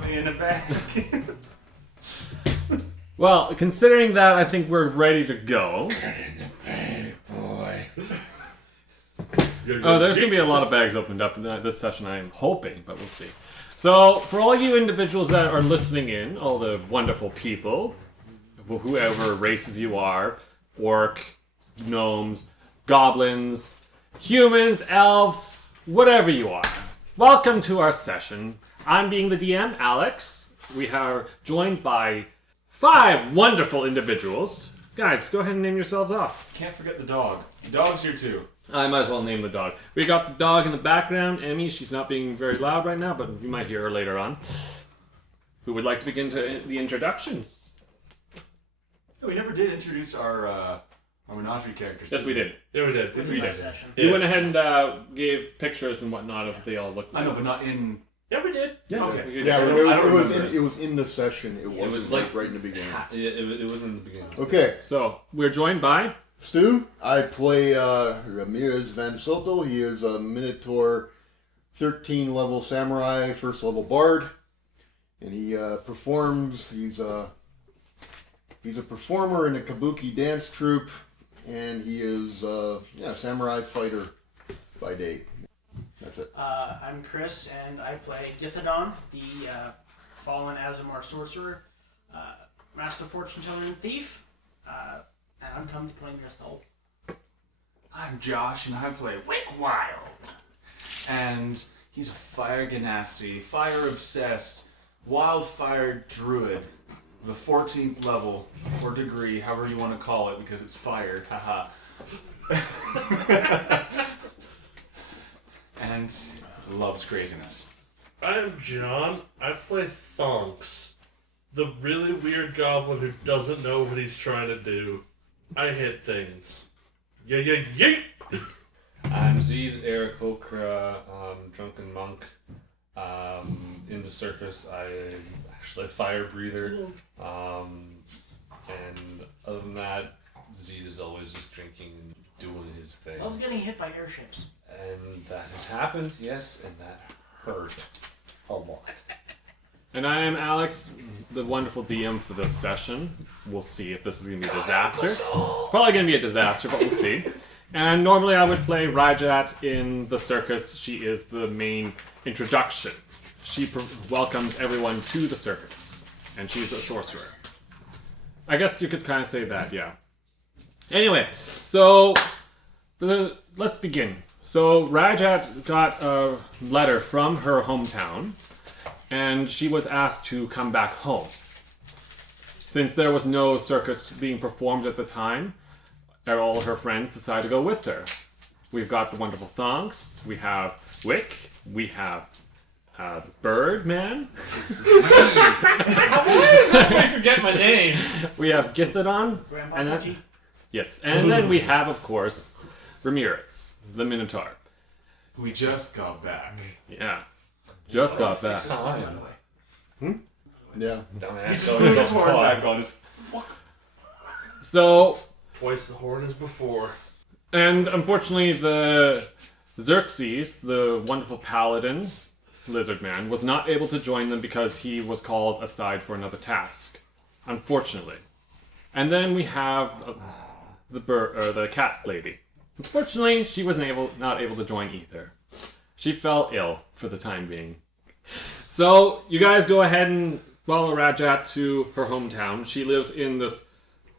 coming in a bag. Well, considering that, I think we're ready to go. Get in the bag, boy. Oh, there's going to be a lot of bags opened up in this session, I am hoping, but we'll see. So, for all you individuals that are listening in, all the wonderful people, whoever races you are, orc, gnomes, goblins, humans, elves, whatever you are, welcome to our session. I'm being the DM, Alex. We are joined by 5 wonderful individuals. Guys, go ahead and name yourselves off. Can't forget the dog. The dog's here too. I might as well name the dog. We got the dog in the background, Emmy. She's not being very loud right now, but you might hear her later on. Who would like to begin to the introduction? We never did introduce our Menagerie characters. Yes, we did. Yeah, we did. We did. Session. You went ahead and gave pictures and whatnot of they all looked. I know, but not in... Yeah, we did. Yeah, Okay. we did. Yeah, I don't remember. it was in the session. It wasn't was like right in the beginning. It wasn't in the beginning. Okay, So we're joined by. Stu, I play Ramirez Van Soto. He is a Minotaur 13 level samurai, first level bard. And he performs, he's a performer in a kabuki dance troupe. And he is a samurai fighter by day. That's it. I'm Chris, and I play Githidon, the fallen Aasimar sorcerer, master fortune teller and thief, and I'm come to claim your soul. I'm Josh, and I play Wick Wild. And he's a fire ganassi, fire obsessed, wildfire druid, the 14th level, or degree, however you want to call it, because it's fire, haha. And loves craziness. I'm John. I play Fthonks, the really weird goblin who doesn't know what he's trying to do. I hit things. Yeah. I'm Zeed, Aracroakra, drunken monk. In the circus, I'm actually a fire breather. And other than that, Zeed is always just drinking and doing his thing. Loves getting hit by airships. And that has happened, yes, and that hurt a lot. And I am Alex, the wonderful DM for this session. We'll see if this is going to be a disaster. Probably going to be a disaster, but we'll see. And normally I would play Rhajat in the circus. She is the main introduction. She welcomes everyone to the circus. And she's a sorcerer. I guess you could kind of say that, yeah. Anyway, so let's begin. So Rhajat got a letter from her hometown, and she was asked to come back home. Since there was no circus being performed at the time, all her friends decided to go with her. We've got the wonderful Fthonks, we have Wick, we have Birdman. I forget my name. We have Githidon. Grandpa And Pudgy. Yes, and then we have, of course, Ramirez, the Minotaur. We just got back. Yeah, just got back. Yeah. Dumbass. He just threw his horn back on his... So, Twice the horn as before. and unfortunately, the Xerxes, the wonderful Paladin, lizard man, was not able to join them because he was called aside for another task. Unfortunately. And then we have the cat lady. Unfortunately, she was not able to join either. She fell ill for the time being. So, you guys go ahead and follow Rhajat to her hometown. She lives in this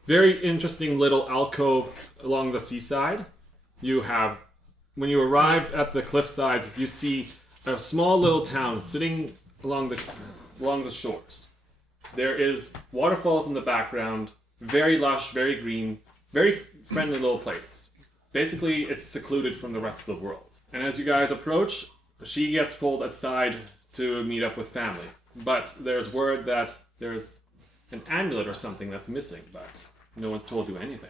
very interesting little alcove along the seaside. When you arrive at the cliffsides, you see a small little town sitting along the shores. There is waterfalls in the background, very lush, very green, very friendly little place. Basically, it's secluded from the rest of the world. And as you guys approach, she gets pulled aside to meet up with family. But there's word that there's an amulet or something that's missing, but no one's told you anything.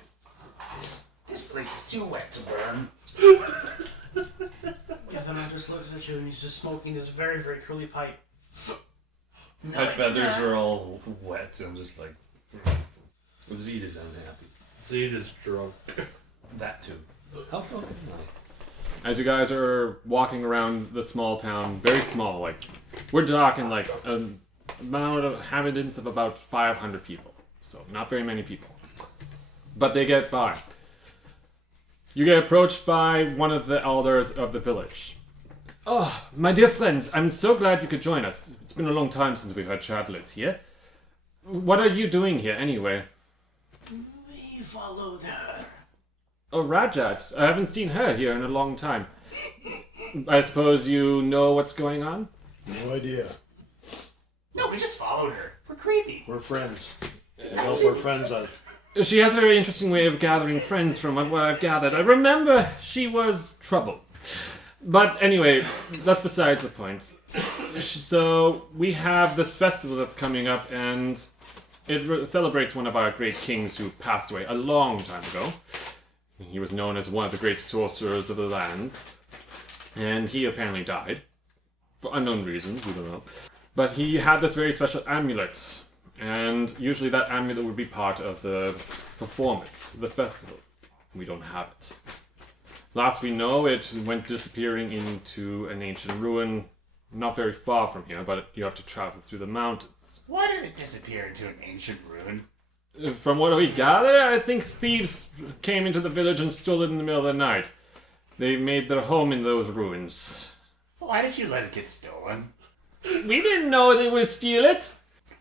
This place is too wet to burn. Githidon just looks at you, and he's just smoking this very, very curly pipe. My feathers are all wet. I'm just like, Zeed is unhappy. Zeed is drunk. That too. How drunk am I? As you guys are walking around the small town, very small, like, we're talking like about inhabitants of about 500 people. So not very many people. But they get by. You get approached by one of the elders of the village. Oh, my dear friends, I'm so glad you could join us. It's been a long time since we've had travelers here. What are you doing here, anyway? We followed her. Oh, Rhajat. I haven't seen her here in a long time. I suppose you know what's going on? No idea. No, we just followed her. We're creepy. We're friends. We help our friends out. She has a very interesting way of gathering friends from what I've gathered. I remember she was trouble. But anyway, that's besides the point. So, we have this festival that's coming up, and it celebrates one of our great kings who passed away a long time ago. He was known as one of the great sorcerers of the lands. And he apparently died. For unknown reasons, we don't know. But he had this very special amulet. And usually that amulet would be part of the performance, the festival. We don't have it. Last we know, it went disappearing into an ancient ruin not very far from here, but you have to travel through the mountains. Why did it disappear into an ancient ruin? From what we gather, I think thieves came into the village and stole it in the middle of the night. They made their home in those ruins. Why did you let it get stolen? We didn't know they would steal it.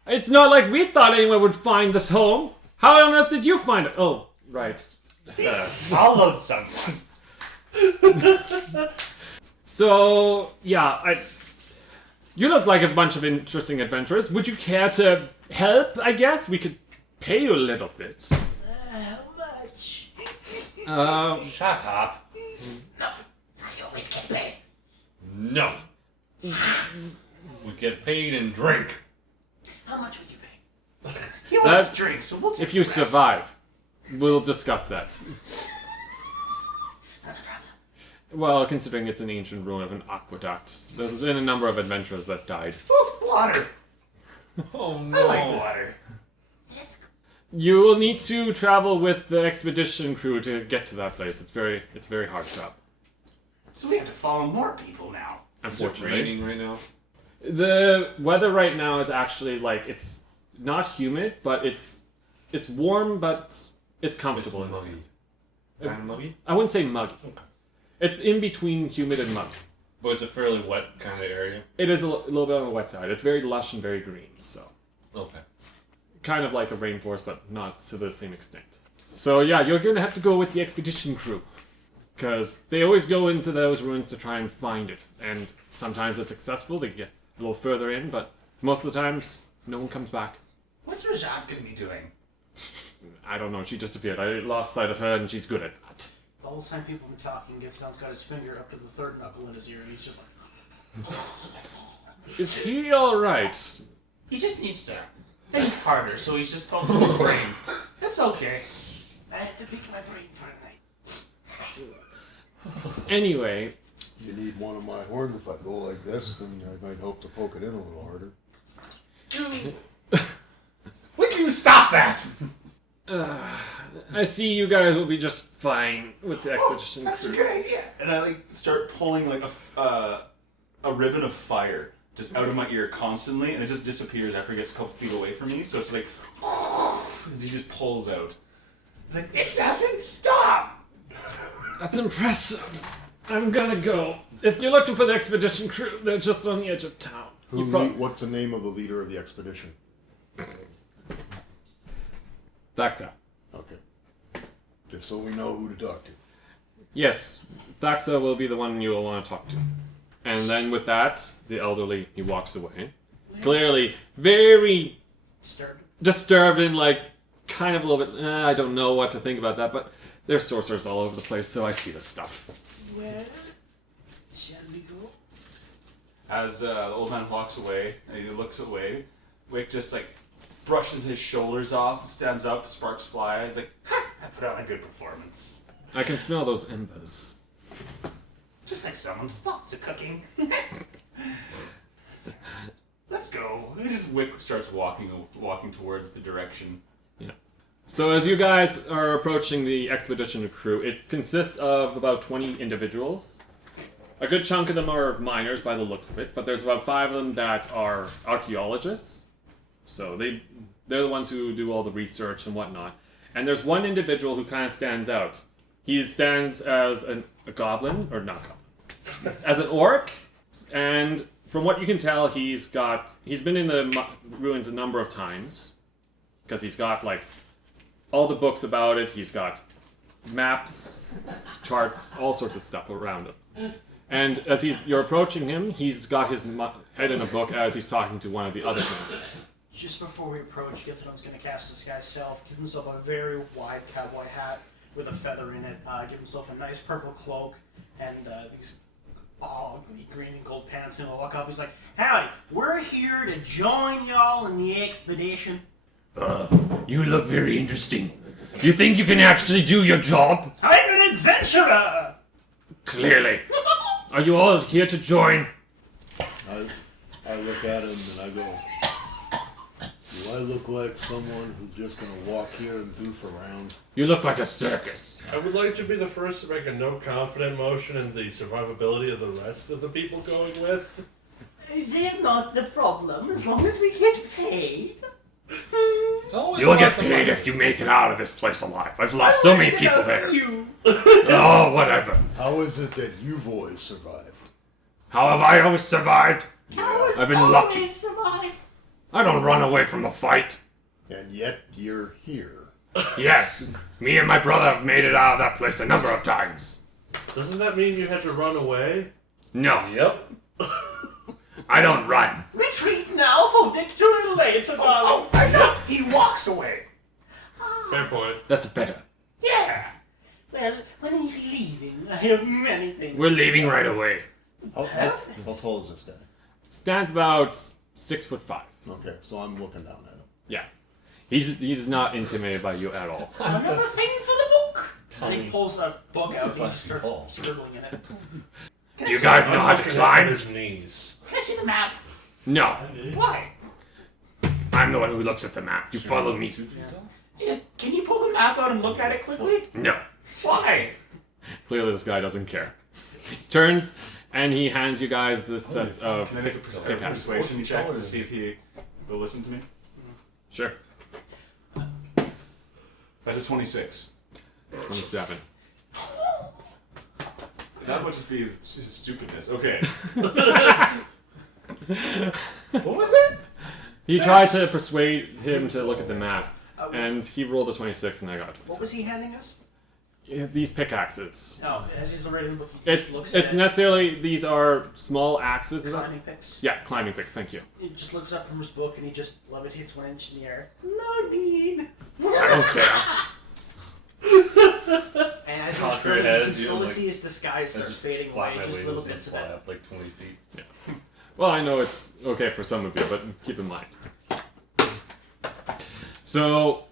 It's not like we thought anyone would find this home. How on earth did you find it? Oh, right. Followed someone. So, yeah, you look like a bunch of interesting adventurers. Would you care to help, I guess? We could pay you a little bit. How much? Shut up. No, I always get paid. No. We get paid in drink. How much would you pay? He wants drinks, so we'll take If you the rest. survive, we'll discuss that. Not a problem. Well, considering it's an ancient ruin of an aqueduct, there's been a number of adventurers that died. Ooh, water. Oh I no. like water. Let's go. You will need to travel with the expedition crew to get to that place. It's very hard travel. So we have to follow more people now. Is it Unfortunately. raining right now? The weather right now is actually it's not humid, but it's warm, but it's comfortable. It's in a muggy. sense. Kind of muggy? I wouldn't say muggy. It's in between humid and muggy. But it's a fairly wet kind of area. It is a little bit on the wet side. It's very lush and very green, so Okay. kind of like a rainforest, but not to the same extent. So yeah, you're gonna have to go with the expedition crew, because they always go into those ruins to try and find it, and sometimes it's successful. They get a little further in, but most of the times, no one comes back. What's Rhajat gonna be doing? I don't know. She disappeared. I lost sight of her, and she's good at that. The whole time people were talking, Githidon's got his finger up to the third knuckle in his ear, and he's just like... Is he all right? He just needs to think harder, so he's just poking his brain. That's okay. I had to pick my brain for a night. Anyway, You need one of my horns. If I go like this, then I might hope to poke it in a little harder. When can you stop that? I see you guys will be just fine with the expedition That's a crew. good idea. And I start pulling a ribbon of fire just out of my ear constantly, and it just disappears after it gets a couple feet away from me. So it's like as he just pulls out. It's like it doesn't stop. That's impressive. I'm gonna go. If you're looking for the expedition crew, they're just on the edge of town. What's the name of the leader of the expedition? Thaxa. Okay. Just so we know who to talk to. Yes, Thaxa will be the one you will want to talk to. And then with that, the elderly, he walks away. Clearly, very disturbed and kind of a little bit, I don't know what to think about that, but there's sorcerers all over the place, so I see this stuff. Where shall we go? As the old man walks away and he looks away, Wick just brushes his shoulders off, stands up, sparks fly. It's like, ha! I put on a good performance. I can smell those embers. Just like someone's thoughts are cooking. Let's go. Wick starts walking towards the direction. Yeah. So as you guys are approaching the expedition crew, it consists of about 20 individuals. A good chunk of them are miners by the looks of it, but there's about 5 of them that are archaeologists. So they're the ones who do all the research and whatnot. And there's one individual who kind of stands out. He stands as a goblin, or not goblin, as an orc, and from what you can tell, he's been in the ruins a number of times, because he's got like all the books about it. He's got maps, charts, all sorts of stuff around him. And as you're approaching him, he's got his head in a book as he's talking to one of the other gnomes. Just before we approach, Githidon's going to cast Disguise Self, give himself a very wide cowboy hat with a feather in it, give himself a nice purple cloak, and these ugly green and gold pants, and he'll walk up. He's like, "Howdy, we're here to join y'all in the expedition." You look very interesting. You think you can actually do your job? I'm an adventurer! Clearly. Are you all here to join? I look at him and I go, do I look like someone who's just going to walk here and goof around? You look like a circus. I would like to be the first to make a no confident motion in the survivability of the rest of the people going with. They're not the problem, as long as we get paid. You'll get paid if you make it out of this place alive. I've lost so many people there. You. Oh, whatever. How is it that you've always survived? How have I always survived? I've been lucky. Survive. I don't run away from a fight. And yet you're here. Yes, me and my brother have made it out of that place a number of times. Doesn't that mean you had to run away? No, Yep. I don't run. Retreat now for victory later, darling. I know. He walks away. Fair point. That's better. Yeah. Well, when are you leaving? I have many things. We're leaving right away. How tall is this guy? Stands about 6'5". Okay, so I'm looking down at him. Yeah. He's not intimidated by you at all. Another thing for the book. And he pulls a book out and he just Fucking tall. starts scribbling in it. Do you guys know how to Looking climb? at his knees. Can I see the map? No, Why? I'm the one who looks at the map. You follow me. Yeah, can you pull the map out and look at it quickly? No. Why? Clearly this guy doesn't care. Turns and he hands you guys this set of Can I make a pickaxes. persuasion check to see if he will listen to me? Sure. That's a 26. 27. That would just be his stupidness. Okay. What was it? He tried to persuade him to look at the map, and he rolled a 26 and I got a 26. What was he handing us? Yeah, these pickaxes. No, as he's already in the book, he just It's looks at it. necessarily, these are small axes. Climbing picks. Yeah, climbing picks, thank you. He just looks up from his book and he just levitates 1 inch in the air. No need. I don't care. And as he's Cock your scribbling, head, you can dude, slowly like- see his disguise I starts just fading flap away, my just wings little and bits of fly it. up like 20 feet. Well, I know it's okay for some of you, but keep in mind. So,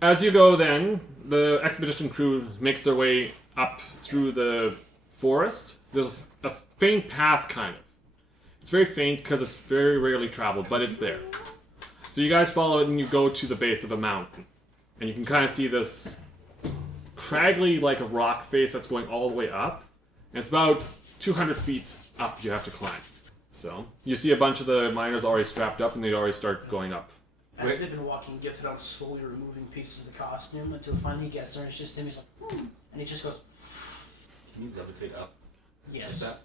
as you go then, the expedition crew makes their way up through the forest. There's a faint path, kind of. It's very faint because it's very rarely traveled, but it's there. So you guys follow it and you go to the base of a mountain. And you can kind of see this craggly, like a rock face that's going all the way up. And it's about 200 feet up you have to climb. So, you see a bunch of the miners already strapped up and they already start going up. As they've been walking, Githidon's slowly removing pieces of the costume until finally he gets there and it's just him. He's like, and he just goes, Can you levitate up? yes. Like that?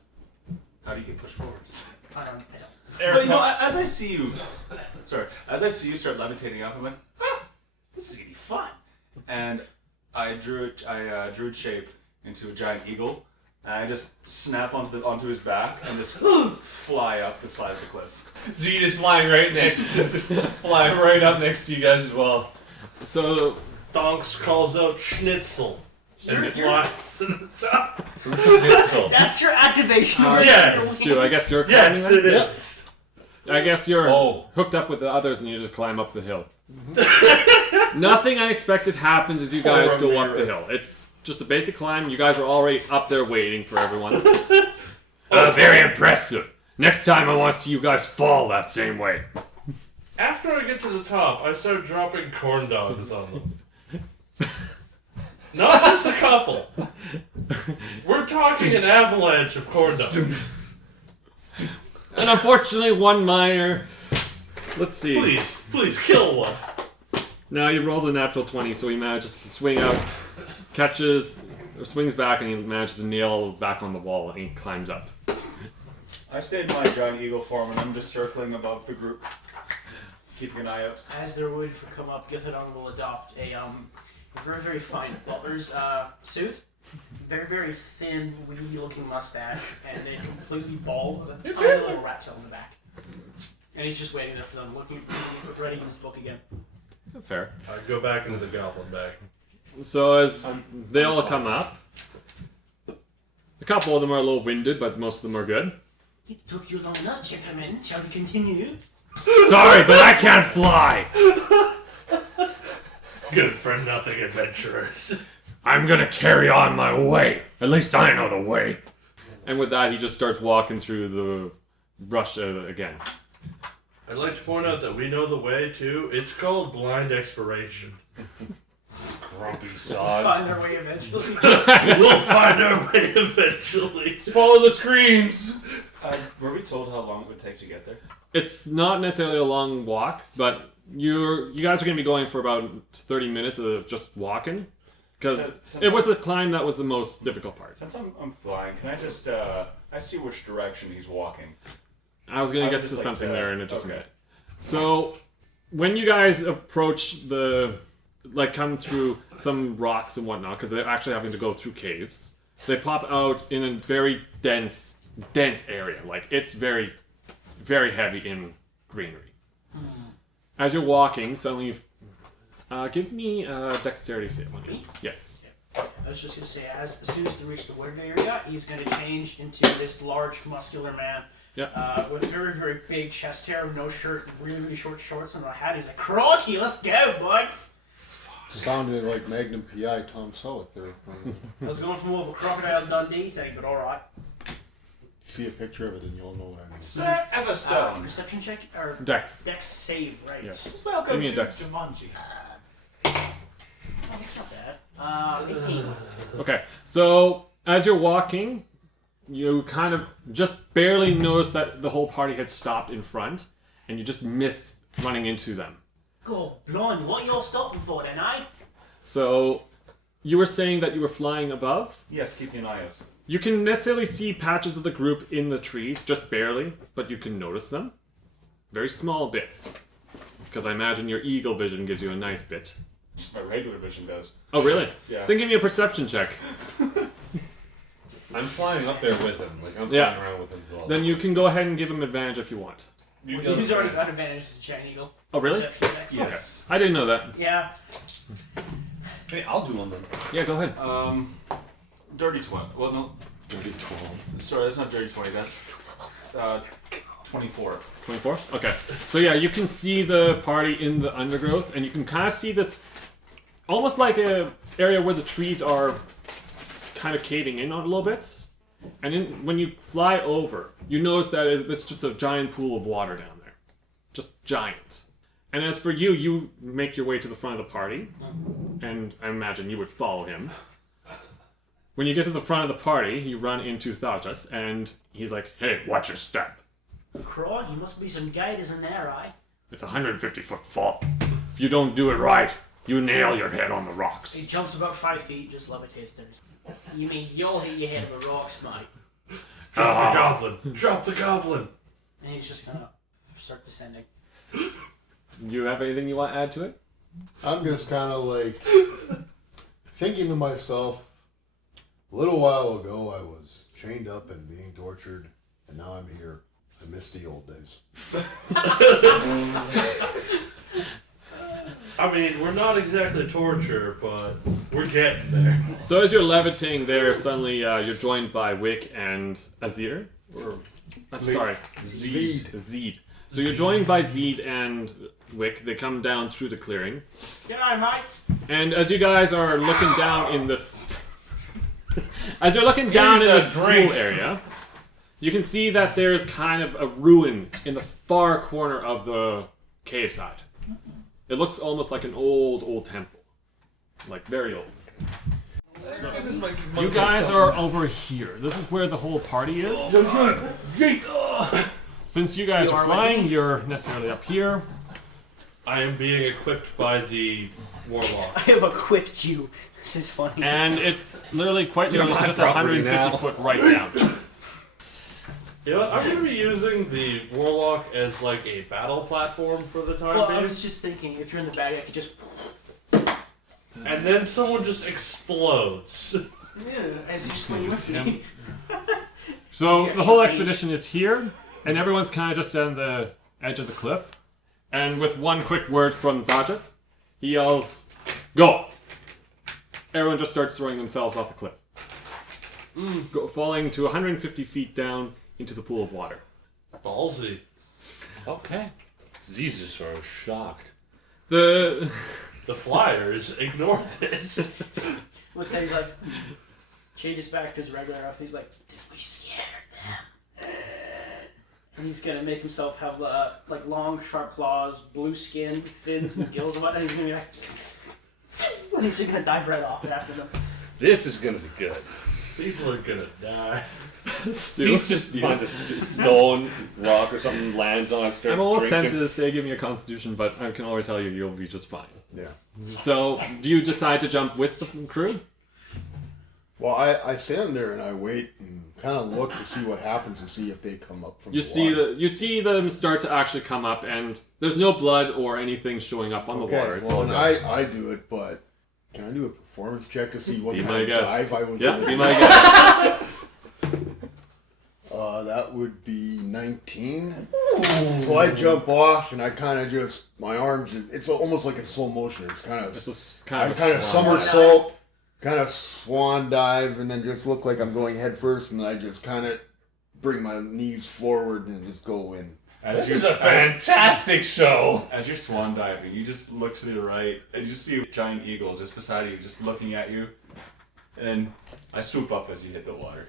How do you get pushed forward? I don't know. But you know, as I see you, as I see you start levitating up, I'm like, this is gonna be fun. And I druid shape into a giant eagle, and I just snap onto his back and just fly up the side of the cliff. Zeed is flying right next, just flying right up next to you guys as well. So, Fthonks calls out Schnitzel and flies to the top. Schnitzel. That's your activation. Yes. Stu, I guess you're Yes, climbing it then? is. I guess you're Oh. hooked up with the others and you just climb up the hill. Nothing unexpected happens as you guys Poor go up the Ramirez. hill. It's just a basic climb. You guys are already up there waiting for everyone. Very impressive. Next time I want to see you guys fall that same way. After I get to the top, I start dropping corn dogs on them. Not just a couple. We're talking an avalanche of corn dogs. And unfortunately, one miner... Let's see. Please, Please kill one. Now he rolls a natural 20, so he manages to swing out, swings back, and he manages to nail back on the wall, and he climbs up. I stayed in my giant eagle form, and I'm just circling above the group, keeping an eye out. As their wood come up, Githidon will adopt a very, very fine butler's suit. Very, very thin, weedy-looking mustache, and then completely bald with a tiny little rat tail in the back. And he's just waiting there for them, reading his book again. Fair. I'd go back into the goblin bag. So as they all come up, a couple of them are a little winded, but most of them are good. It took you long enough, gentlemen. Shall we continue? Sorry, but I can't fly. Good for nothing adventurers. I'm gonna carry on my way. At least I know the way. And with that, he just starts walking through the rush again. I'd like to point out that we know the way too. It's called blind exploration. Grumpy sod. Find their way eventually. We'll find our way eventually. Follow the screams. Were we told how long it would take to get there? It's not necessarily a long walk, but you guys are going to be going for about 30 minutes of just walking. Because it was the climb that was the most difficult part. Since I'm flying, can I just, I see which direction he's walking. I was going to I get would to just something like to- there in just a okay. minute. So, when you guys approach come through some rocks and whatnot, because they're actually having to go through caves, they pop out in a very dense area. Like, it's very, very heavy in greenery. As you're walking, suddenly give me a dexterity save on you. Yes. I was just going to say, as soon as they reach the wooded area, he's going to change into this large, muscular man with very, very big chest hair, no shirt, really, really short shorts, and a hat. He's like, "Crikey, let's go, boys!" Sounded like Magnum PI Tom Selleck there. I was going for more of a Crocodile Dundee thing, but alright. See a picture of it and you'll know what I mean. Sir Everstone. Perception check? Or Dex. Dex save, right. Yes. Welcome Give me a to dex. Jumanji. Oh, that's not bad. 18. Okay, so as you're walking, you kind of just barely notice that the whole party had stopped in front, and you just missed running into them. God, blimey, what are you all stopping for then, eh? So, you were saying that you were flying above? Yes, keeping an eye out. You can necessarily see patches of the group in the trees, just barely, but you can notice them. Very small bits. Because I imagine your eagle vision gives you a nice bit. Just my regular vision does. Oh, really? Yeah. Then give me a perception check. I'm flying up there with him. Like I'm Yeah. flying around with him. As well. Then you can go ahead and give him advantage if you want. You Well, go he's there. already got advantage as a giant eagle. Oh, really? Perception checks. Yes. I didn't know that. Yeah. Hey, I'll do one then. Yeah, go ahead. Dirty 20. Well, no. Dirty 12. Sorry, that's not dirty 20. That's 24. 24? Okay. So yeah, you can see the party in the undergrowth, and you can kind of see this, almost like a area where the trees are kind of caving in on a little bit. And when you fly over, you notice that it's just a giant pool of water down there. Just giant. And as for you, you make your way to the front of the party, and I imagine you would follow him. When you get to the front of the party, you run into Rhajat, and he's like, "Hey, watch your step. Crikey, must be some gators in there, eh? It's a 150-foot fall. If you don't do it right, you nail your head on the He rocks. jumps about 5 feet, just levitates there. You mean you'll hit your head on the rocks, mate? Drop the goblin. Drop the goblin. And he's just gonna start descending. Do you have anything you want to add to it?" I'm just kind of like thinking to myself, a little while ago I was chained up and being tortured, and now I'm here. I miss the old days. I mean, we're not exactly torture, but we're getting there. So as you're levitating there, suddenly you're joined by Wick and Azir. I'm sorry, Zeed. Zeed. So you're joined by Zeed and Wick. They come down through the clearing. G'day, mates. And as you guys are looking down in this... as you're looking down in Here's this a pool drink. area, you can see that there's kind of a ruin in the far corner of the cave side. It looks almost like an old temple. Like, very old. You guys are over here. This is where the whole party is. Since you guys are flying, you're necessarily up here. I am being equipped by the Warlock. I have equipped you. This is funny. And it's literally quite You're literally my just property 150 now. foot right down. You know what? I'm going to be using the Warlock as like a battle platform for the time Well, being. I was just thinking, if you're in the bag, I could just... And then someone just explodes. As you swing Just with him. me. So Yeah, the whole range. expedition is here, and everyone's kind of just on the edge of the cliff. And with one quick word from Rhajat, he yells, "Go!" Everyone just starts throwing themselves off the cliff, falling to 150 feet down into the pool of water. Ballsy. Okay. Zeed's just sort of shocked. The The flyers ignore this. Looks like he's like... Changes back to his regular outfit. He's like, did we scare them? And he's gonna make himself have like long, sharp claws, blue skin, fins, and gills and whatnot. And he's gonna be like... And he's just gonna dive right off after them. This is gonna be good. People are gonna die. Zeed just finds a stone rock or something, lands on it, starts I'm almost drinking. tempted to say give me a constitution, but I can already tell you you'll be just fine. Yeah. So, do you decide to jump with the crew? Well, I stand there and I wait and kind of look to see what happens to see if they come up from You the see water. you see them start to actually come up, and there's no blood or anything showing up on the Okay, water. It's well, all and good. I do it, but can I do a performance check to see what Be kind my of guest. dive I was Yeah, in? be my guest. That would be 19. So I jump off and I kind of just, my arms, it's almost like in slow motion. It's kind of, It's a I kind kind of of a swan. somersault, kind of swan dive, and then just look like I'm going head first, and I just kind of bring my knees forward and just go in. This is a fantastic show. As you're swan diving, you just look to the right and you just see a giant eagle just beside you, just looking at you. And I swoop up as you hit the water.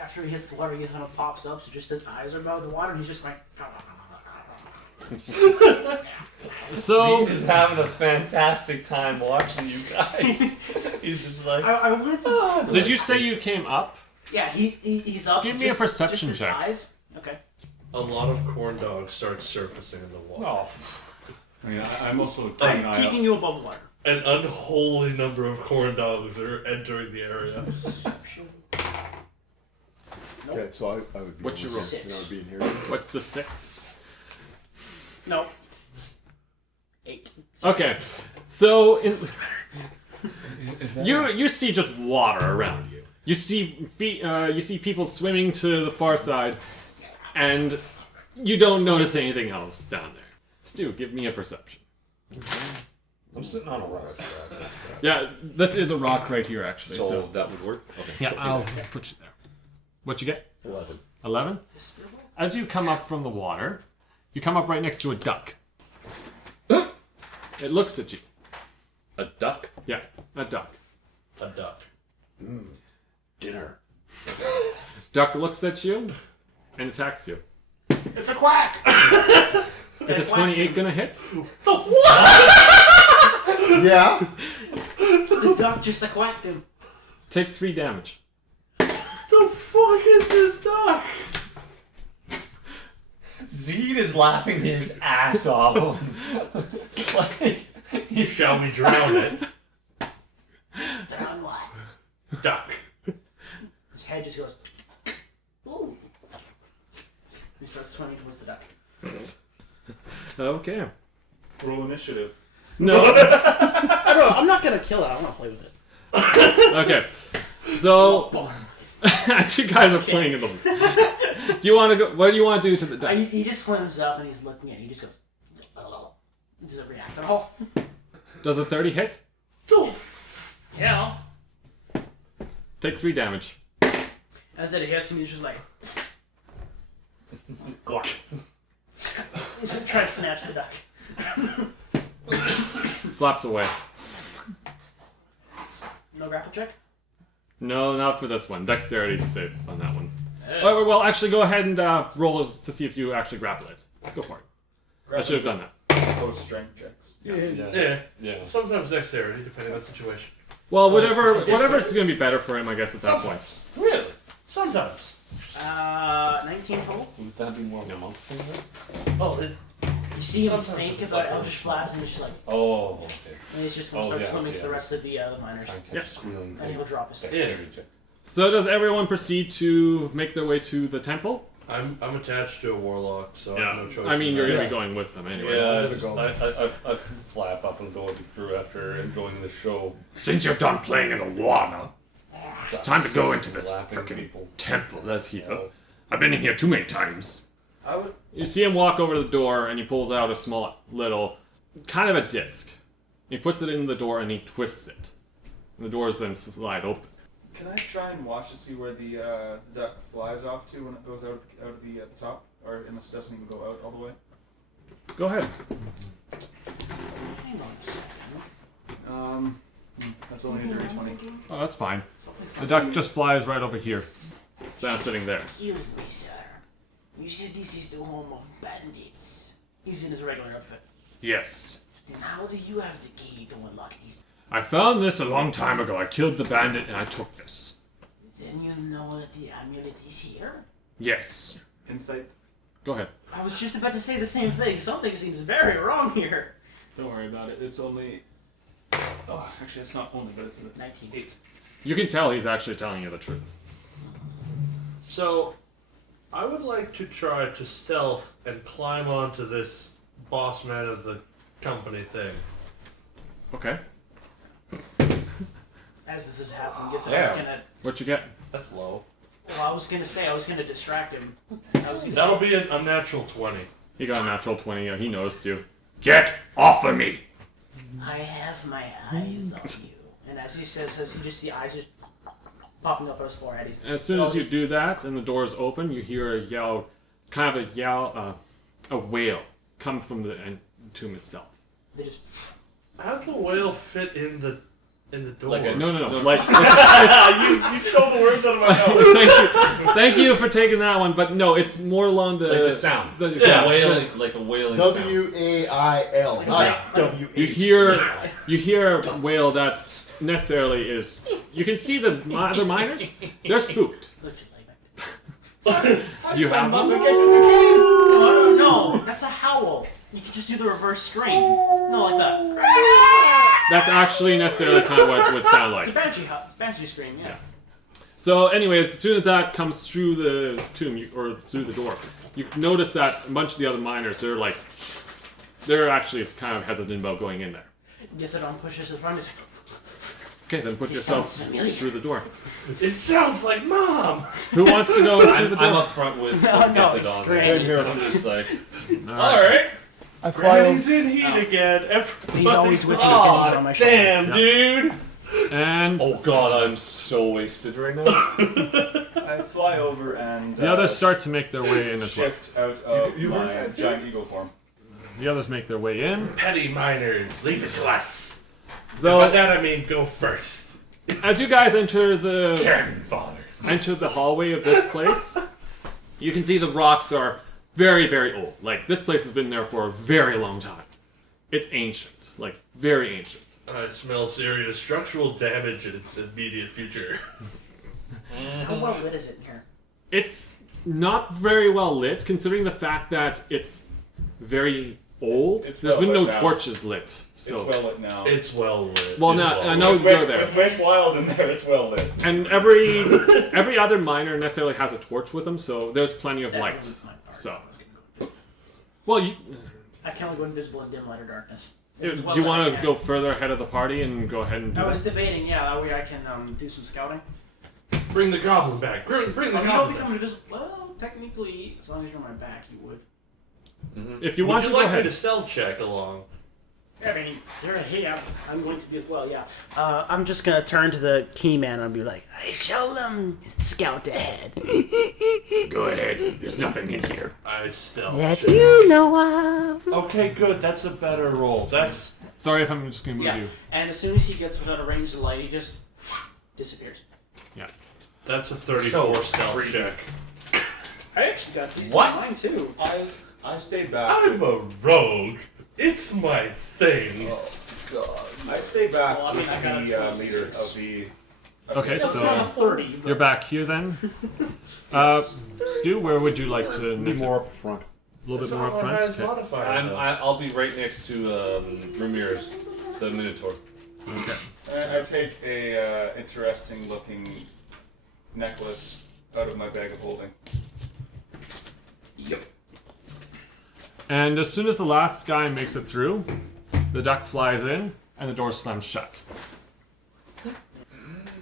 After he hits the water, he kind of pops up, so just his eyes are above the water, and he's just like... So, Zeed is having a fantastic time watching you guys. He's just like, I wanted to... did you say you came up? Yeah, he's up. Give me a perception just his check. Eyes. Okay. A lot of corn dogs start surfacing in the water. oh, I mean, I'm also keeping an I'm eye keeping out. you above water. An unholy number of corn dogs are entering the area. Perception. Okay, so I would be What's your roll? and I would be in here. What's the 6? No. 8. Okay, so you see just water around you. You see you see people swimming to the far side, and you don't notice anything else down there. Stu, give me a perception. I'm sitting on a rock. Yeah, this is a rock right here, actually. So So, that would work? Okay. yeah, I'll put you there. What you get? 11. 11? As you come up from the water, you come up right next to a duck. It looks at you. A duck? Yeah, a duck. A duck. Dinner. Duck looks at you and attacks you. It's a quack! Is a 28 gonna hit? Yeah. The duck just quacked him. Take 3 damage. The fuck is this duck? Zeed is laughing his ass off. Like, Shall we drown it? Down what? Duck. His head just goes... Ooh. He starts swimming towards the duck. Okay. Roll initiative. No. I don't know, I'm not gonna kill it, I wanna play with it. Okay. So, as you guys are playing in the... Do you want to go... What do you want to do to the duck? He just swims up and he's looking at it, he just goes... He doesn't react at all. Does a 30 hit? Yeah. Take 3 damage. As it hits him, he's just like... He's gonna try to snatch the duck. Flaps away. No grapple check? No, not for this one. Dexterity save on that one. Well, actually, go ahead and roll to see if you actually grapple it. Go for it. I should have done that. Post strength checks. Yeah. Sometimes dexterity, depending on the situation. Well, whatever it's going to be better for him, I guess, at that point. Really? Sometimes. 19 total? Wouldn't that be more of a monk thing then? Oh, see him think about Eldritch Blast, and he's just like, Oh, okay. and he's just gonna start swimming to the rest of the miners, Try and catch a squealing and he'll drop his head. dexterity check. So does everyone proceed to make their way to the temple? I'm attached to a warlock, so I have no choice. I mean, in you're that. gonna be going with them anyway. Yeah, I flap up and go with the crew after enjoying the show. Since you're done playing in the water, it's time to go into this Slapping freaking people. temple. That's here. I've been in here too many times. I would. You see him walk over to the door, and he pulls out a small, little, kind of a disc. He puts it in the door, and he twists it. And the doors then slide open. Can I try and watch to see where the duck flies off to when it goes out of the top, or unless it doesn't even go out all the way? Go ahead. Hang on a second. That's only a dirty 20. Oh, that's fine. The duck just flies right over here. It's now sitting there. Excuse me, sir. You said this is the home of bandits. He's in his regular outfit. Yes. Then how do you have the key to unlock these? I found this a long time ago. I killed the bandit and I took this. Then you know that the amulet is here? Yes. Insight. Go ahead. I was just about to say the same thing. Something seems very wrong here. Don't worry about it. It's only. Oh, actually, it's not only, but it's a 19. 8. You can tell he's actually telling you the truth. So, I would like to try to stealth and climb onto this boss man of the company thing. Okay. As this is happening, Githidon's Yeah. gonna. What you get? That's low. Well, I was gonna say, I was gonna distract him. That'll be a natural 20. He got a natural 20. Yeah, he noticed you. Get off of me. I have my eyes on you. And as he says, as you just see eyes just popping up on his forehead. As soon as you do that and the doors open, you hear a yell, kind of a yell, a wail come from the tomb itself. They just. How'd the whale fit in the door? Like a- No. Like, you stole the words out of my mouth. Thank you for taking that one, but no, it's more along the Like the sound. The, Yeah, wailing, like a wailing sound. WAIL, not You WH. hear a wail that necessarily is. You can see the other miners. They're spooked. You have them? No, that's a howl. You can just do the reverse string. No, like that. That's actually necessarily kind of what it would sound It's a like. banshee scream, yeah. So, anyways, as soon as that comes through the tomb or through the door, you notice that a bunch of the other miners, they're actually kind of hesitant about going in there. Githidon pushes in front of him. Okay, then put It yourself sounds familiar. through the door. It sounds like Mom! Who wants to go through the I'm door? up front with No, Githidon. it's great. I'm just like, Alright. I fly over. Granny's in heat again. Everybody. He's always with me because he's on my shoulder. Damn, Yeah. dude! And oh god, I'm so wasted right now. I fly over and. the others start to make their way in as well. Shift out of You heard my that, giant eagle form. The others make their way in. Petty miners, leave it to us. So, By that I mean go first. as you guys enter the Cannon fodder. hallway of this place, you can see the rocks are very, very old. Like, this place has been there for a very long time. It's ancient. Like, very ancient. I smell serious structural damage in its immediate future. How well lit is it in here? It's not very well lit, considering the fact that it's very old. It's There's well been no lit now. torches lit. So, It's well lit now. It's well lit. well, It's now well I know lit. you're there. With Wick Wild in there, it's well lit. And every other miner necessarily has a torch with them, so there's plenty of That light. was my part. So, I was gonna go- well, you, I can only go invisible in dim light or darkness. do As well you as want I to can. go further ahead of the party and go ahead and do I was that? debating, yeah, that way I can do some scouting. Bring the goblin back. Bring the You don't goblin become back. invisible. Well, technically, as long as you're on my back, you would. If you Would want you to, like go me ahead. to stealth check along? I mean, you're here. I'm going to be as well, yeah. I'm just going to turn to the key man and be like, I shall scout ahead. Go ahead. There's nothing in here. I stealth That check. you know of. Okay, good. That's a better roll. That's Sorry if I'm just going to move Yeah, you. and as soon as he gets within a range of light, he just disappears. that's a 34 stealth check. I actually got these What? in mine too. I stayed back. I'm a rogue. It's my thing. I stayed back Well, I mean, with I got a the 26. leader of the. Okay, It's so not a 30. But you're back here then. Stu, where would you like to Be more up front. little bit That's more not up my front. highest Okay. modifier, though. I'll be right next to Ramirez, the Minotaur. Okay. And I take a interesting looking necklace out of my bag of holding. Yep. And as soon as the last guy makes it through, the duck flies in and the door slams shut.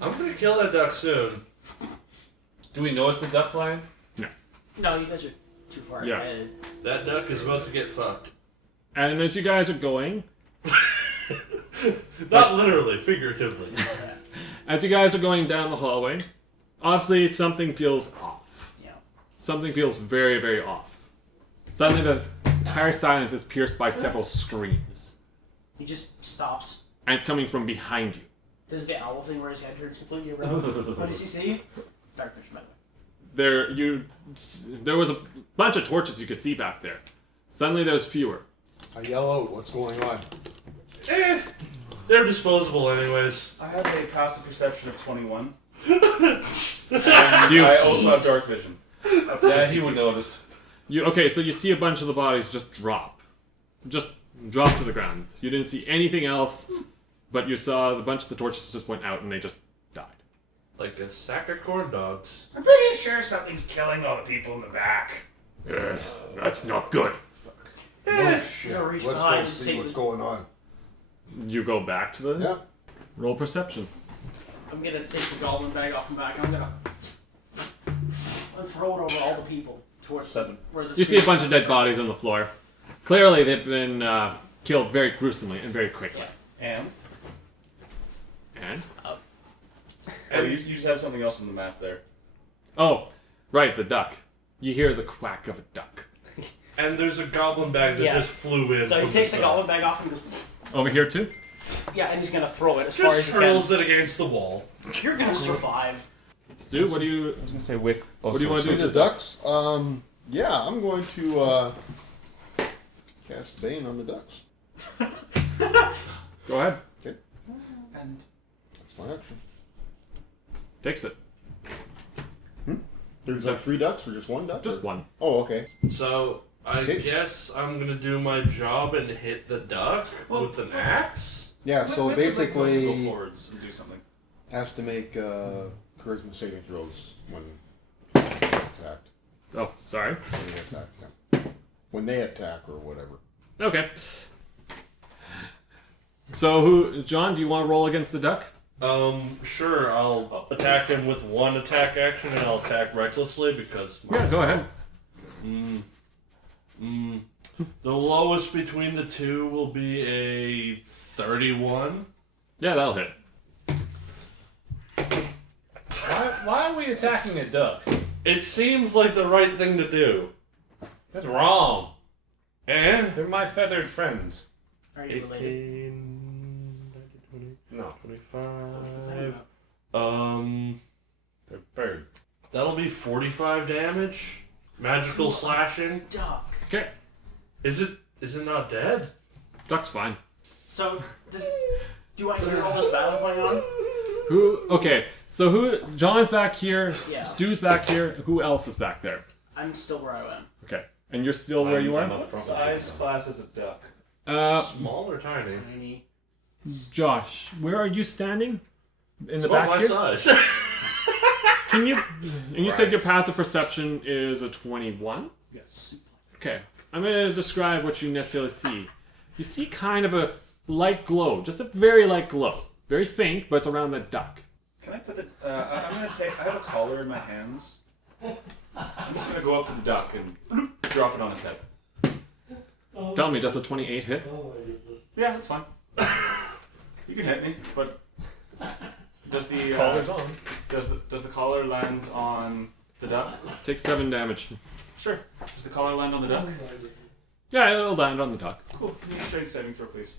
I'm gonna kill that duck soon. Do we know it's the duck flying? No, you guys are too far Yeah. ahead. That duck is about to get fucked. And as you guys are going, Not literally, figuratively. down the hallway, obviously something feels off. Yeah. Something feels very, very off. Suddenly the entire silence is pierced by several screams. He just stops. And it's coming from behind you. Does the owl thing where his head turns completely around? What does he see? Darkness, by the way. There was a bunch of torches you could see back there. Suddenly there's fewer. I yell out, what's going on? They're disposable anyways. I have a passive perception of 21. You- I also have dark vision. Yeah, he would notice. Okay, so you see a bunch of the bodies just drop. Just drop to the ground. You didn't see anything else, but you saw a bunch of the torches just went out and they just died. Like a sack of corn dogs. I'm pretty sure something's killing all the people in the back. That's not good. Oh shit. Gonna reach Let's behind go and see take what's the- going on. You go back to the Yeah. roll perception. I'm gonna take the goblin bag off and back. I'm gonna throw it over all the people towards 7. where the You see a bunch of dead bodies on the floor. Clearly, they've been killed very gruesomely and very quickly. Yeah. And? And? Oh, you just have something else on the map there. Oh, right, the duck. You hear the quack of a duck. And there's a goblin bag that Yeah. just flew in. So he from takes the side. goblin bag off and goes, Over here, too? yeah, and he's gonna throw it as far as Just he hurls it against the wall. can. You're gonna survive. Stu, what do you... I was gonna say Wick. What do you want to See do? the ducks? Yeah, I'm going to cast Bane on the ducks. Go ahead. And That's my action. Takes it. There's 3 ducks or just 1 duck? Just or- one. Oh, okay. So I Okay. guess I'm gonna do my job and hit the duck with an axe. Yeah, so Wick would like to basically go forwards and do something. has to make charisma saving throws when attacked. Oh, sorry. When they attack, yeah. When they attack or whatever. Okay. So, John, do you want to roll against the duck? Sure, I'll attack him with 1 attack action and I'll attack recklessly because Yeah, go ahead. the lowest between the two will be a 31. Yeah, that'll hit. Why are we attacking a duck? It seems like the right thing to do. That's wrong. And They're my feathered friends. are you related? 18, 19, 20, No, 25. they're birds. That'll be 45 damage. Magical slashing. Duck. Okay. Is it not dead? Duck's fine. So do I hear all this battle going on? Okay, so John's back here, Yeah. Stu's back here, who else is back there? I'm still where I am. Okay. And you're still where you I'm are? up What front. size class is a duck? Small or tiny? Tiny. Josh, where are you standing? In the It's about back my here? size. Can you... And you said your passive perception is a 21? Yes. Okay. I'm going to describe what you necessarily see. You see kind of a light glow, just a very light glow. Very faint, but it's around the duck. Can I put the? I'm gonna take. I have a collar in my hands. I'm just gonna go up to the duck and drop it on its head. Tell me, does a 28 hit? Yeah, that's fine. You can hit me, but does the Collar's on. does the collar land on the duck? Take 7 damage. Sure. Does the collar land on the duck? Yeah, it'll land on the duck. Cool. Give me a straight saving throw, please.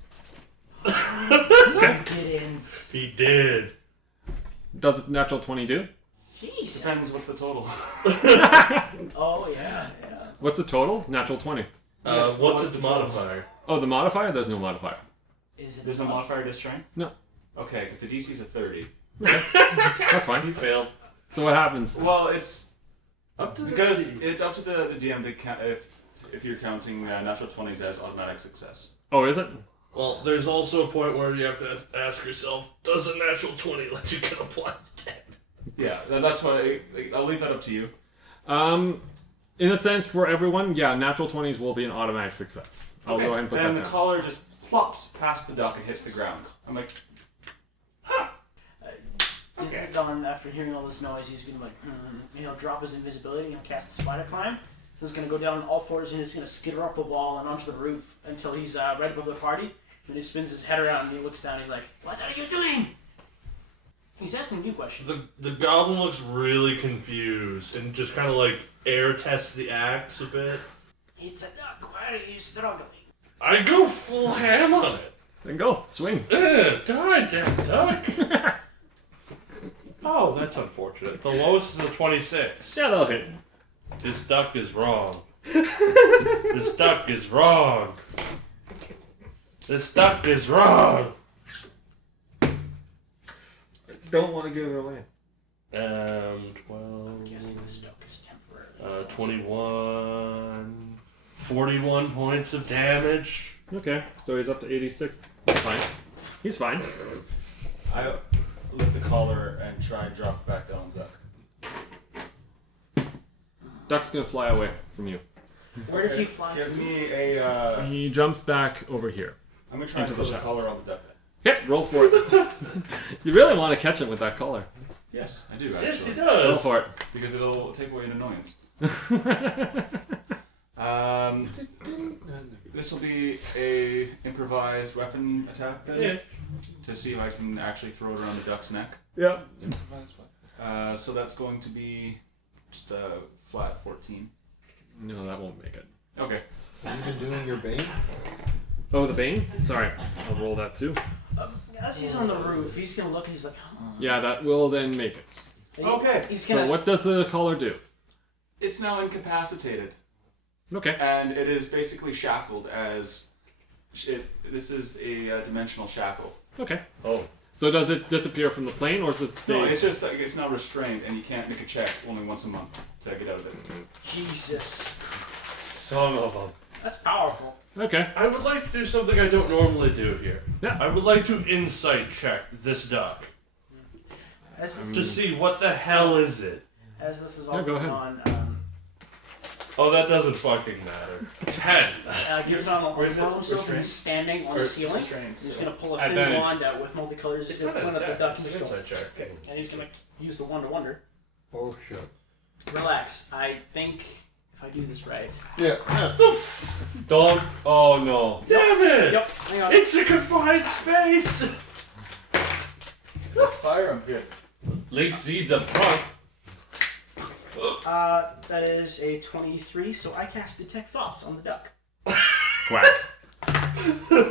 Didn't. He did. Does it natural 20 do? Jeez. Depends. What's the total? Oh yeah. What's the total? Natural 20. What's its modifier? Oh, the modifier? There's no modifier. Is it? There's no modifier to strength. No. Okay, because the DC's a 30. That's fine. You failed. So what happens? Well, it's Up to the because it's up to the DM to count if if you're counting natural 20s as automatic success. Oh, is it? Well, there's also a point where you have to ask yourself, does a natural 20 let you get a plus 10? Yeah, that's why I'll leave that up to you. In a sense, for everyone, yeah, natural 20s will be an automatic success. I'll go ahead and put that Then the down. collar just plops past the duck and hits the ground. I'm like, Okay. Don, after hearing all this noise, he's gonna drop his invisibility and cast spider climb. So he's gonna go down on all fours and he's gonna skitter off the wall and onto the roof until he's right above the party. Then he spins his head around and he looks down. And he's like, "What are you doing?" He's asking you questions. The goblin looks really confused and just kind of like air tests the axe a bit. It's a duck. Why are you struggling? I go full ham on it. Then go, swing. Die, damn duck. Oh, that's unfortunate. The lowest is a 26. Yeah, that'll hit. This duck is wrong. This duck is wrong. This duck is wrong. Don't want to give it away. 12. I'm guessing this duck is temporary. 21. 41 points of damage. Okay, so he's up to 86. That's fine. He's fine. I lift the collar and try and drop it back down on the duck. Duck's gonna fly away from you. Where does he fly? Give me a. He jumps back over here. I'm gonna try and Into throw the the shadow. collar on the duck. Okay, roll for it. You really want to catch him with that collar. Yes, I do actually. Yes, he Roll does. for it. Because it'll take away an annoyance. This will be a improvised weapon attack then, Yeah. to see if I can actually throw it around the duck's neck. Yeah. So that's going to be just a flat 14. No, that won't make it. Okay. Have you been doing your bane? Oh, the Bane? Sorry, I'll roll that too. As he's on the roof, he's gonna look and he's like, Yeah, that will then make it. Okay. He's So gonna. what does the collar do? It's now incapacitated, Okay. and it is basically shackled as. This is a dimensional shackle. Okay. Oh. So does it disappear from the plane or does it stay? No, it's just like it's now restrained, and you can't make a check only once a month to get out of it. Jesus, Son of a... that's powerful. Okay. I would like to do something I don't normally do here. Yeah. I would like to insight check this duck As to see what the hell is it. this is all Yeah, go going ahead. on, Oh, that doesn't fucking matter. 10. Githidon will Or is it unfurl himself and restrained? he's standing on Or the it's ceiling. restrained, He's so- gonna pull a thin Advantage. wand out with multicolors. He's It's gonna not point an at the attack. duck and It's just an go. insight check. Okay. And he's gonna use the Wonder Wonder. Oh shit. Relax. I think if I do this right. Yeah. Dog. Oh no. Damn it! Yep. Hang on. It's a confined space! Let's fire him good. Late Zeed's up front. That is a 23. So I cast Detect Thoughts on the duck. Quack.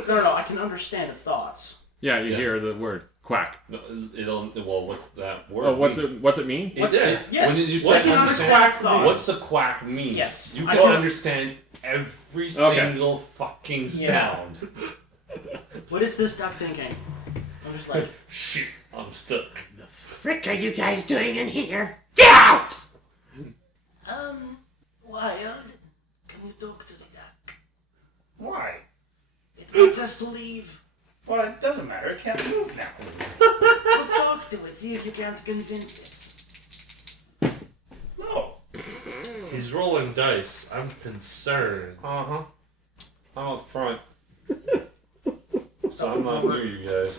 No. I can understand its thoughts. Yeah, you Yeah. hear the word quack. No, it'll. Well, what's that word? Oh, what's mean? it mean? What's did. it? Yes. When did you What say does understand? the quack mean? What's the quack mean? Yes. You I can can- understand every Okay. single fucking Yeah. sound. What is this duck thinking? I'm just like, Shit, I'm stuck. Frick are you guys doing in here? Get out! Wild, can you talk to the duck? Why? It wants us to leave. Well, it doesn't matter. It can't move now. Well, talk to it. See if you can't convince it. No. He's rolling dice. I'm concerned. Uh-huh. I'm up front. So I'm not near you guys.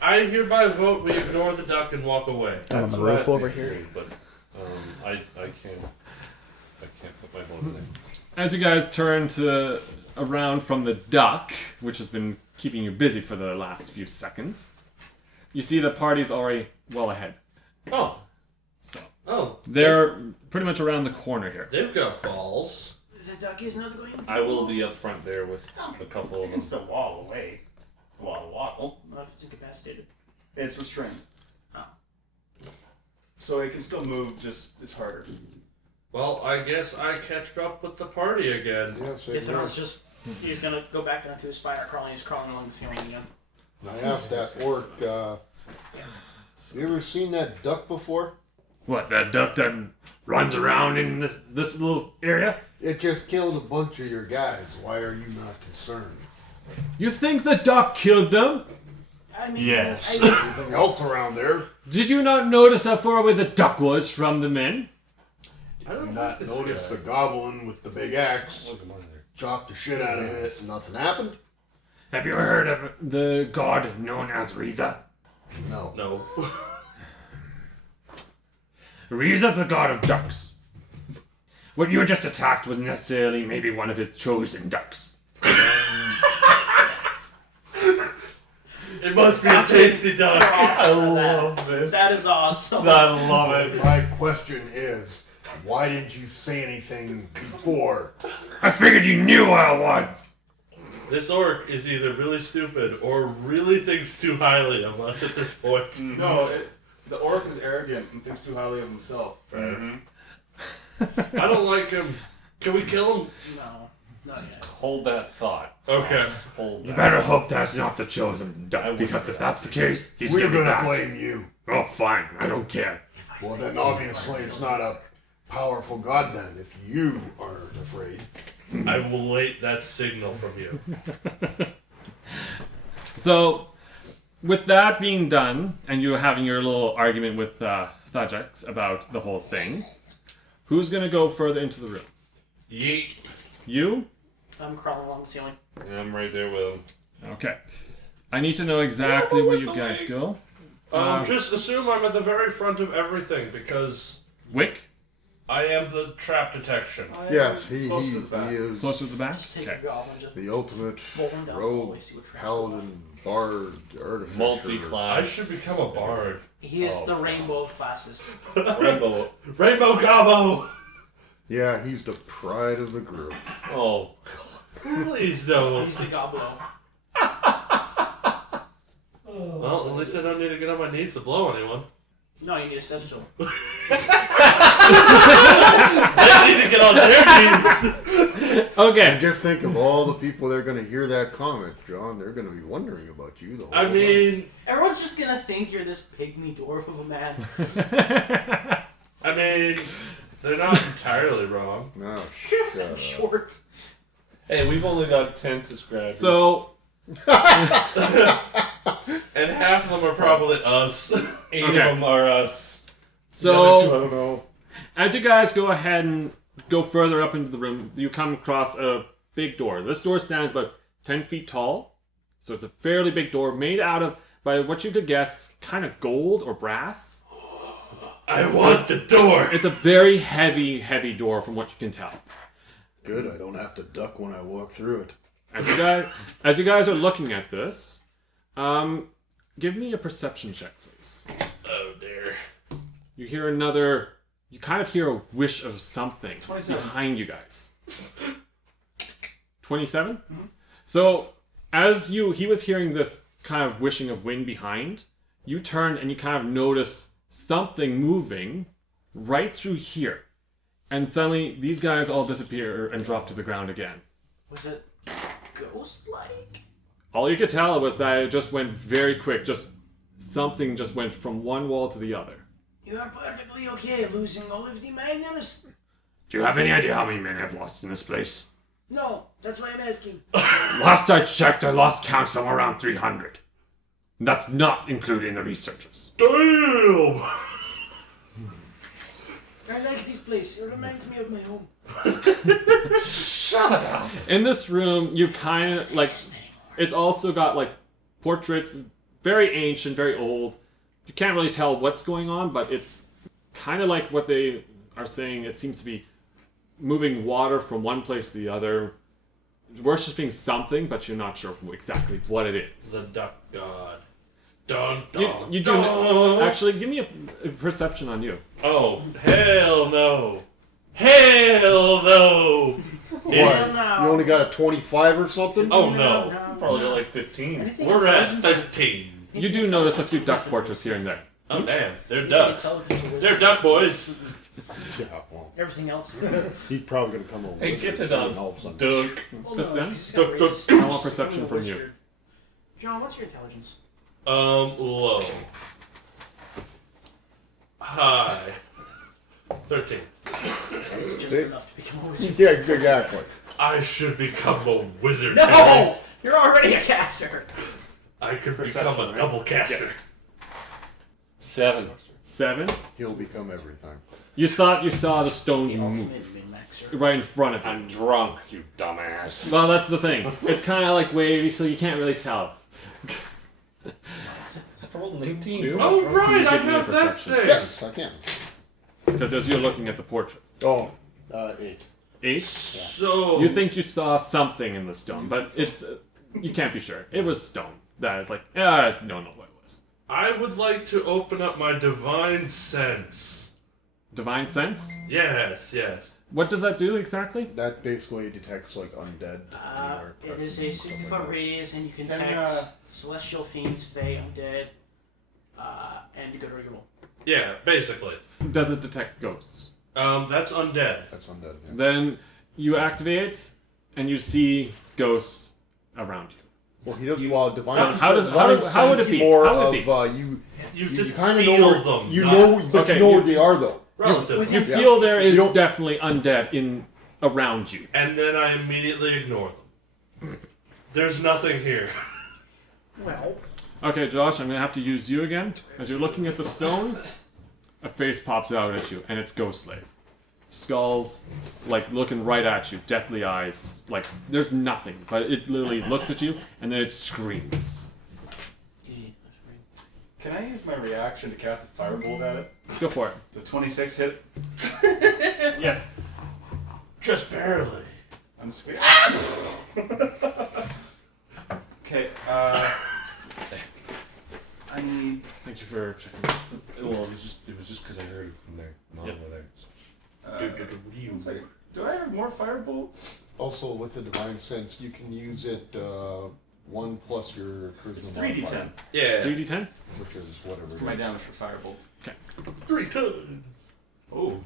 I hereby vote we ignore the duck and walk away. That's the roof what I over figured, But I can't put my vote in there. As you guys turn to around from the duck, which has been keeping you busy for the last few seconds, you see the party's already well ahead. Oh. So Oh, they're pretty much around the corner here. they've got balls. The duck is not going to I will be up front there with a couple You of can them. still waddle away. Waddle. Well, if it's incapacitated. It's restrained. Oh. So it can still move, just it's harder. Well, I guess I catch up with the party again. Yes, Githidon's just, he's gonna go back down to his spider crawling. He's crawling along the ceiling again. I asked that orc, you ever seen that duck before? What, that duck that runs around in this little area? It just killed a bunch of your guys. Why are you not concerned? You think the duck killed them? I mean, Yes. Anything else around there? Did you not notice how far away the duck was from the men? I Did don't you like not this notice guy. the goblin with the big axe chopped the shit out of it and nothing happened? Have you heard of the god known as Riza? No. No. Riza's the god of ducks. What you were just attacked was necessarily maybe one of his chosen ducks. It must be a tasty duck. I love this. That is awesome. I love it. My question is, why didn't you say anything before? I figured you knew who I was. This orc is either really stupid or really thinks too highly of us at this point. No, the orc is arrogant and thinks too highly of himself. I don't like him. Can we kill him? No, not yet. Hold that thought. Okay. Hold You that. better hope that's not the chosen duck, because if that's the case, he's We're gonna be gonna back. blame you. Oh, fine. I don't care. Well, then obviously it's not a powerful god then, if you aren't afraid. I will wait that signal from you. So, with that being done, and you having your little argument with Thajax about the whole thing, who's going to go further into the room? Yeet. You? I'm crawling along the ceiling. Yeah, I'm right there with him. Okay. I need to know exactly where you guys go. Just assume I'm at the very front of everything because Wick? I am the trap detection. Yes, he Close to the back. is Close to the back? Just take Okay. a goblin, just the ultimate roll him down the rogue, hallway, see what traps go off. paladin, bard, artificer. Multi-class. I should become a bard. He is the rainbow of classes. Rainbow. Rainbow Gobbo! Yeah, he's the pride of the group. Oh, Please don't. He's the goblo. Well, at least I don't need to get on my knees to blow anyone. No, you need a step stool. I need to get on their knees. Okay. Just think of all the people that are going to hear that comment, John. They're going to be wondering about you the whole I time. mean, Everyone's just gonna think you're this pygmy dwarf of a man. they're not entirely wrong. No, shut up. Short. hey, we've only got 10 subscribers. So, And half of them are probably us. 8 Okay. of them are us. so The other 2, I don't know. as you guys go ahead and go further up into the room, you come across a big door. This door stands about 10 feet tall. So it's a fairly big door made out of, by what you could guess, kind of gold or brass. I want the door. It's a very heavy, heavy door from what you can tell. Good, I don't have to duck when I walk through it. As you guys are looking at this, give me a perception check, please. Oh dear. You hear another. You kind of hear a wish of something 27. behind you guys. 27? Mm-hmm. So, as he was hearing this kind of wishing of wind behind, you turn and you kind of notice something moving right through here. And suddenly, these guys all disappear and drop to the ground again. Was it ghost-like? All you could tell was that it just went very quick. Something just went from one wall to the other. You are perfectly okay losing all of the magnums? Do you have any idea how many men I've lost in this place? No, that's why I'm asking. Last I checked, I lost count somewhere around 300. That's not including the researchers. Damn. I like this place. It reminds me of my home. In this room, you kind of like. It's also got like portraits, very ancient, very old. You can't really tell what's going on, but it's kind of like what they are saying. It seems to be moving water from one place to the other, worshipping something, but you're not sure exactly what it is. The duck god. Dun, You, dun, you do dun. actually give me a perception on you. Oh, hell no. Hell no. What? It's- You only got a 25 or something? Oh no. Probably got like 15. Anything We're at intelligence? 13. You do notice a few duck portraits here and there. Oh damn, they're ducks. Intelligence or They're duck boys. Yeah, well, Everything else. he's probably going to come over. Hey, with get it to and the all of a sudden- duck. Well, This then? he's got Duck, duck, racist- I want perception from you. wizard. John, what's your intelligence? Low. Hi. 13. It's just See? enough to become a wizard. Yeah, exactly. I should become a wizard. No! You're already a caster. I could Perception, become a right? double caster. Yes. 7. 7. He'll become everything. You thought you saw the stones move Ultimate min-maxer. right in front of you. I'm drunk, you dumbass. Well, that's the thing. It's kind of like wavy, so you can't really tell. I rolled an 18. Oh, right, Can you I give me a have that perception? thing. Yes, I can. Because as you're looking at the portraits. Oh, 8. 8. So. You think you saw something in the stone, but it's you can't be sure. It was stone. That is like, I don't know what it was. I would like to open up my divine sense. Divine sense? Yes, yes. What does that do exactly? That basically detects like undead. anywhere It is present a and stuff 60-foot like that. radius, and you can Can, detect celestial fiends, fae, undead, and you go to reroll. Yeah, basically. Does it detect ghosts? That's undead. That's undead. Yeah. Then you activate it, and you see ghosts around you. Well, he does. Well, divine. How would it be? More How would it of be? you. You You just kind of feel know where them. you not know, but Okay, you know you- where they are though. relative. You Yeah. feel there is You don't- definitely undead in around you. And then I immediately ignore them. There's nothing here. Well, Okay, Josh, I'm gonna have to use you again. As you're looking at the stones, a face pops out at you, and it's Ghost Slave. Skulls, like looking right at you, deathly eyes. Like there's nothing, but it literally looks at you, and then it screams. Can I use my reaction to cast a firebolt at it? Go for it. The 26 hit. Yes. Just barely. I'm scared. Okay. I need. Thank you for checking. Well, it was just because I heard it from there. Not Yep. over there. One second. Do I have more firebolts? Also, with the divine sense, you can use it 1 plus your charisma It's modifier, 3d10 Yeah. 3d10. which is whatever. for my damage for firebolt. 3 times. Oh,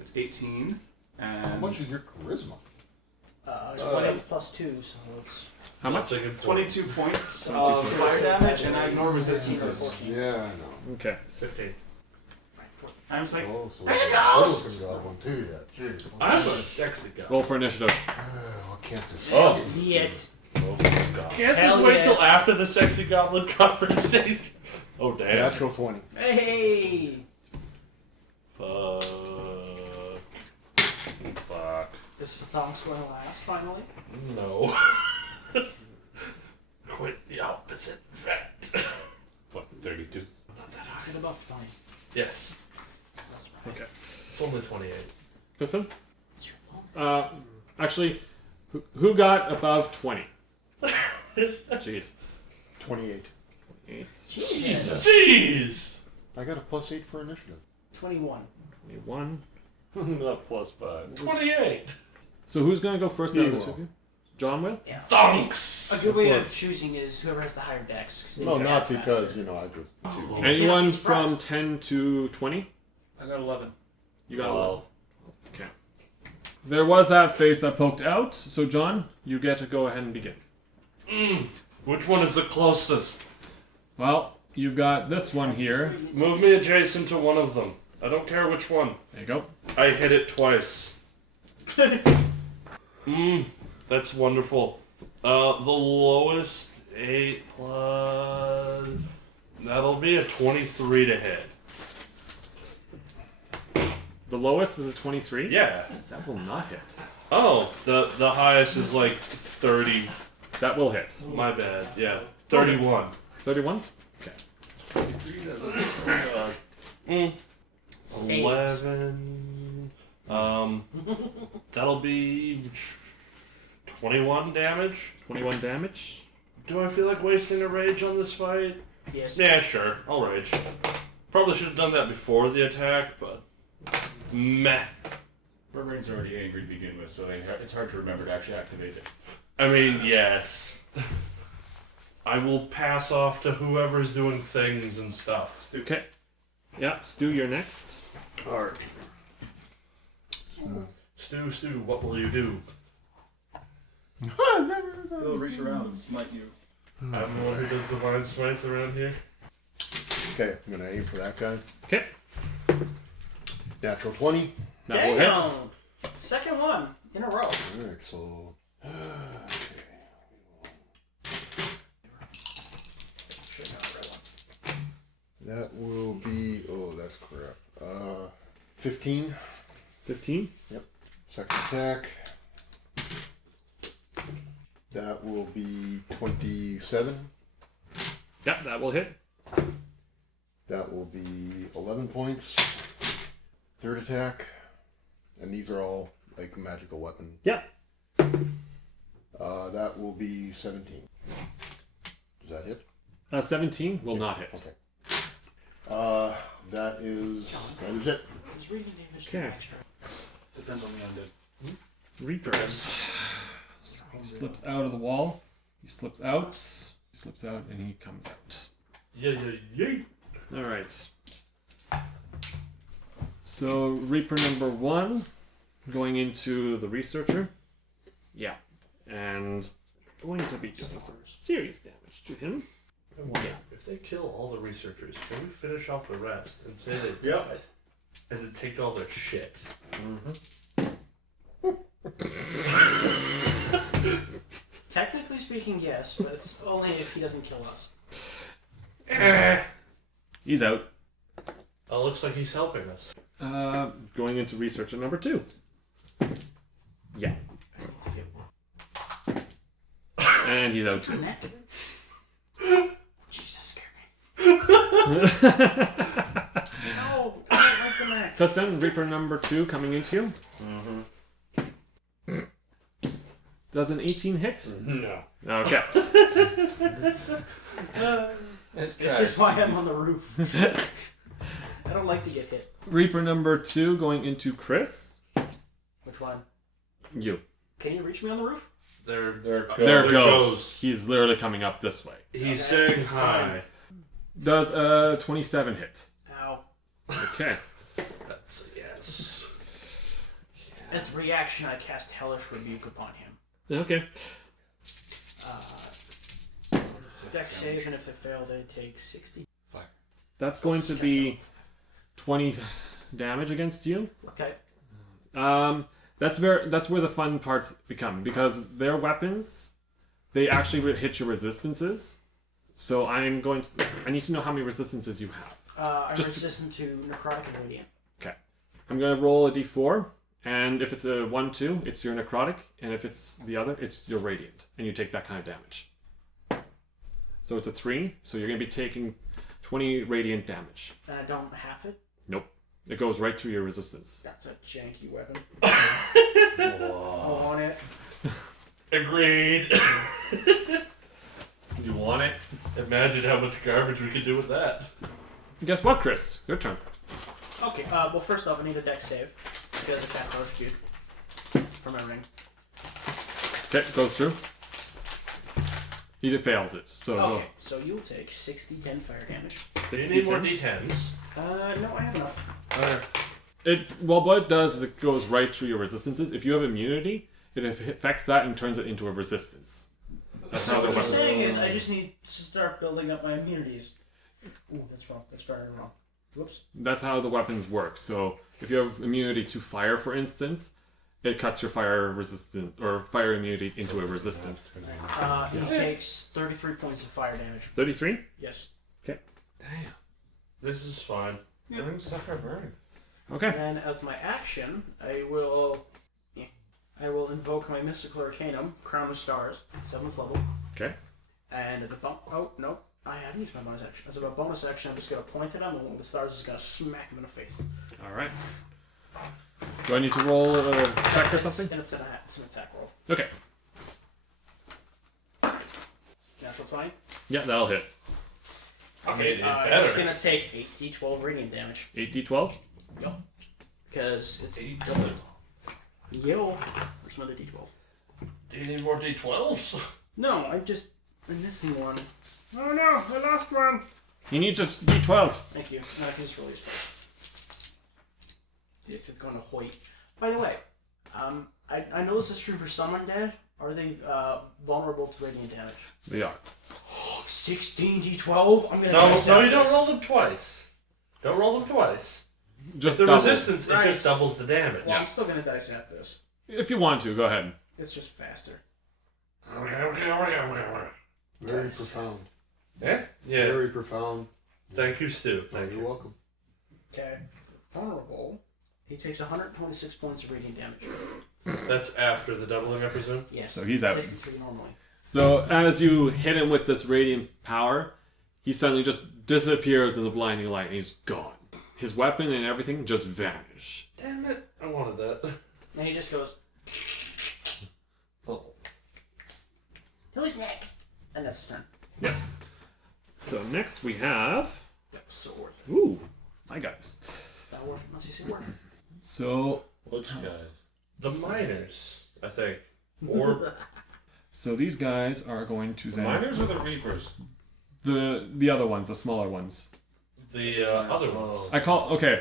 it's 18. And How much is your charisma? it's 20 plus 2, so it's... How much? 22 points of fire damage, and I ignore resistances. Yeah, I know. Okay. 15. I'm just like, Oh, so There it goes. Got one too yet. Jeez. I'm a sexy guy. Roll for initiative. What can't this? Oh. Yet. Oh my god. Can't Hell this wait till yes. after the sexy goblin conversation? Oh damn. Natural 20. Hey! Fuck. Fuck. Is Fthonks going to last, finally? No. Quite the opposite fact. What, 32? Is it above 20? Yes. That's right. Okay. It's only 28. Listen. It's your fault. Actually, who got above 20? Jeez. 28. Jesus! Jeez! I got a +8 for initiative. 21. 21. Not plus 5. 28. So who's gonna go first Me out of the will. two of you? John will? Yeah. Thunks! A good way Of of choosing is whoever has the higher dex. 'cause they No, can not act because, faster. you know, I just. Oh. Anyone be from surprised. 10 to 20? I got 11. You got 12. Okay. There was that face that poked out, so John, you get to go ahead and begin. Which one is the closest? Well, you've got this one here. Move me adjacent to one of them. I don't care which one. There you go. I hit it twice. That's wonderful. The lowest 8 plus... That'll be a 23 to hit. The lowest is a 23? Yeah. That will not hit. Oh, the highest is like 30. That will hit. My bad. Yeah. 31. 31? Okay. 11. That'll be 21 damage. 21 damage. Do I feel like wasting a rage on this fight? Yes. Yeah, sure. I'll rage. Probably should have done that before the attack, but meh. My brain's already angry to begin with, so it's hard to remember to actually activate it. I mean, yes. I will pass off to whoever's doing things and stuff. Okay. Yeah, Stu, you're next. Alright. Stu, what will you do? He'll reach around and smite you. I'm the one who does divine smites around here. Okay, I'm gonna aim for that guy. Okay. Natural 20. That will hit. Damn! Second one in a row. Alright, so. That will be. Oh, that's crap. 15. 15. Yep. Second attack. That will be 27. Yep, that will hit. That will be 11 points. Third attack. And these are all like magical weapon. Yep. That will be 17. Does that hit? 17 will not hit. Okay. That is it. Is reading damage Okay. extra? Depends on the undead. Reapers. So he slips out of the wall. He slips out. He slips out, and he comes out. Yeah. All right. So Reaper number 1 going into the researcher. Yeah, and going to be doing some serious damage to him. If they kill all the researchers, can we finish off the rest and say they Yep. died? And then take all their shit? Technically speaking, yes, but it's only if he doesn't kill us. He's out. Oh, looks like he's helping us. Going into researcher number 2. Yeah. And he's out too. Neck. Jesus, scare me. No, I don't like the neck. Custom Reaper number 2 coming into you. Does an 18 hit? No. Okay. This is why I'm on the roof. I don't like to get hit. Reaper number 2 going into Chris. Which one? You. Can you reach me on the roof? There There goes. He's literally coming up this way. He's saying hi. Does a 27 hit? Ow. Okay. That's a yes. As a reaction, I cast Hellish Rebuke upon him. Okay. Dex save, and if they fail, they take 60. That's going to be 20 damage against you. Okay. That's where the fun parts become, because their weapons, they actually hit your resistances. So I need to know how many resistances you have. I'm resistant to Necrotic and Radiant. Okay. I'm going to roll a d4, and if it's a 1-2, it's your necrotic, and if it's the other, it's your radiant, and you take that kind of damage. So it's a 3, so you're going to be taking 20 radiant damage. And I don't half it? Nope. It goes right through your resistance. That's a janky weapon. I want it. Agreed. You want it? Imagine how much garbage we could do with that. Guess what, Chris? Your turn. Okay, well, first off, I need a dex save. Because I cast Hellish Rebuke. For my ring. Okay, goes through. He fails it, so Okay, so you'll take 60-10 fire damage. Do you need more d10s? No, I have enough. What it does is it goes right through your resistances. If you have immunity, it affects that and turns it into a resistance. That's how the What you're weapon. saying is I just need to start building up my immunities. Ooh, that's wrong. That's starting wrong. Whoops. That's how the weapons work. So if you have immunity to fire, for instance, it cuts your fire resistant or fire immunity into a resistance. He takes 33 points of fire damage. 33. Yes. Okay. Damn. This is fine. Burn, sucker, burn. Okay. And as my action, I will invoke my Mystical Arcanum, Crown of Stars, 7th level. Okay. And as a I haven't used my bonus action. As a bonus action, I'm just gonna point it on the one with the stars. Is gonna smack him in the face. All right. Do I need to roll a check or something? And it's an attack roll. Okay. Natural 20. Yeah, that'll hit. I mean, it It's better. gonna take 8d12 radiant damage. 8d12. Yep. Because it's 8 Yo. Or some other d12. Do you need more d12s? No, I'm missing one. Oh no, I lost one. You need just d12. Thank you. No, I can just release it. It's going to Hoyt. By the way, I know this is true for some undead. Are they vulnerable to radiant damage? They are. 16d12? I'm gonna No, test you out don't this. roll them twice. Don't roll them twice. Just The double. resistance, it Right. just doubles the damage. Well, I'm still gonna dice at this. If you want to, go ahead. It's just faster. Very profound. Eh? Yeah. Very profound. Thank you, Stu. Thank You're you. welcome. Okay. Vulnerable. He takes 126 points of radiant damage. That's after the doubling, I presume? Yes. So he's out. 63 normally. So as you hit him with this radiant power, he suddenly just disappears in the blinding light and he's gone. His weapon and everything just vanish. Damn it. I wanted that. And he just goes, Oh. who's next? And that's his turn. So next we have... That was so worth it. Ooh, my guys. That worth it. Once you see worth it. So Which guys? The miners, I think. Or these guys are going to The then... miners or the reapers? The other ones, the smaller ones. the other ones.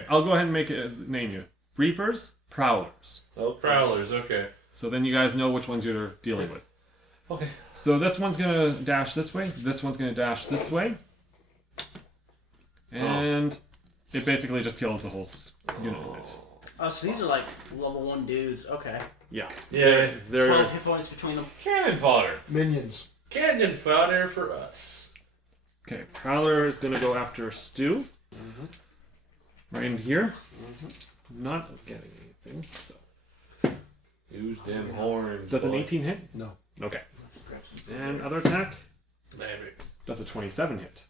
I'll go ahead and name you. Reapers, Prowlers. Oh, Prowlers, okay. So then you guys know which ones you're dealing with. Okay. So this one's gonna dash this way, this one's gonna dash this way. And it basically just kills the whole unit. Oh, so these are like level 1 dudes. Okay. Yeah. Yeah. 12 They're hit points between them. Cannon fodder. Minions. Canyon fodder for us. okay. Prowler is gonna go after Stu. Right in here. Not getting anything. So Use them horns. does an boy. 18 hit? No. Okay. And other attack Maybe. does a 27 hit.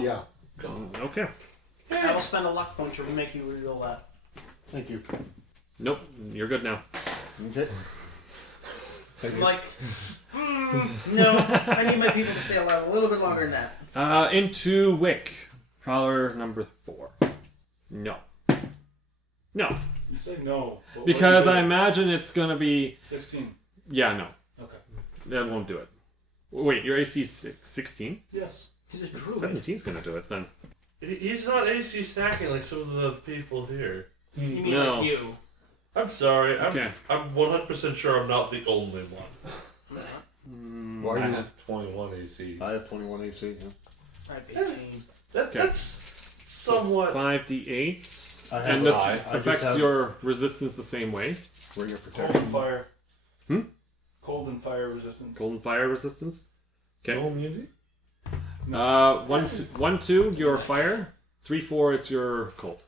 Yeah. Okay. I will spend a luck point to make you reroll that. Thank you. Nope. You're good now. Okay. Thank I'm you. like, no, I need my people to stay alive a little bit longer than that. Into Wick. Prowler number 4. No. No. You say no. but Because what I do you imagine it's gonna be... do? 16. Yeah, no. Okay. That won't do it. Wait, your AC 16? Yes. He's a druid. 17's gonna do it then. He's not AC stacking like some of the people here. You mean No. like you? I'm sorry. Okay. I'm 100% sure I'm not the only one. Why I are you? have 21 AC. I have 21 AC. Yeah. I have 18. That's somewhat. 5d8s. I have And this I just affects have your resistance the same way. ring of Cold protection. and fire. Hmm? Cold and fire resistance. Golden fire resistance. Okay. No immunity? 1, 2, your fire. 3, 4, it's your cold.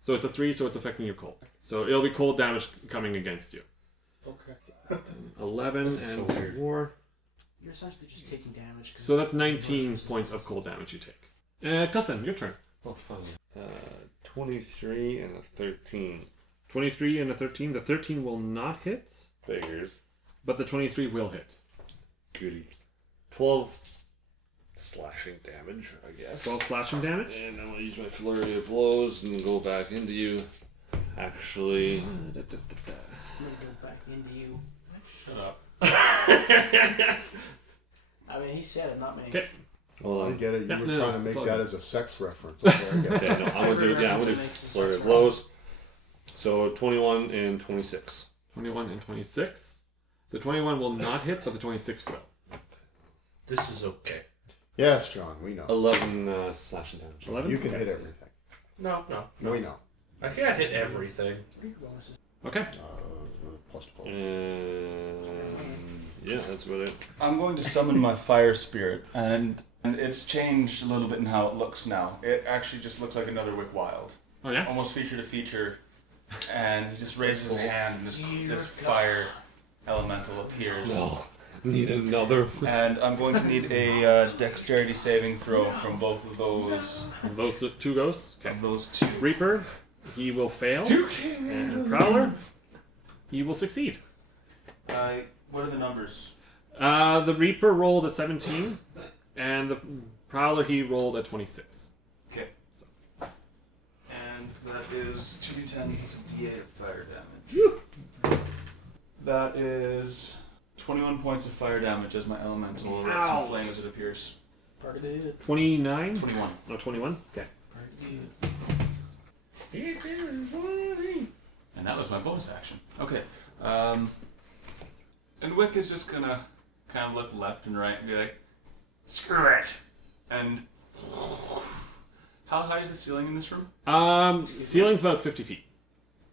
So it's a 3, so it's affecting your cold. So it'll be cold damage coming against you. Okay. 11 This is and so weird. 4. You're essentially just taking damage. 'cause So that's 19 points of cold damage you take. Cousin, your turn. Oh, fun. 23 and a 13. 23 and a 13. The 13 will not hit, Figures. but the 23 will hit. Goody. 12 slashing damage, I guess. 12 slashing damage. And I'm gonna use my flurry of blows and go back into you. Actually, I'm gonna go back into you. Shut up. I mean, he said it, not me. Okay. hold I on. get it. You Yeah, were no, trying to no, make it's all that good. as a sex reference. Okay, I get it. Okay, no, I'm gonna do Every a reference flurry makes of sense. blows. So 21 and 26. 21 and 26. The 21 will not hit, but the 26 will. This is okay. Yes, John. We know. 11 slashing damage. 11? You can hit everything. No. We know. I can't hit everything. Okay. Plus 12. And yeah, that's about it. I'm going to summon my fire spirit, and it's changed a little bit in how it looks now. It actually just looks like another Wick Wild, Oh, yeah? almost feature to feature. And he just raises his hand, and this Dear fire elemental appears. No. Need another. And I'm going to need a dexterity saving throw from both of those Those 2 ghosts. Okay. of those two. Reaper, he will fail. And Prowler, he will succeed. What are the numbers? The Reaper rolled a 17, and the Prowler, he rolled a 26. Okay. And that is 2d10 plus a d8 of fire damage. That is 21 points of fire damage as my elemental erupts Ow. in flame as it appears. Part of it. 29? 21. No, 21? Okay. Part of it. And that was my bonus action. Okay. And Wick is just gonna kind of look left and right and be like, screw it! And How high is the ceiling in this room? Ceiling's about 50 feet.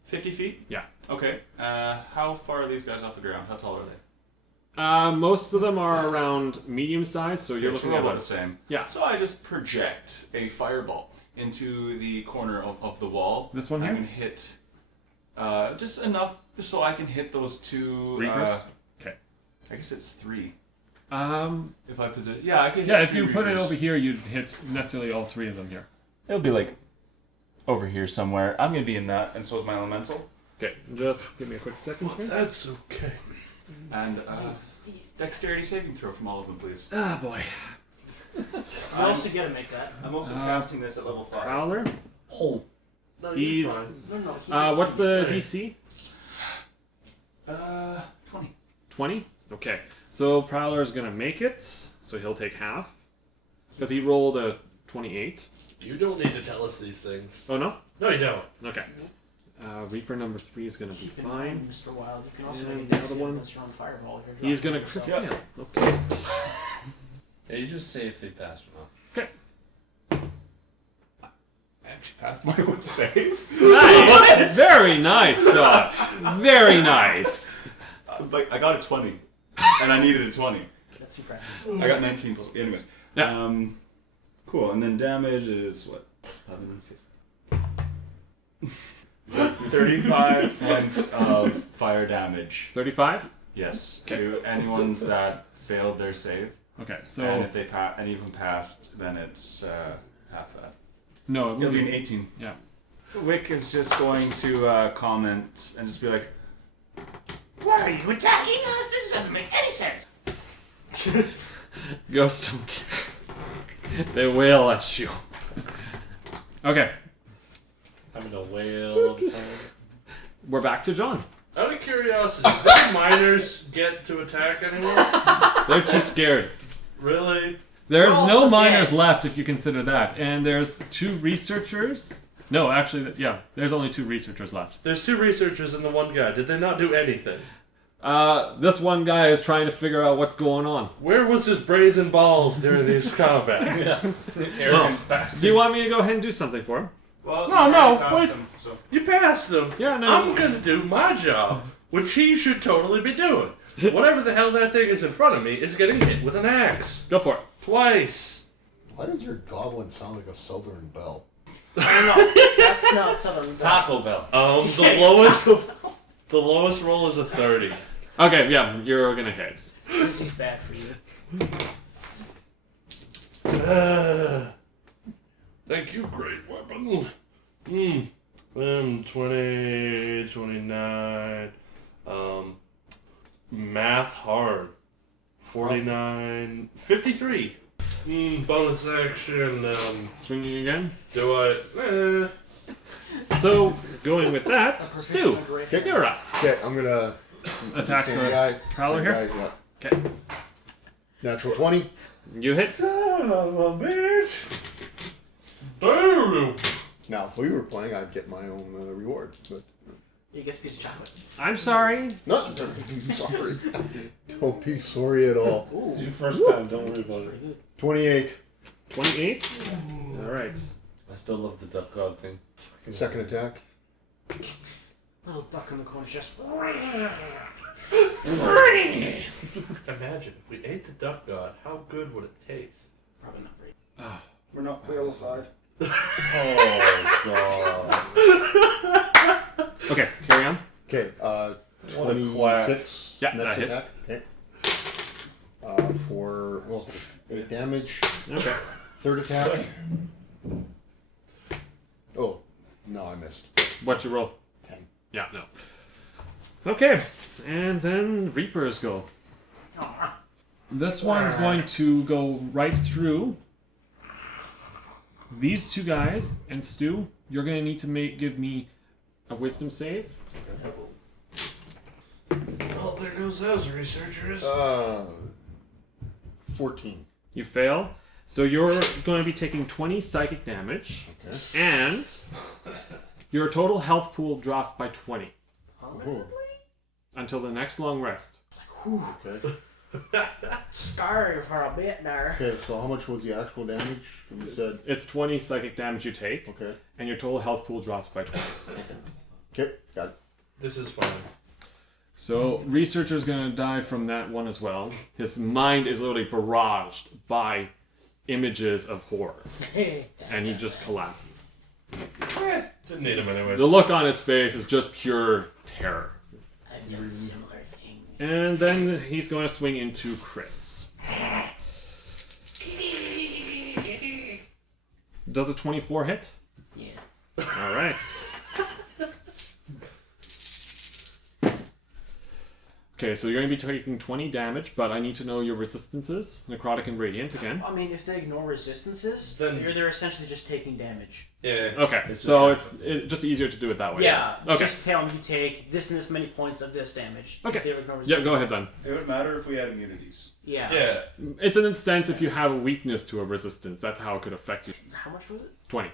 50 feet? Yeah. Okay. How far are these guys off the ground? How tall are they? Most of them are around medium size, so you're Okay, so looking we're at about about the same. Yeah. So I just project a fireball into the corner of the wall. This one I here? can hit just enough so I can hit those two. Reapers? Okay. I guess it's 3. Um, If I position, yeah, I can. yeah, hit if you 3 put it Reapers. over here, you'd hit necessarily all 3 of them here. It'll be like over here somewhere. I'm gonna be in that, and so is my elemental. Okay, just give me a quick second here. That's okay. And dexterity saving throw from all of them, please. Ah, boy. You also get to make that. I'm also casting this at level 5. Prowler? Oh. No, He's- you're fine. No, he makes What's it. the DC? 20. 20? Okay. So Prowler's gonna make it, so he'll take half. Because he rolled a 28. You don't need to tell us these things. Oh, no? No, you don't. Okay. Reaper number 3 is gonna be Keep in mind, fine. Mr. Wild. You can also And make the a other one? against your own fireball. If you're He's dropping gonna it crit yourself. fail. Okay. Yeah, you just say if they pass or not. Okay. I actually passed my own save. Nice! Very nice, Josh. Very nice. Like I got a 20, and I needed a 20. That's impressive. I got 19 plus. Anyways. Yeah. Cool. And then damage is what? 35 points of fire damage. 35? Yes. To anyone's that failed their save, Okay, and so... if they any of them passed, then it's half that. No, It'll be an 18. Yeah. Wick is just going to comment and just be like, Why are you attacking us? This doesn't make any sense. Ghosts don't care. They wail at you. Okay, Having a whale. we're back to John. Out of curiosity, do the miners get to attack anyone? They're too scared. Really? There's We're no also miners dead. left if you consider that. And there's 2 researchers. No, actually, yeah, there's only 2 researchers left. There's 2 researchers and the one guy. Did they not do anything? This one guy is trying to figure out what's going on. Where was his brazen balls during these combat? Arrogant bastard. Do you want me to go ahead and do something for him? well, No, you no, already passed wait. him, so. You passed them. Yeah, no. I'm gonna do my job, which he should totally be doing. Whatever the hell that thing is in front of me is getting hit with an axe. Go for it. Twice. Why does your goblin sound like a southern belle? No, that's not Southern. Taco Bell. The lowest roll is a 30. Okay, yeah, you're gonna hit. He's bad for you. Thank you, great weapon. 20, 29. Math hard. 49, 53. Bonus action. Swinging again. Do I? So, going with that, Stu, Okay. you're up. Okay, I'm gonna Attack same the guy. Prowler same here. guy, yeah. Okay. Natural 20. You hit. Son of a bitch. Boom. Now, if we were playing, I'd get my own reward, but He gets a piece of chocolate. I'm sorry. not sorry. Don't be sorry at all. It's your first time. Don't worry about it. 28. 28. All right. I still love the duck god thing. Second attack. Little duck in the corner just. Imagine if we ate the duck god, how good would it taste? Probably not great. We're not qualified. Okay, carry on. Okay, What a quack. 26. Yeah, next that attack. hits. Okay. For 8 damage. Okay. Third attack. Oh, no, I missed. What'd you roll? 10. Yeah, no. Okay, and then Reapers go. This one's going to go right through these 2 guys, and Stu, you're going to need to give me a wisdom save. Oh, there goes those researchers. 14. You fail, so you're going to be taking 20 psychic damage, Okay. and your total health pool drops by 20 Oh, until the next long rest. okay. Scarred for a bit there. Okay, so how much was the actual damage? You said. It's 20 psychic damage you take, Okay. and your total health pool drops by 20. Okay, got it. This is fine. So, Researcher's gonna die from that one as well. His mind is literally barraged by images of horror, and he just collapses. Didn't need him anyways. The look on his face is just pure terror. I've done similar things. And then he's going to swing into Chris. Does a 24 hit? Yes. Alright. Okay, so you're going to be taking 20 damage, but I need to know your resistances. Necrotic and Radiant again. I mean, if they ignore resistances, Then- they're essentially just taking damage. Yeah. Okay, so it's just easier to do it that way. Yeah. Okay. Just tell them you take this and this many points of this damage. Okay. If they ignore Yeah, go resistance. ahead then. It would matter if we had immunities. Yeah. Yeah. It's an instance if you have a weakness to a resistance. That's how it could affect you. How much was it? 20.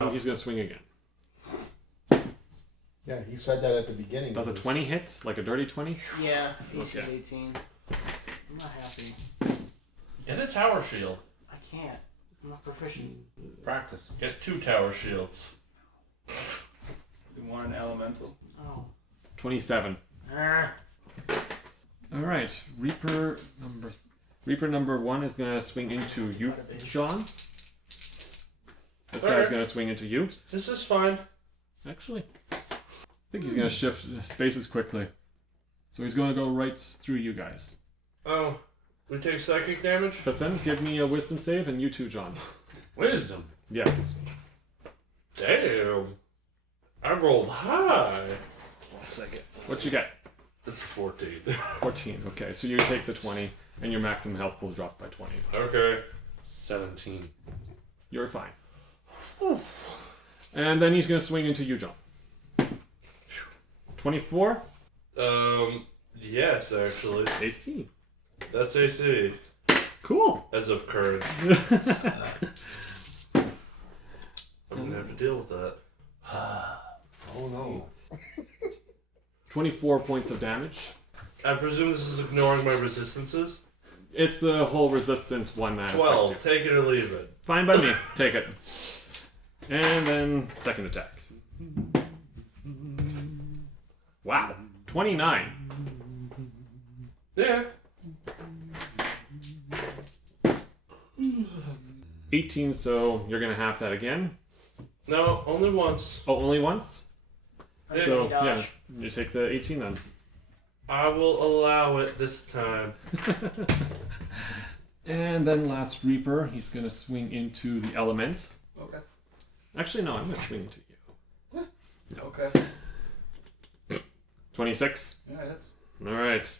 And he's going to swing again. Yeah, he said that at the beginning. Does a 20 hit? Like a dirty 20? Yeah. AC's Okay. 18. I'm not happy. Get a tower shield. I can't. I'm not proficient. Practice. Get 2 tower shields. You want an elemental? Oh. 27. Ah. Alright, Reaper number 1 is going to swing into you, John. This guy's Alright. going to swing into you. This is fine. Actually, I think he's going to shift spaces quickly. So he's going to go right through you guys. Oh, we take psychic damage? But then give me a wisdom save, and you too, John. Wisdom. Yes. Damn. I rolled high. 1 second. What you get? It's a 14. 14. Okay, so you take the 20, and your maximum health pool drops by 20. Okay. 17. You're fine. And then he's going to swing into you, John. 24? Yes, actually. AC. That's AC. Cool. As of current. I'm gonna have to deal with that. Oh no. 24 points of damage. I presume this is ignoring my resistances? It's the whole resistance one that affects 12. you. Take it or leave it. Fine by me. Take it. And then second attack. Wow. 29. Yeah. 18, so you're going to half that again. No, only once. Oh, only once? Yeah. So, yeah, you take the 18 then. I will allow it this time. And then last Reaper, he's going to swing into the element. Okay. Actually, no, I'm going to swing into you. Okay. 26. Yeah, that's. All right.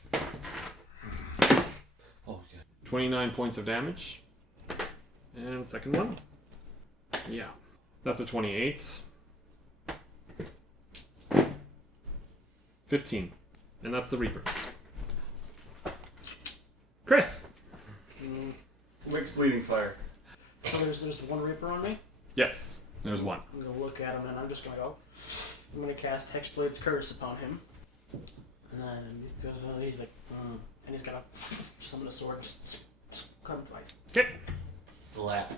Oh, yeah. 29 points of damage. And second one. Yeah. That's a 28. 15. And that's the Reapers. Chris! Wick's bleeding fire. So there's one Reaper on me. Yes, there's one. I'm gonna look at him and I'm just gonna go. I'm gonna cast Hexblade's Curse upon him. And then he's like, and he's gonna summon a sword, just cut him twice. Okay. Slap.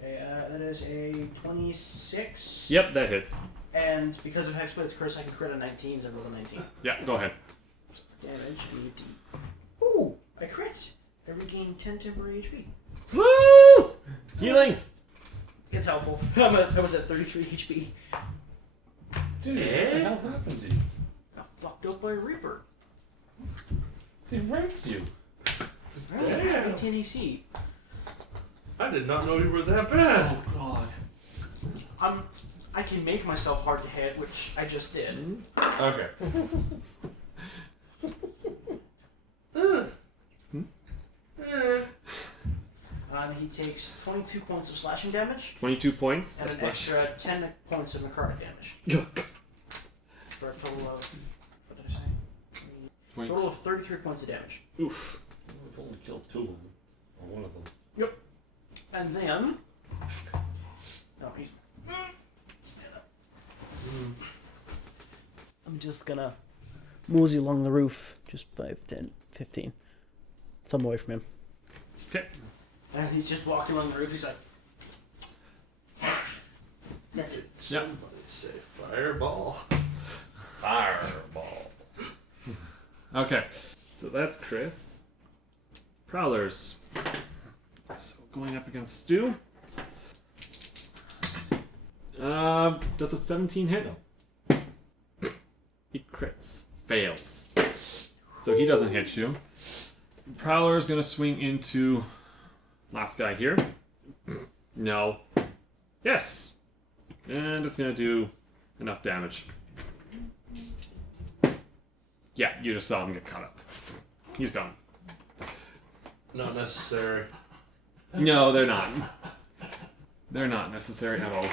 That is a 26. Yep, that hits. And because of Hexblade's Curse, I can crit a 19, so I rolled a 19. Yeah, go ahead. Damage, 80. Ooh, I crit. I regain 10 temporary HP. Woo! Healing! It's helpful. I was at 33 HP. Dude, what the hell happened to you? Got fucked up by a Reaper. They raped you. I had 10 AC. I did not know you were that bad. God. I can make myself hard to hit, which I just did. Okay. He takes 22 points of slashing damage 22 points. and of an slash. extra 10 points of necrotic damage. For a total of, what did I say? Points. Total of 33 points of damage. Oof. We've only killed 2 of them. Or 1 of them. And then, no, he's stand up. I'm just gonna mosey along the roof, just 5, 10, 15. Some away from him. Okay. And he's just walking along the roof. He's like, that's it. Yep. Somebody say fireball. Fireball. Okay. So that's Chris. Prowlers. So going up against Stu. Does a 17 hit? No. He crits. Fails. So he doesn't hit you. Prowler is going to swing into last guy here. No. Yes. And it's going to do enough damage. Yeah, you just saw him get cut up. He's gone. Not necessary. No, they're not. They're not necessary at all.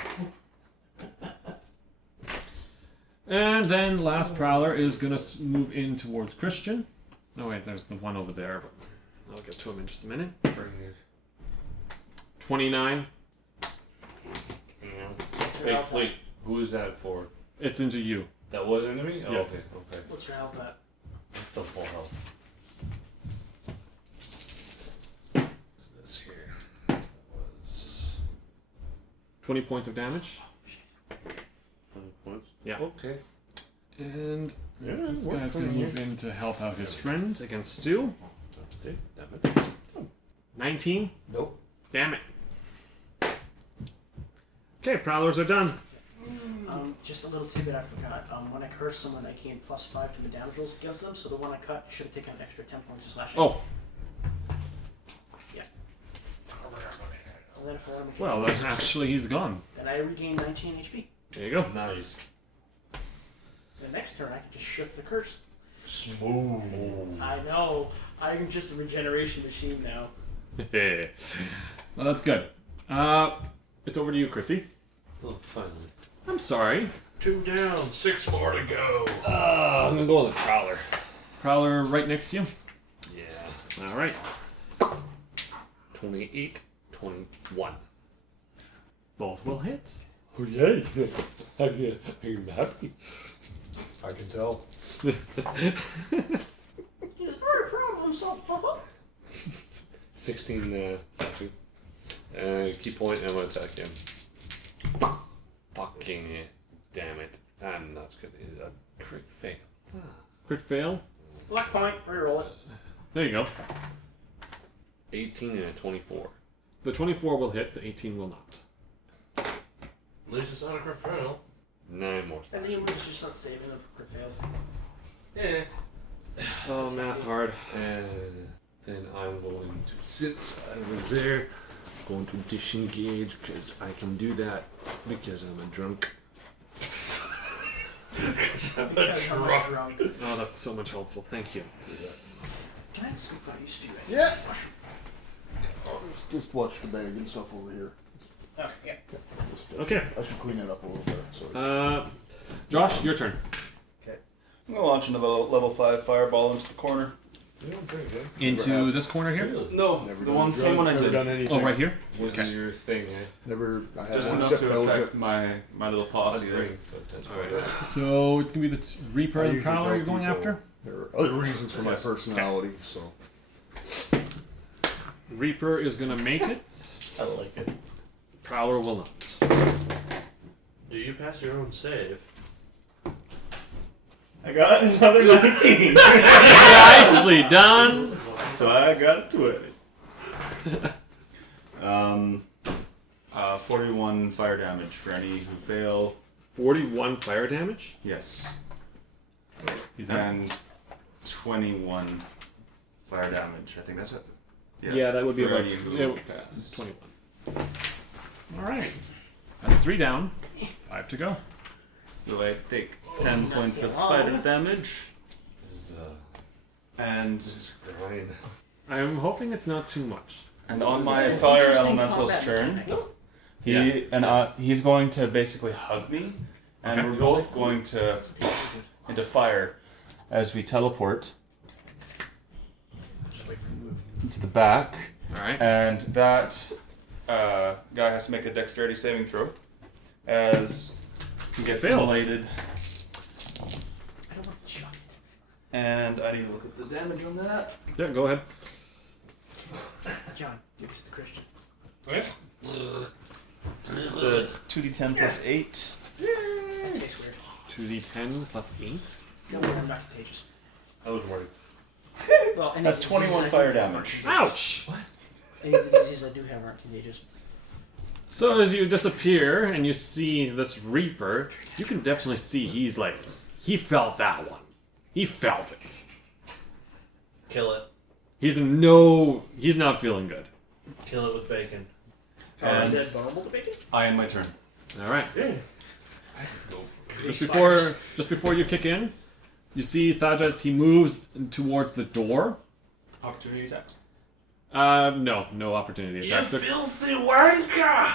And then last Prowler is going to move in towards Christian. No, wait, there's the one over there, but I'll get to him in just a minute. 29. Wait, who is that for? It's into you. That was into me? Oh, Yes. okay. What's your health at? It's still full health. What's this here? That was 20 points of damage. 20 points. Yeah. Okay. And Yeah, this worked guy's for going to me. move in to help out his friend against Stu. Damn it. 19. Nope. Damn it. Okay, Prowlers are done. Just a little tidbit I forgot. When I curse someone, I gain +5 to the damage rolls against them, so the one I cut should have taken an extra 10 points of slashing. Oh, Yeah. And then if I want to well, then actually he's gone. then I regain 19 HP. There you go. Nice. The next turn, I can just shift the curse. Smooth. I know. I'm just a regeneration machine now. Well, that's good. It's over to you, Chrissy. Oh, finally. I'm sorry. 2 down, 6 more to go. I'm gonna go with the Prowler. Prowler right next to you. Yeah. All right. 28, 21. Both will hit. Oh, yay. I'm happy. I can tell. He's very proud of himself, Papa. 16 slashing. Key point, and I'm gonna attack him. Fucking damn it. I'm not gonna. A crit fail. Crit fail. Luck point, reroll it. There you go. 18 and a 24. The 24 will hit. The 18 will not. At least it's not a crit fail. 9 more I think slashing. it was just not saving of crit fails. Yeah. Oh, math hard. And then I'm going to, since I was there, going to disengage because I can do that because I'm a drunk. Because I'm drunk. Oh, that's so much helpful. Thank you. Can I scoop what I used to do? Yeah. Oh, just watch the bag and stuff over here. Oh, yeah. Okay. I should clean it up a little bit. Sorry. Josh, your turn. I'm gonna launch another level 5 fireball into the corner. Into this corner here. No, Never the done one, drugs, same one I never did. done anything. Oh, right here. What's your thing, eh? Never. I had Just one enough sip. to That was affect it. my little posse there. Drink, but that's alright. So it's gonna be the Reaper I and usually Prowler tell you're going people after. There are other reasons for my Yes. personality, so. Reaper is gonna make it. I like it. Prowler will not. Do you pass your own save? I got another 19. Nicely done. So I got 20. 41 fire damage for any who fail. 41 fire damage. Yes. He's And 21 fire damage. I think that's it. Yeah, that would be For about any who yeah, pass. 21. All right. That's 3 down. 5 to go. So I take 10 points of fire damage. This is, And grind. I'm hoping it's not too much. and on my It's an fire interesting elemental's combat turn, mechanic. he's going to basically hug me, and Okay. we're both going to into fire as we teleport into the back. All right. And that guy has to make a dexterity saving throw as he gets Fails. immolated. I don't want to chuck And I need to look at the damage on that. Yeah, go ahead. John, give us the Christian. It's a 2d10 plus 8. That tastes weird. 2d10 plus 8. No, we're not contagious. I was worried. Well, any That's of the 21 diseases I fire do have damage. aren't contagious. Ouch! Any of the diseases I do have aren't contagious. So as you disappear and you see this Reaper, you can definitely see he's like, he felt that one. He felt it. Kill it. He's not feeling good. Kill it with bacon. Are And undead vulnerable to bacon? I end my turn. All right. Yeah. Just before you kick in, you see Rhajat. He moves towards the door. Opportunity attacks. No opportunity You attacks. filthy wanker!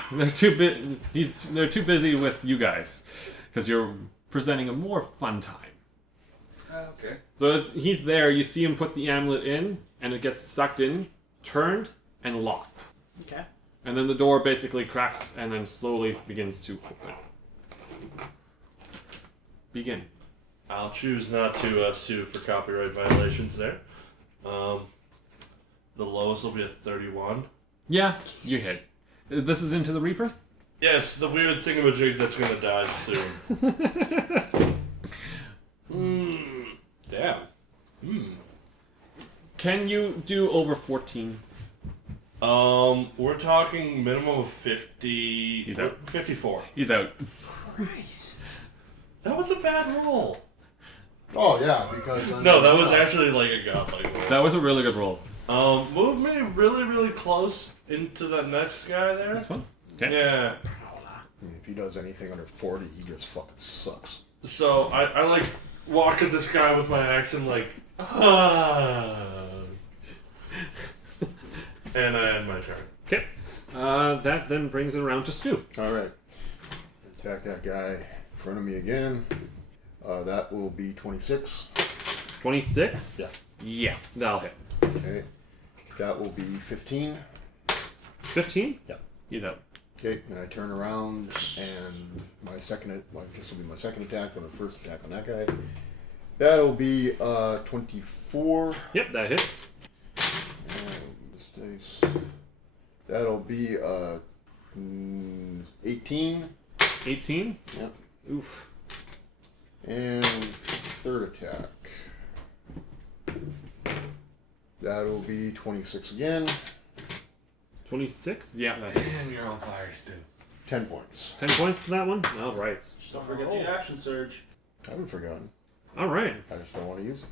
They're too busy with you guys because you're presenting a more fun time. Okay. So as he's there, you see him put the amulet in, and it gets sucked in, turned, and locked. Okay. And then the door basically cracks and then slowly begins to open. Begin. I'll choose not to sue for copyright violations there. The lowest will be a 31. Yeah, you hit. This is into the Reaper? Yes, the weird thingamajig that's gonna die soon. Damn. Can you do over 14? We're talking minimum of 50. He's out. 54. He's out. Christ. That was a bad roll. Oh yeah, because No, that was actually like a godlike roll. That was a really good roll. Move me really, really close into the next guy there. This one? Okay. Yeah. If he does anything under 40, he just fucking sucks. So I like walk at this guy with my axe and like, and I end my turn. Okay. That then brings it around to Stu. All right, attack that guy in front of me again. That will be 26. 26? Yeah. Yeah, that'll hit. Okay, that will be 15. 15? Yeah. He's out. Okay, then I turn around and my second, well, this will be my second attack, but the first attack on that guy. That'll be 24. Yep, that hits. And this dice. That'll be 18. 18? Yep. Oof. And third attack. That'll be 26 again. 26? Yeah, that hits. Damn, you're on fire, Stu. 10 points. 10 points to that one? Alright. Don't forget the action surge. I haven't forgotten. Alright. I just don't want to use it.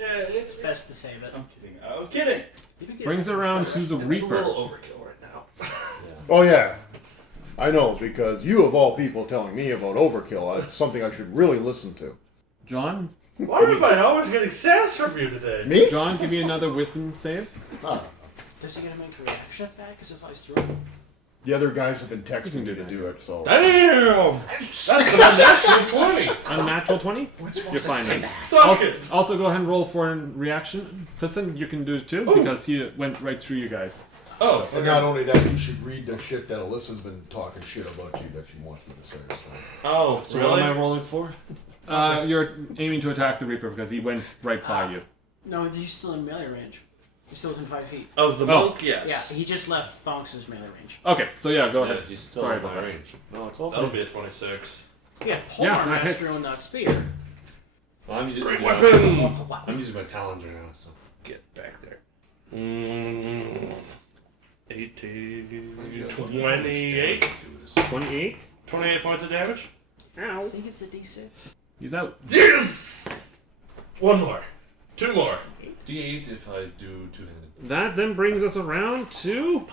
Yeah, it's Best to save it. I'm kidding. I was kidding. Brings it around to the a Reaper. little overkill right now. Oh yeah, I know, because you of all people telling me about overkill. It's something I should really listen to. John? Why am I always getting sass from you today? Me? John, give me another wisdom save. Ah, Does he get to make a reaction attack as if I was through? the other guys have been texting me to do it, so. Damn! That's an unnatural 20! Unnatural 20? You're fine then. Suck Also, it! also go ahead and roll for a reaction. Listen, you can do it too, because he went right through you guys. Oh, And not only that, you should read the shit that Alyssa's been talking shit about you that she wants me to say. So. oh, So really? what am I rolling for? You're aiming to attack the Reaper because he went right by you. No, he's still in melee range. He's still within 5 feet. Of the Oh. monk, yes. Yeah, he just left Fthonks' melee range. Okay, so yeah, go Yeah, ahead. he's still Sorry in about my that. range. No, it's all That'll good. be a 26. Yeah, Yeah, Polearm that Master hits. on that spear. Well, I'm using, Great yeah, weapon! I'm using my talons right now, so. Get back there. 18, 28. 28? 28 points of damage. I think it's a d6. He's out. Yes! One more. Two more. D8 if I do two-handed. That then brings us around to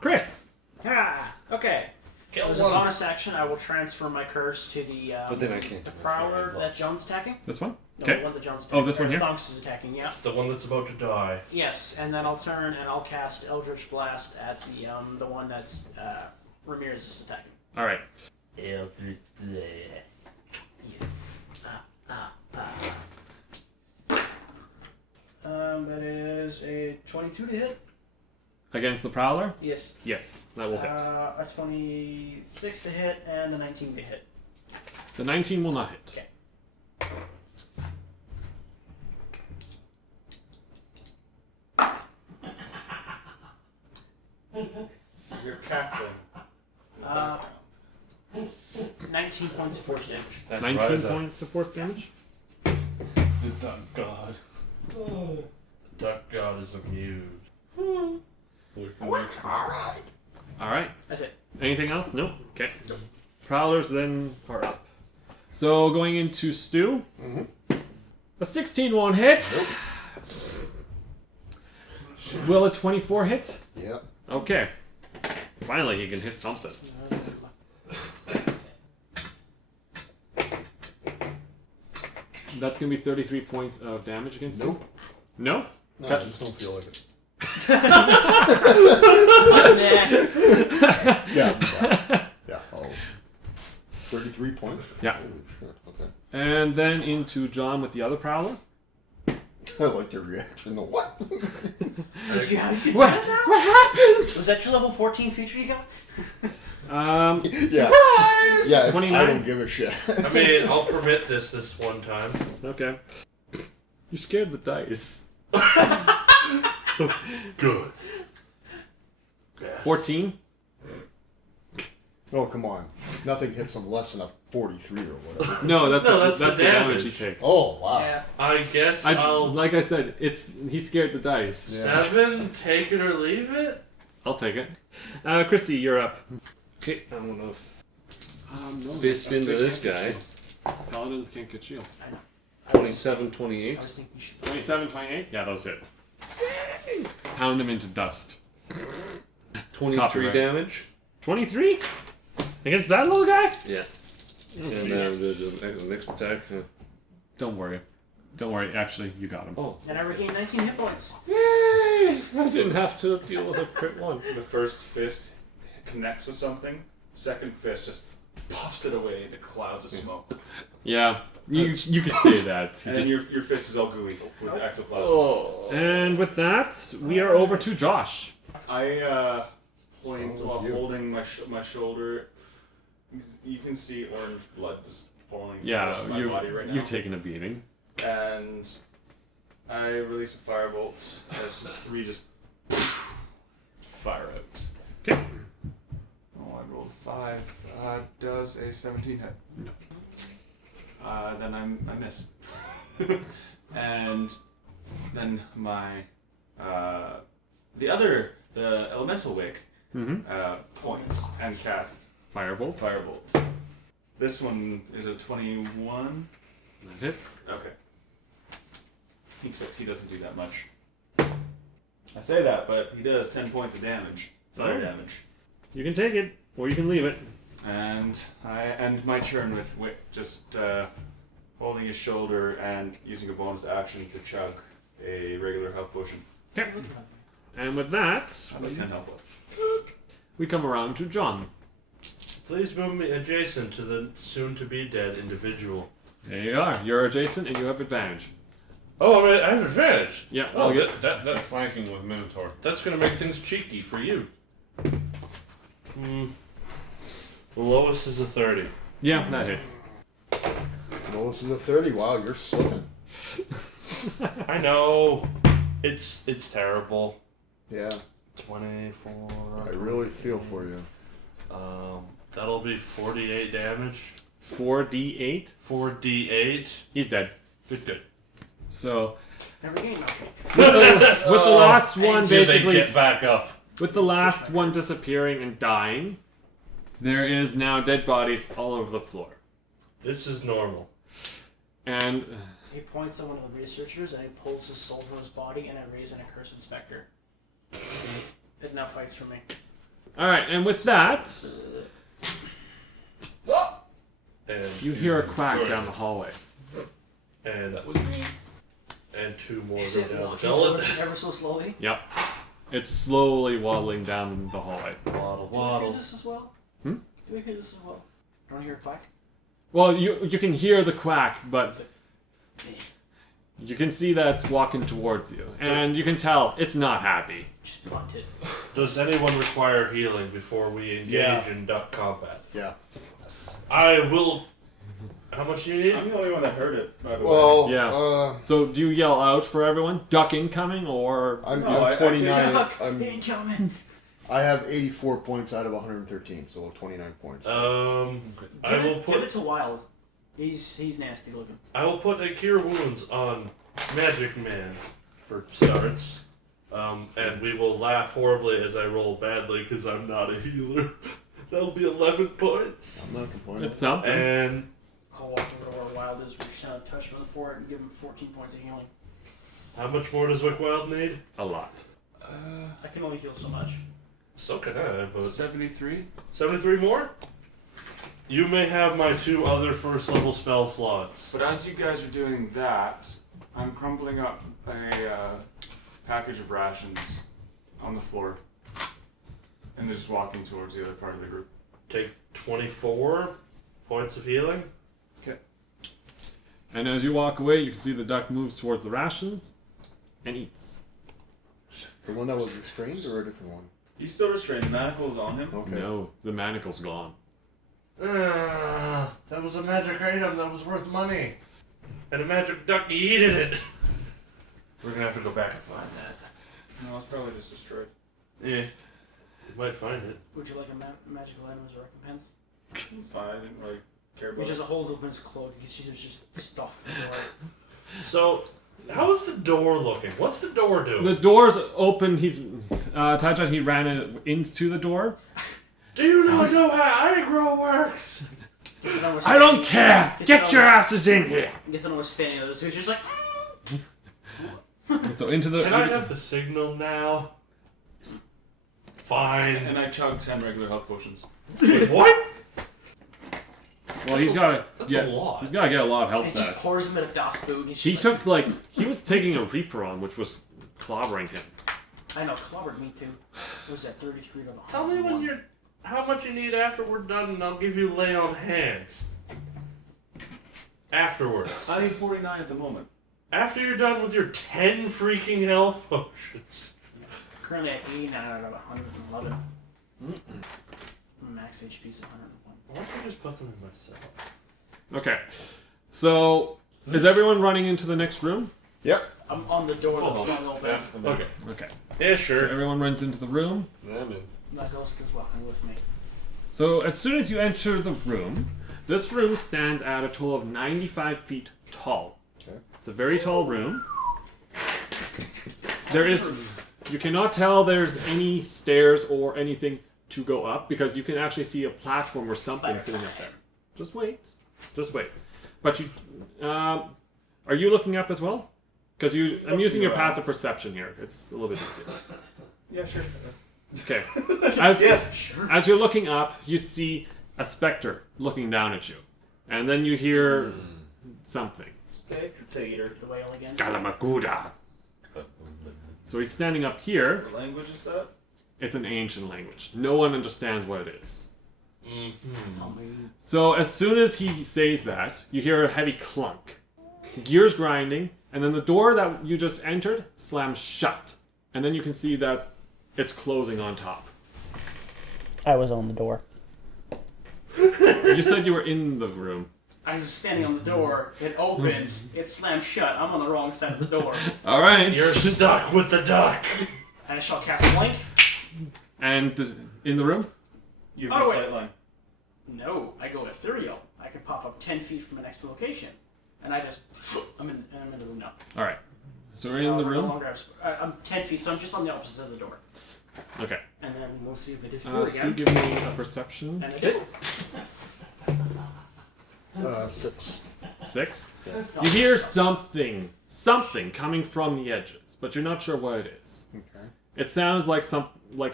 Chris. Ah, okay. Kill As a one. bonus action, I will transfer my curse to the But then I can't the do my prowler fairy that John's attacking. This one? No, Okay. the one that John's Oh, attacking. this one here? Fthonks is attacking, yeah. The one that's about to die. Yes, and then I'll turn and I'll cast Eldritch Blast at the one that's Ramirez is attacking. Alright. Eldritch Blast. That is a 22 to hit. Against the Prowler? Yes. Yes, that will hit. A 26 to hit and a 19 to hit. The 19 will not hit. Okay. 19 points of force damage. That's 19 Rhajat. points of force damage. The duck god. The duck god is amused. Alright. That's it. Anything else? Nope. Okay. Prowlers then are up. So going into Stu. A 16 won't hit. Will a 24 hit? Yep. Okay. Finally, he can hit something. That's going to be 33 points of damage against him. Nope. No? No, I just don't feel like it. Yeah. Oh. 33 points? Yeah. Holy shit, okay. And then into John with the other Prowler. I like your reaction to what? What happened? Was that your level 14 feature you got? Yeah. Yeah, it's, 29? I don't give a shit. I mean, I'll permit this one time. Okay. You scared the dice. Good. 14? Oh, come on. Nothing hits him less than a 43 or whatever. No, that's No, the damage he takes. Oh, wow. Yeah. I guess I'll... Like I said, he scared the dice. Yeah. 7, take it or leave it? I'll take it. Chrissy, you're up. Okay, I'm gonna No, fist into this guy. Paladins can't get shield. 27, I 28. was thinking you should. 27, 28? Yeah, those hit. Pound him into dust. 23 Copyright. damage. 23? Against that little guy? Yeah. And then the next attack. Don't worry. Don't worry. Actually, you got him. Oh, And I regained 19 hit points. yay! I didn't have to deal with a crit one. The first fist connects with something. Second fist just puffs it away into clouds of smoke. Yeah, you could say that. And then your fist is all gooey with ectoplasm. Oh. And with that, we are over to Josh. I point Oh, while you. holding my shoulder. You can see orange blood just pouring Yeah, from my body right now. you've taken a beating. And I release a firebolt. It's just 3 just fire out. Okay. Oh, I rolled 5. Does a 17 hit? No. Then I miss. And then my the elemental wick points and cast Firebolt. firebolt. This one is a 21. That hits. Okay. Except he doesn't do that much. I say that, but he does 10 points of damage. Fire Oh. damage. You can take it, or you can leave it. And I end my turn with Wick just holding his shoulder and using a bonus action to chug a regular health potion. Okay. And with that, I have 10 health left. we come around to John. Please move me adjacent to the soon-to-be-dead individual. There you are. You're adjacent, and you have advantage. Oh, I have advantage. Yeah, Oh, I'll get. that Flanking with Minotaur. that's gonna make things cheeky for you. The lowest is a 30. Yeah, that hits. Lowest is a 30. Wow, you're slipping. I know. It's terrible. Yeah, 24. I really feel for you. That'll be 48 damage. 4d8. 4d8. He's dead. Good. So And regained okay. with the last one Do they basically, get back up? with the last one disappearing and dying, there is now dead bodies all over the floor. This is normal. And He points to one of the researchers and he pulls his soul from his body and I raise an accursed specter. It now fights for me. all right, and with that, And you hear a quack Sorry. down the hallway. And that was me. And 2 more Is go it down. walking Tell ever, it. ever so slowly? Yep. It's slowly waddling down the hallway. Waddle, Do we waddle. hear this as well? Hmm? Do we hear this as well? Don't hear a quack? Well, you can hear the quack, but you can see that it's walking towards you, and you can tell it's not happy. Just blunt it. Does anyone require healing before we engage Yeah. in duck combat? Yeah. I will. How much do you need? I'm the only one that heard it, by the way. Well, Yeah. So do you yell out for everyone? Duck incoming, or I'm No, I- 29. Duck! I'm Incoming! I have 84 points out of 113, so 29 points. I will Give put it to Wild. He's nasty looking. I will put a cure wounds on Magic Man for starts. And we will laugh horribly as I roll badly because I'm not a healer. That'll be 11 points. I'm not complaining. It's something. And I'll walk over to where Wild is, reach down, touch him on the forehead, and give him 14 points of healing. how much more does Wick Wild need? A lot. I can only heal so much. So can I, but 73? 73 more? You may have my 2 other first level spell slots. But as you guys are doing that, I'm crumbling up a package of rations on the floor. And just walking towards the other part of the group. Take 24 points of healing. Okay. And as you walk away, you can see the duck moves towards the rations and eats. The one that was restrained or a different one? He's still restrained. The manacle is on him. Okay. No, the manacle's gone. That was a magic item that was worth money. And a magic duck yeeted it. We're gonna have to go back and find that. No, it's probably just destroyed. Yeah. You might find it. Would you like a magical item as a recompense? It's fine. I didn't really care He about just it. holds open his cloak because there's just stuff everywhere. So, how is the door looking? What's the door doing? The door's open. He's Taja. He ran into the door. Do you not know how aggro works? I don't care! Get your asses in here! Githidon was standing there, so he's just like, So into the. Can I have the signal now? Fine. And I chugged 10 regular health potions. Wait, what? Well, he's got That's to a lot. He's got to get a lot of and health he just back. pours him in a dust boot. And he's He just took he was taking a Reaper on, which was clobbering him. I know, clobbered me too. It was at 33 to 101. Tell me when you're... How much you need after we're done, and I'll give you lay on hands. Afterwards. I need 49 at the moment. After you're done with your 10 freaking health potions. Currently at 89 out of 111. Max HP is 101. Why don't you just put them in myself? Okay, so is everyone running into the next room? Yep. I'm on the door that's Hold on. swung open. Okay. Okay. Yeah, So sure. everyone runs into the room. Yeah, man. My ghost is walking with me. So as soon as you enter the room, this room stands at a total of 95 feet tall. Okay. It's a very tall room. You cannot tell there's any stairs or anything to go up because you can actually see a platform or something sitting up there. Just wait. But you, are you looking up as well? Because I'm using your passive perception here. It's a little bit easier. Yeah, sure. Okay. As you're looking up, you see a specter looking down at you. And then you hear something. Spectator. The whale again. Galamaguda! So he's standing up here. What language is that? It's an ancient language. No one understands what it is. Tell me. So as soon as he says that, you hear a heavy clunk. Gears grinding, and then the door that you just entered slams shut. And then you can see that it's closing on top. I was on the door. You said you were in the room. I was standing on the door, it opened, it slammed shut, I'm on the wrong side of the door. Alright. You're stuck with the duck. And I shall cast Blink. And in the room? You have Oh, a wait. sight line. No, I go ethereal. I can pop up 10 feet from the next location. And I just, I'm in the room now. Alright. So we're in the No room? longer have I'm 10 feet, so I'm just on the opposite of the door. Okay. And then we'll see if it disappears So you again. give me a perception. And it did. 6. 6. You hear something coming from the edges, but you're not sure what it is. Okay. It sounds like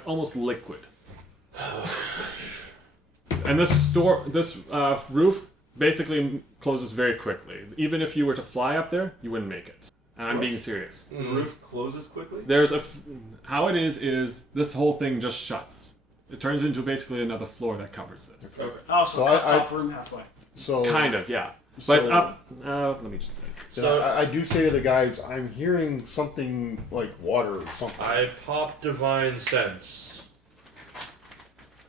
almost liquid. And this roof basically closes very quickly. Even if you were to fly up there, you wouldn't make it. And I'm being serious. The roof closes quickly? There's how it is this whole thing just shuts. It turns into basically another floor that covers this. Okay. Oh, so So it cuts I- off room halfway. So Kind of, yeah. But it's So- up. Let me just say. So I do say to the guys, I'm hearing something like water or something. I pop Divine Sense.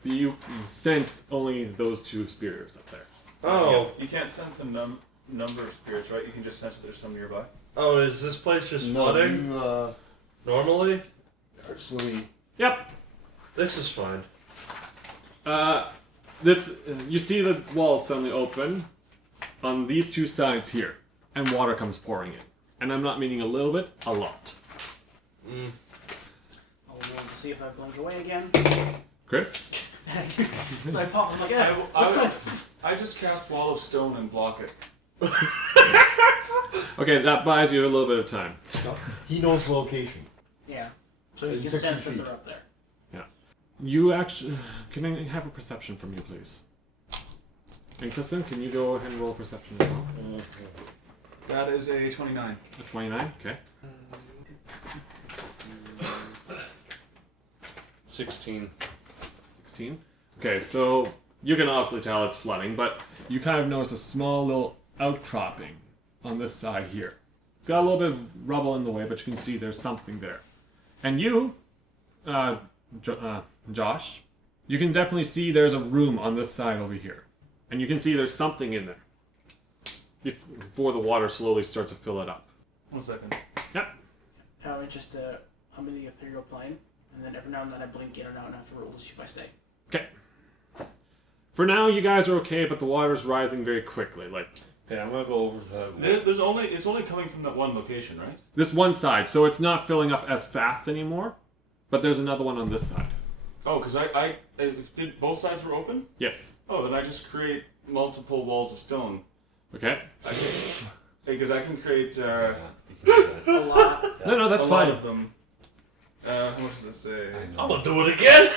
Do you sense only those two spirits up there? Oh. You can't sense the number of spirits, right? You can just sense that there's some nearby. Oh, is this place just No, flooding? you, Normally? actually, Yep. This is fine. You see the walls suddenly open on these two sides here, and water comes pouring in. And I'm not meaning a little bit, a lot. I'll roll to see if I blink away again. Chris? So I pop. I'm like, yeah. I just cast Wall of Stone and block it. Okay, that buys you a little bit of time. He knows location. Yeah. So you It's can 60 sense that feet. they're up there. You actually... Can I have a perception from you, please? And Kristen, can you go ahead and roll a perception as well? That is a 29. A 29? Okay. 16. 16? Okay, so you can obviously tell it's flooding, but you kind of notice a small little outcropping on this side here. It's got a little bit of rubble in the way, but you can see there's something there. And you, Josh, you can definitely see there's a room on this side over here. And you can see there's something in there. Before the water slowly starts to fill it up. 1 second. Yep. Probably just I'm in the ethereal plane, and then every now and then I blink in and out and have to roll to see if I stay. Okay. For now, you guys are okay, but the water's rising very quickly. Like, Okay, I'm gonna go over to that. It's only coming from that one location, right? this one side, so it's not filling up as fast anymore. But there's another one on this side. Oh, because did both sides were open? Yes. Oh, then I just create multiple walls of stone. Okay. Because I can create A lot. No, that's a fine. lot of them. How much does this say? I I'm know. gonna do it again.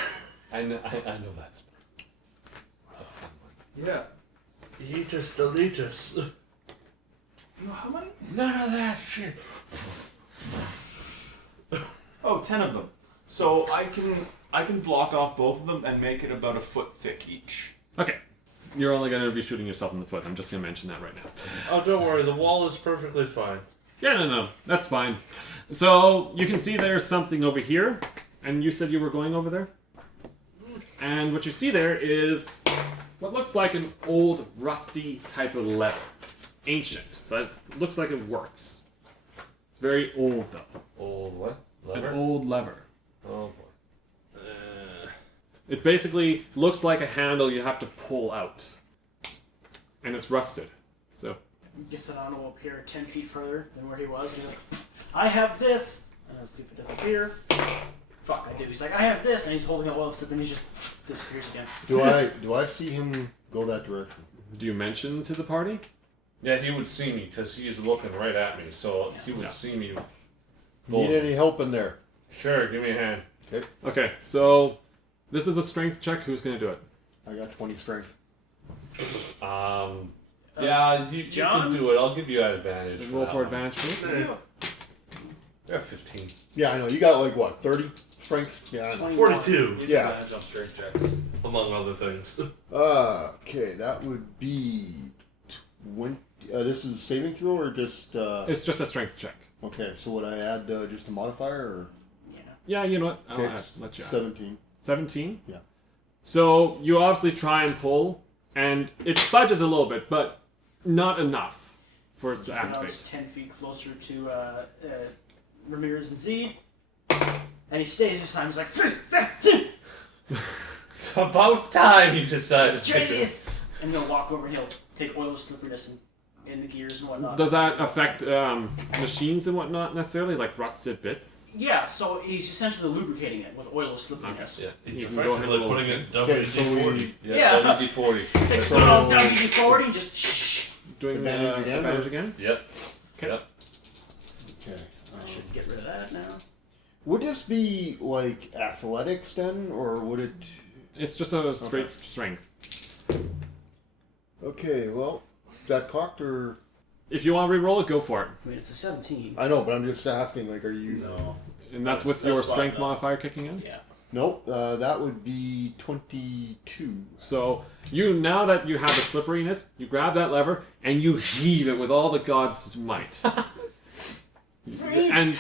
I know that spell. It's a fun one. Yeah. Eatus deletus. No, how many? None of that shit. Oh, 10 of them. So I can block off both of them and make it about a foot thick each. Okay. You're only going to be shooting yourself in the foot. I'm just going to mention that right now. Oh, don't worry. The wall is perfectly fine. Yeah, no. That's fine. So, you can see there's something over here. And you said you were going over there? And what you see there is what looks like an old, rusty type of lever. Ancient, but it looks like it works. It's very old, though. Old what? Lever? An old lever. Oh boy. It basically looks like a handle you have to pull out. And it's rusted. So, Githidon will appear 10 feet further than where he was. And he's like, I have this. And let's see if it doesn't appear. Fuck, I do. He's like, I have this. And he's holding out oil slip and he just disappears again. Do I see him go that direction? do you mention to the party? Yeah, he would see me because he is looking right at me, so he would see me. Need any help in there? Sure, give me a hand. Okay. Okay, so this is a strength check. Who's going to do it? I got 20 strength. Yeah, you John? can do it. I'll give you an advantage. Roll that for one. advantage, please. I got 15. Yeah, I know. You got like what, 30 strength? Yeah, I know. 42, Use Yeah. advantage on strength checks. among other things. Okay, that would be 20. This is a saving throw or just. It's just a strength check. Okay, so would I add just a modifier or. Yeah, you know what? I'll Okay, let you add. 17. 17? Yeah. So you obviously try and pull, and it budges a little bit, but not enough for it to Now activate. it's 10 feet closer to Ramirez and Zeed. And he stays this time. He's like, It's about time you decided to try stick it. this! And he'll walk over and he'll take oil of slipperiness and in the gears and whatnot. Does that affect machines and whatnot necessarily, like rusted bits? Yeah, so he's essentially lubricating it with oil of slipperiness. Yeah. He's You can go ahead effectively and roll. putting it Okay, so WD-40. Yeah. WD-40. Takes So- one off WD-40 and just shh. Doing Advantage again, Advantage or- again? Yep. Okay. Yep. Okay. I should get rid of that now. Would this be like athletics then, or would it? It's just a straight strength. Okay, well, that cocked or If you want to re-roll it, go for it. I mean, it's a 17. I know, but I'm just asking. Like, are you? No. And that's with That's your fine, strength though. modifier kicking in? Yeah. Nope. That would be 22. So now that you have the slipperiness, you grab that lever and you heave it with all the god's might. And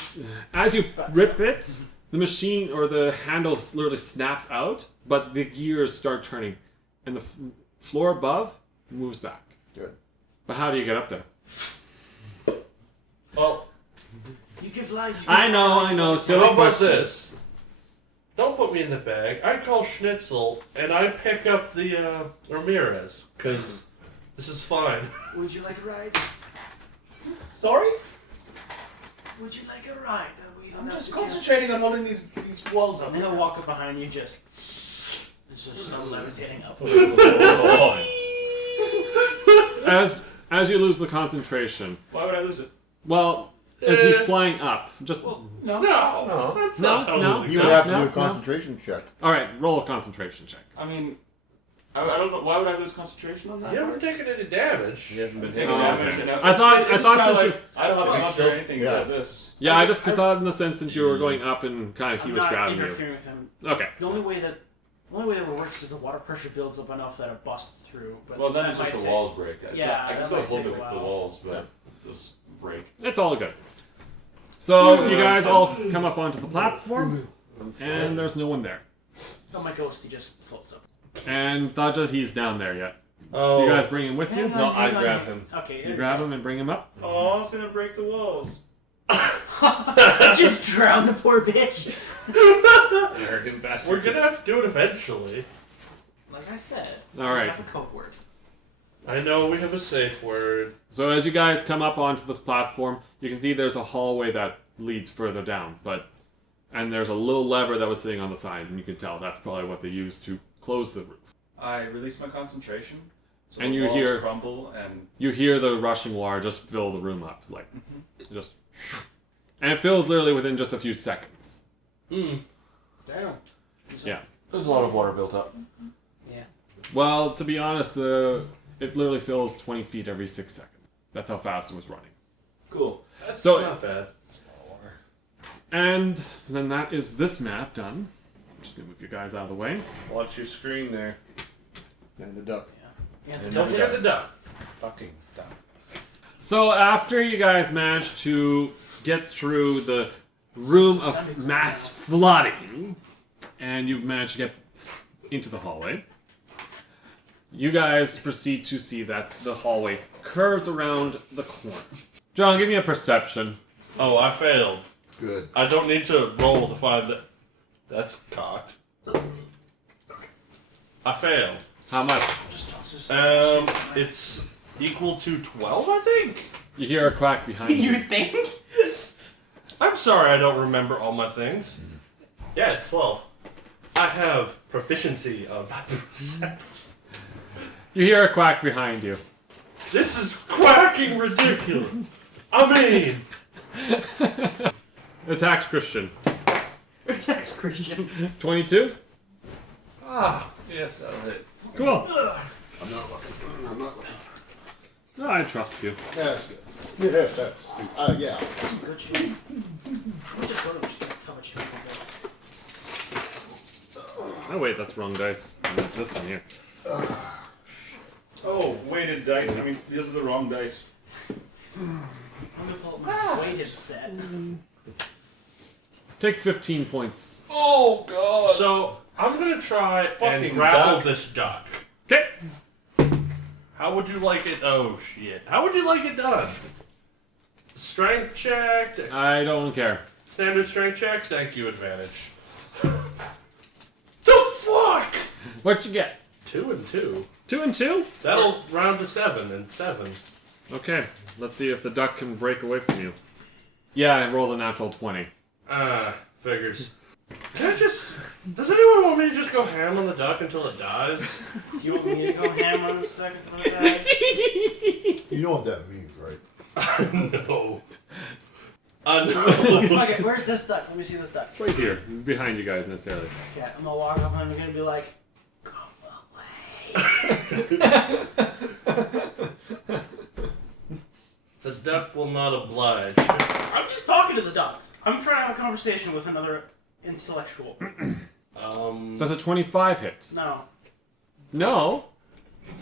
as you rip it, the machine or the handle literally snaps out, but the gears start turning, and the floor above moves back. Good. But how do you get up there? Well, You can fly. I know. Silly how about question. this? Don't put me in the bag. I call Schnitzel, and I pick up the Ramirez, because this is fine. Would you like a ride? Sorry? Would you like a ride? I'm just concentrating on holding these walls up. I'm gonna walk up behind you, just levitating up. As you lose the concentration, Why would I lose it? well, as he's flying up, just No, that's No, not no. You would have to do no. a concentration check. all right. Roll a concentration check. I mean, I don't know. Why would I lose concentration on that? You haven't taken any damage. He hasn't been Taking taking Oh, damage. okay. and I thought it's since kinda you- like, I don't have enough or anything Yeah. except this. Yeah, I just thought in the sense since you were going up and kind of he I'm was not grabbing you. interfering with him. Okay. The only way that it works is if the water pressure builds up enough that it busts through. But Well, then that it's just might the take- walls break. It's Yeah, not, I can that still might hold take the a while. walls, but just break. It's all good. So you guys all come up onto the platform, and there's no one there. Oh, my ghost, he just floats up. And Rhajat, he's down there yet. Oh, Do you guys bring him with you? Hang on, No, I hang on. grab him. Okay. You grab him and bring him up. Oh, it's gonna break the walls. Just drown the poor bitch. Arrogant bastard. we're gonna have to do it eventually. Like I said. All right. I have a code word. I know we have a safe word. So as you guys come up onto this platform, you can see there's a hallway that leads further down, and there's a little lever that was sitting on the side, and you can tell that's probably what they used to close the roof. I release my concentration. So And the you walls hear- crumble and You hear the rushing water just fill the room up, just, and it fills literally within just a few seconds. Hmm. Damn. Yeah. There's a lot of water built up. Yeah. Well, to be honest, it literally fills 20 feet every 6 seconds. That's how fast it was running. cool. That's So- not bad. And then that is this map done. I'm just gonna move you guys out of the way. Watch your screen there. And the duck. Yeah. And Don't forget the duck. Fucking duck. So after you guys manage to get through the room of mass flooding, and you've managed to get into the hallway, you guys proceed to see that the hallway curves around the corner. John, give me a perception. Oh, I failed. Good. I don't need to roll to find that. That's cocked. I failed. How much? Just toss this. It's equal to 12, I think. You hear a quack behind You you. think? I'm sorry I don't remember all my things. Yeah, it's 12. I have proficiency on my perception. You hear a quack behind you. This is quacking ridiculous. I mean, Attacks Christian. Attacks Christian. 22? Ah, yes, that'll hit. Cool. I'm not looking. I'm not looking. No, I trust you. Yeah, that's good. Yeah, that's stupid. Yeah. Good shit. Let me just go to tell what you can Oh wait, that's wrong dice. I meant this one here. Oh, weighted dice. I mean, these are the wrong dice. I'm gonna pull up my weighted set. Take 15 points. Oh, God. so I'm gonna try and Fucking grapple duck. this duck. Okay. How would you like it? Oh shit! How would you like it done? Strength check. I don't care. Standard strength check. Thank you, advantage. The fuck? What'd you get? 2 and 2. 2 and 2? That'll round to 7 and 7. Okay. Let's see if the duck can break away from you. Yeah, it rolls a natural 20. Figures. Can I just? Does anyone want me to just go ham on the duck until it dies? Do you want me to go ham on this second for the guy? You know what that means, right? No. Okay, where's this duck? Let me see this duck. Right here, behind you guys necessarily. Okay, I'm gonna walk up and I'm gonna be like, go away. The duck will not oblige. I'm just talking to the duck. I'm trying to have a conversation with another intellectual. Does a 25 hit? No, No.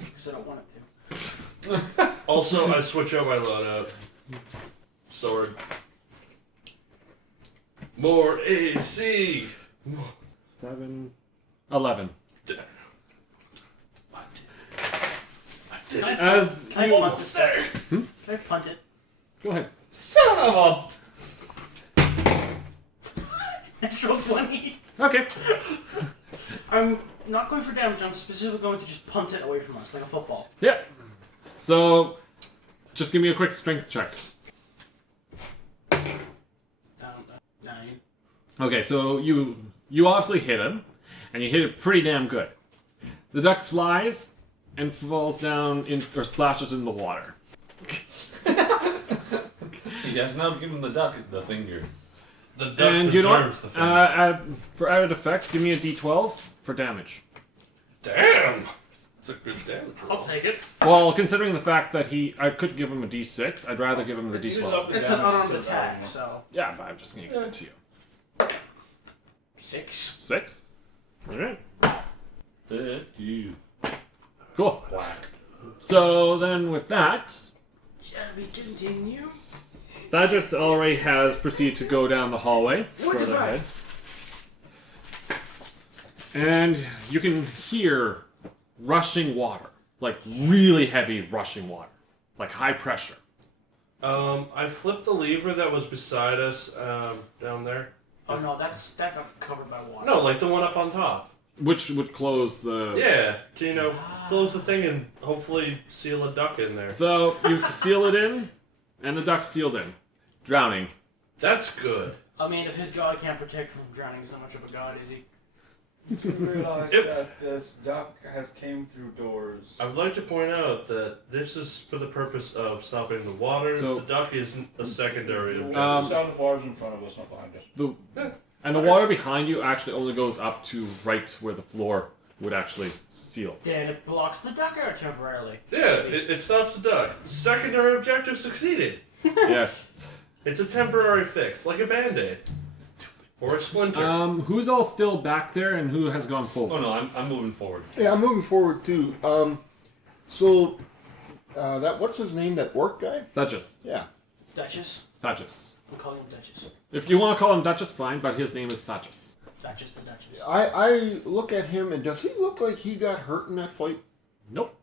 because I don't want it to. Also, I switch out my loadout. Sword. More AC. 7. 11. As Can I you... punt it? Can I punt it? Go ahead. Son of a... Natural 20. Okay. I'm not going for damage. I'm specifically going to just punt it away from us like a football. Yeah. So, just give me a quick strength check. 9. Okay, so you obviously hit him, and you hit it pretty damn good. The duck flies and falls down or splashes in the water. He has now given the duck the finger. The duck And you know deserves the finger. for added effect, give me a d12 for damage. Damn! That's a good damage roll. I'll take it. Well, considering the fact that I could give him a d6, I'd rather give him the d12. It's an unarmed attack, so Yeah, but I'm just gonna give it to you. 6. 6? Alright. Fuck you. Cool. So then with that, Shall we continue? Rhajat already has proceeded to go down the hallway What further the fuck? ahead. And you can hear rushing water. Like really heavy rushing water. Like high pressure. I flipped the lever that was beside us down there. Oh no, that got covered by water. No, like the one up on top. Which would close the... Yeah, to, close the thing and hopefully seal a duck in there. So you seal it in, and the duck's sealed in. Drowning. That's good. I mean, if his god can't protect from drowning, he's not much of a god, is he? You realize that this duck has came through doors. I would like to point out that this is for the purpose of stopping the water. So- the duck is a secondary objective. The sound of water's in front of us, not behind us. And the water behind you actually only goes up to right where the floor would actually seal. Then it blocks the duck out temporarily. Yeah, it stops the duck. Secondary objective succeeded. Yes. It's a temporary fix, like a band-aid. Or a splinter. Who's all still back there and who has gone forward? Oh no, I'm moving forward. Yeah, I'm moving forward too. So that what's his name? That orc guy? Duchess. Yeah. Duchess? Duchess. We'll call him Duchess. If you want to call him Duchess, fine, but his name is Duchess. Duchess the Duchess. I look at him and does he look like he got hurt in that fight? Nope.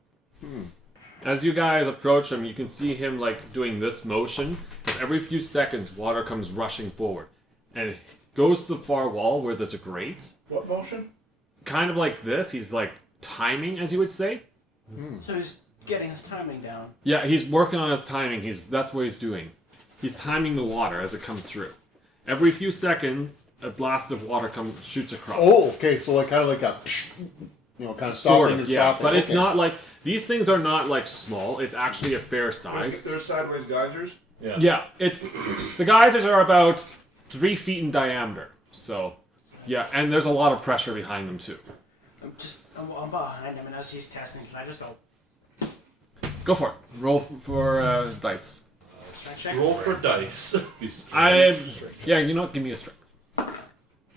As you guys approach him, you can see him like doing this motion. Every few seconds, water comes rushing forward. And it goes to the far wall where there's a grate. What motion? Kind of like this. He's like timing, as you would say. So he's getting his timing down. Yeah, he's working on his timing. That's what he's doing. He's timing the water as it comes through. Every few seconds, a blast of water shoots across. Oh, okay. So like kind of like a, kind of Sort stopping of, and yeah. stopping. But it's Okay. not like these things are not like small. It's actually a fair size. There's sideways geysers. Yeah. Yeah, it's the geysers are about 3 feet in diameter. So, yeah, and there's a lot of pressure behind them too. I'm behind him, and as he's testing, can I just go? Go for it. Roll for dice. Can I check? Roll for dice. Yeah, you know what? Give me a strength.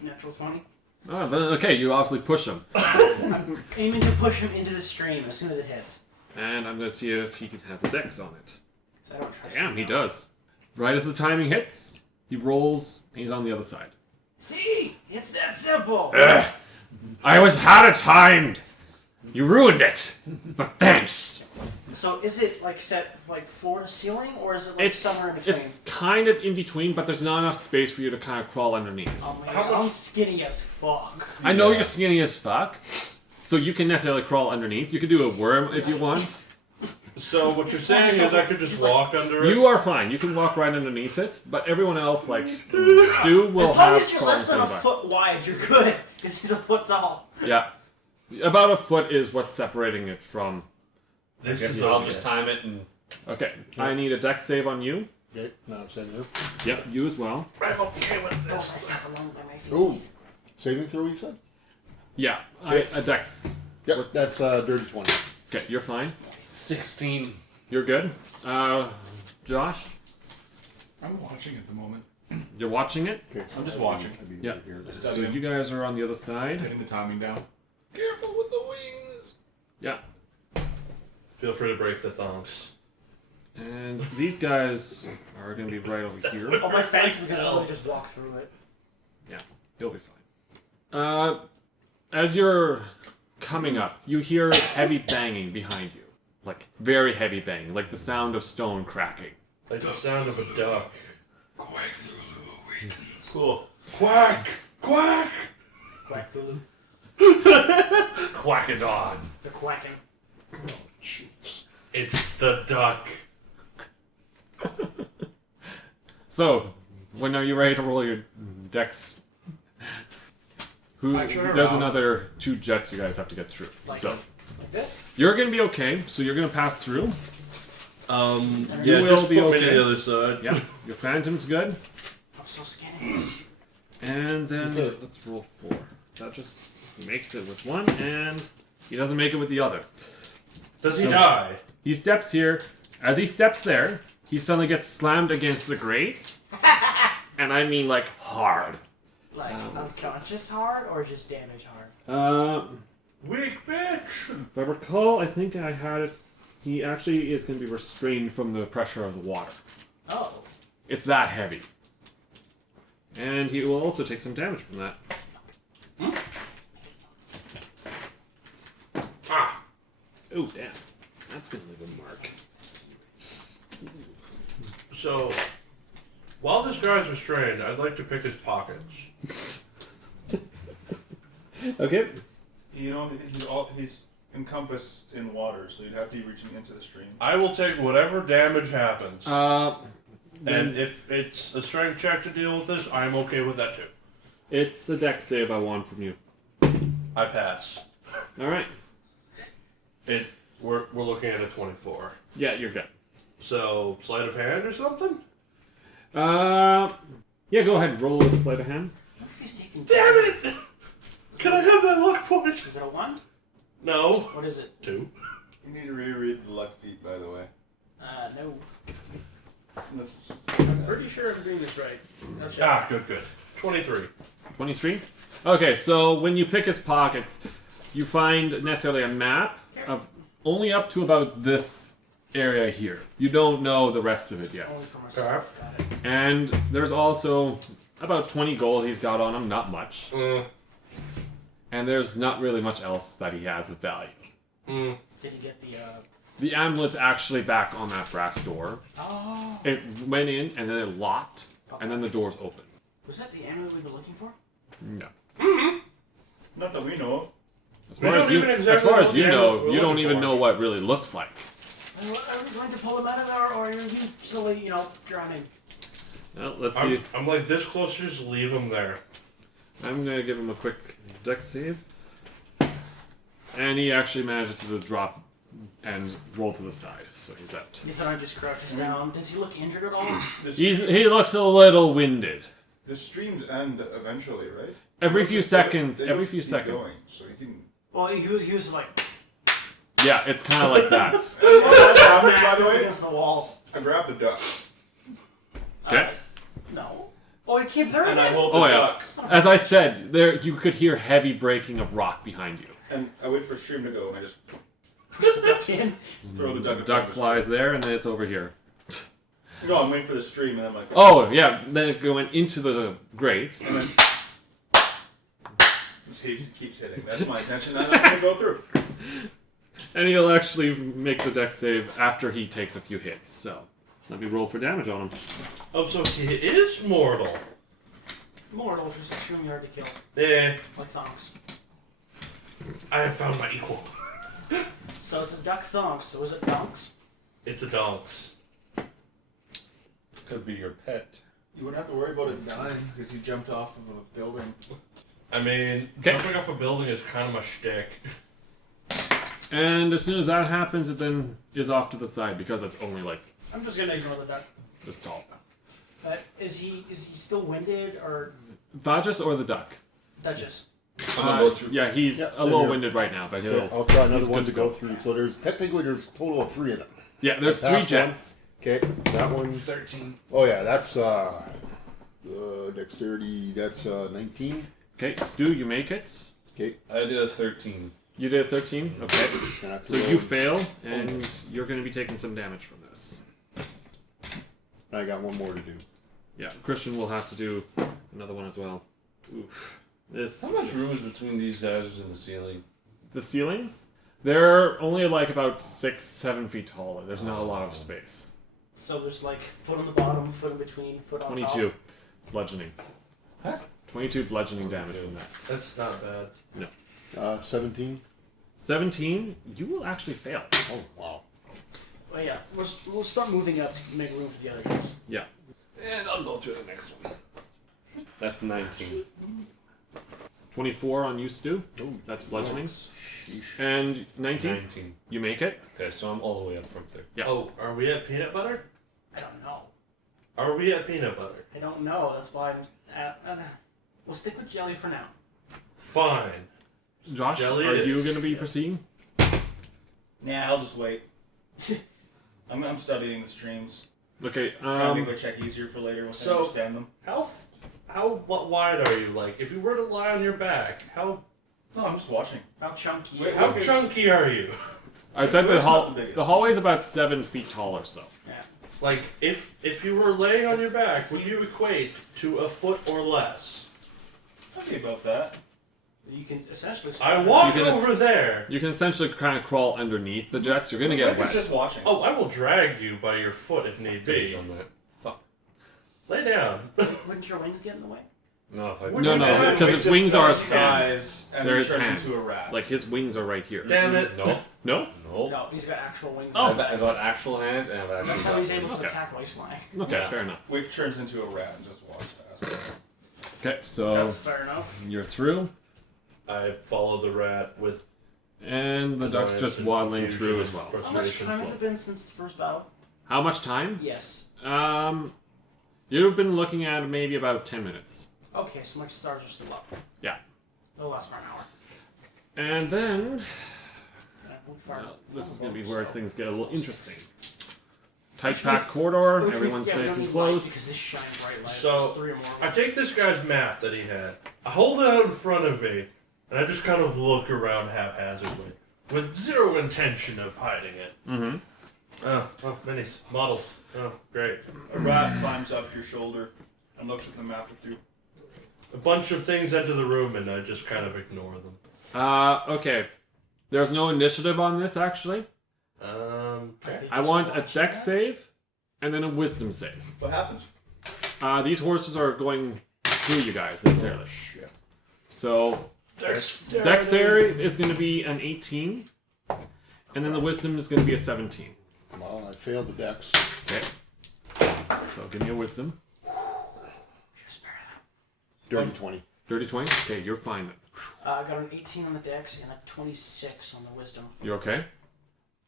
Natural 20. Oh, then, okay, you obviously push him. I'm aiming to push him into the stream as soon as it hits. And I'm going to see if he has a dex on it. So I don't trust Damn, him he now. does. Right as the timing hits, he rolls, and he's on the other side. See? It's that simple. I always had it timed. You ruined it. But thanks. So is it like set like floor to ceiling, or is it like somewhere in between? It's kind of in between, but there's not enough space for you to kind of crawl underneath. Oh man, How much- I'm skinny as fuck. I know you're skinny as fuck, so you can necessarily crawl underneath. You could do a worm if you want. So what you're saying is I could just walk under it? You are fine. You can walk right underneath it, but everyone else, like Stu, will As long have as you're crawling less than a thing back. foot wide, you're good. Because he's a foot tall. Yeah, about a foot is what's separating it from. This Guess is I'll okay. just time it and Okay, I need a dex save on you. Okay, now I'm saying you. Yep, you as well. I'm okay with Oh, I this. fell along by my feet. Oh, saving throw. You said. Yeah, a dex. Yep, that's dirty 20. Okay, you're fine. 16. You're good. Josh, I'm watching at the moment. you're watching it. Okay, I'm just watching. Yeah. Here. So you guys are on the other side. Getting the timing down. Careful with the wings. Yeah. Feel free to break the thongs. And these guys are going to be right over here. Oh, my phantom can literally just walk through it. Yeah, you'll be fine. As you're coming up, you hear heavy banging behind you. Like, very heavy banging, like the sound of stone cracking. Like the sound of a duck. Cool. Quack! Quack! Quack Thulu. Quackadon. They're quacking. It's the duck. So, when are you ready to roll your dex? There's another 2 jets you guys have to get through. Like this? You're gonna be okay. So you're gonna pass through. Yeah, will just be put me okay. to the other side. Yeah, your phantom's good. I'm so skinny. And then let's roll 4. That just makes it with 1, and he doesn't make it with the other. Does he die? He steps here. As he steps there, he suddenly gets slammed against the grate. And I mean like hard. Like unconscious hard or just damage hard? Weak bitch! If I recall, I think I had it. He actually is going to be restrained from the pressure of the water. Oh. It's that heavy. And he will also take some damage from that. Ah! Oh, damn. That's going to leave a mark. So, while this guy's restrained, I'd like to pick his pockets. Okay. You know, he's encompassed in water, so you'd have to be reaching into the stream. I will take whatever damage happens. Then and if it's a strength check to deal with this, I'm okay with that too. it's a dex save I want from you. I pass. Alright. We're looking at a 24. Yeah, you're good. So, sleight of hand or something? Yeah, go ahead. Roll with sleight of hand. What if he's taking Damn it! Can I have that luck point? Is it a 1? No. What is it? 2. You need to reread the luck feat, by the way. No. This is I'm pretty sure I'm doing this right. No check. Ah, good. 23. 23? Okay, so when you pick his pockets, you find necessarily a map of only up to about this area here. You don't know the rest of it yet. Only for myself. Got it. And there's also about 20 gold he's got on him, not much. And there's not really much else that he has of value. Did he get the The amulet's actually back on that brass door. Oh. It went in, and then it locked, and then the door's open. Was that the amulet we've been looking for? No. not that we know of. As We far don't as you, even as exactly far know as what you the know, amulet we're you don't looking even for. know what it really looks like. Are we going to pull him out of there, or are you slowly, drowning? Well, let's see. I'm like this close to just leave him there. I'm gonna give him a quick dex save. And he actually manages to drop and roll to the side, so he's out. Githidon just crouches down. Does he look injured at all? He looks a little winded. The streams end eventually, right? Every few seconds. They Every just few keep seconds. Going, so you can. Well, he was like. Yeah, it's kind of like that. By the way, against the wall. I grabbed the duck Okay. No. Oh, he came there and I again? hold the Oh yeah. duck, As I said, there you could hear heavy breaking of rock behind you. and I wait for stream to go, and I just Push the duck in. throw the duck. Duck flies there, and then it's over here. No, I'm waiting for the stream, and I'm like, Oh yeah, then it went into the grate. and then just keeps hitting. That's my intention. I'm not gonna go through. And he'll actually make the dex save after he takes a few hits. So let me roll for damage on him. Oh, so he is mortal. Mortal, just extremely hard to kill. Yeah, Like Fthonks. I have found my equal. So it's a duck Fthonks. So is it Fthonks? It's a donks. Could be your pet. You wouldn't have to worry about it dying because he jumped off of a building. I mean, jumping off a building is kind of my shtick. And as soon as that happens, it then is off to the side because it's only like I'm just gonna ignore the duck. this tall. Is he still winded or Thaddeus or the duck? Duchess? Yeah, he's Yeah, a same little here. winded right now, but Yeah, he'll. I'll try another he's one good to to go go. through. So there's a total of 3 of them. Yeah, there's I 3 passed one. jets. Okay, that one. 13. Oh yeah, that's dexterity. That's 19. Okay, Stu, you make it. Okay, I did a 13. You did 13. Okay, and I have to so roll. you fail, and you're going to be taking some damage from this. I got one more to do. Yeah, Christian will have to do another one as well. Oof. This. How much room is between these guys and the ceiling? The ceilings? They're only like about 6-7 feet tall. There's not a lot of space. So there's like foot on the bottom, foot in between, foot on 22. top. Bludgeoning. Huh? 22 bludgeoning damage from that. That's not bad. No. 17. 17, you will actually fail. Oh, wow. Well, yeah, we'll start moving up to make room for the other guys. Yeah. And I'll go through the next one. That's 19. 24 on you, Stu. Oh, That's bludgeoning. sheesh. And 19, 19. you make it. Okay, so I'm all the way up from there. Yeah. Oh, are we at peanut butter? I don't know. Are we at peanut butter? I don't know. That's why we'll stick with jelly for now. Fine. Josh, Jelly are is- you going to be proceeding? Nah, I'll just wait. I'm studying the streams. Okay, Trying to make my check easier for later once I so- understand them. How wide are you? Like, if you were to lie on your back, how No, I'm just watching. How chunky? Wait, how Okay. chunky are you? I said It's not the biggest. the hallway's about 7 feet tall or so. Yeah. Like, if you were laying on your back, would you equate to a foot or less? Tell me about that. You can essentially. I walk You can- over there. You can essentially kind of crawl underneath the jets. You're going to get Wick is wet. just watching. Oh, I will drag you by your foot if need Could have be. done that. Fuck. Lay down. Wouldn't your wings get in the way? No, if I. Would No, you no, not? because Wick his just wings are saw his hands. size and They're he his turns hands. into a rat. Like his wings are right here. Damn it. No. No? No. No, he's got actual wings. Oh. I've got actual hands and I've actually That's got how he's able wings. to Okay. attack while he's flying. Okay, Yeah. fair enough. Wick turns into a rat and just walks past. Okay, so That's fair enough. you're through, I follow the rat with and the duck's annoyance just and waddling confusion through and as well. How much frustration. time has it been since the first battle? How much time? Yes. You've been looking at maybe about 10 minutes. Okay, so my stars are still up. Yeah. It'll last for an hour. And then, Fire. well, this is going to be where things get a little interesting. Tight packed corridor, everyone's Yeah, we nice don't and need close. light because this shine bright light. So, There's 3 or more. I take this guy's map that he had. I hold it out in front of me, and I just kind of look around haphazardly, with zero intention of hiding it. Mm-hmm. Oh, minis, models. Oh, great. A rat climbs up your shoulder and looks at the map with you. A bunch of things enter the room, and I just kind of ignore them. Okay. There's no initiative on this, actually. Okay. I want a dex save, and then a wisdom save. What happens? These horses are going through you guys, sincerely. Shit. So, dexterity is going to be an 18, and then the wisdom is going to be a 17. Well, I failed the dex. Okay. So, give me a wisdom. Dirty 20. Dirty 20? Okay, you're fine then. I got an 18 on the dex and a 26 on the wisdom. You okay?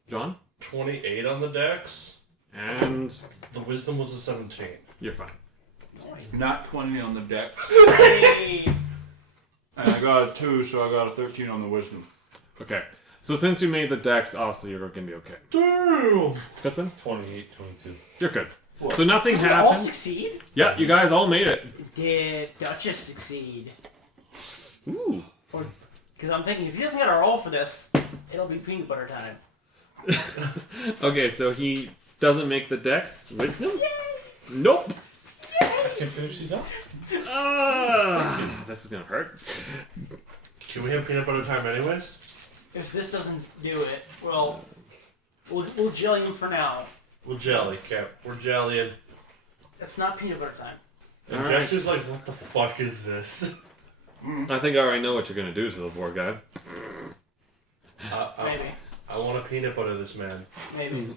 John? 28 on the dex. And The wisdom was a 17. you're fine. Not 20 on the deck. Hey! And I got a 2, so I got a 13 on the wisdom. Okay. So, since you made the dex, obviously you're going to be okay. Damn! Kristen? 28, 22. You're good. So, nothing Did we all happens. succeed? Yeah, you guys all made it. Did Duchess succeed? Ooh. Because I'm thinking if he doesn't get a roll for this, it'll be peanut butter time. Okay, so he doesn't make the dex. Wisdom? Nope. I can finish these up. This is gonna hurt. Can we have peanut butter time anyways? If this doesn't do it, well, we'll jelly him for now. We'll jelly, Cap. We're jellying. It's not peanut butter time. And Alright. Jess is like, what the fuck is this? I think I already know what you're gonna do to the poor guy. Maybe. I want to peanut butter this man. Maybe.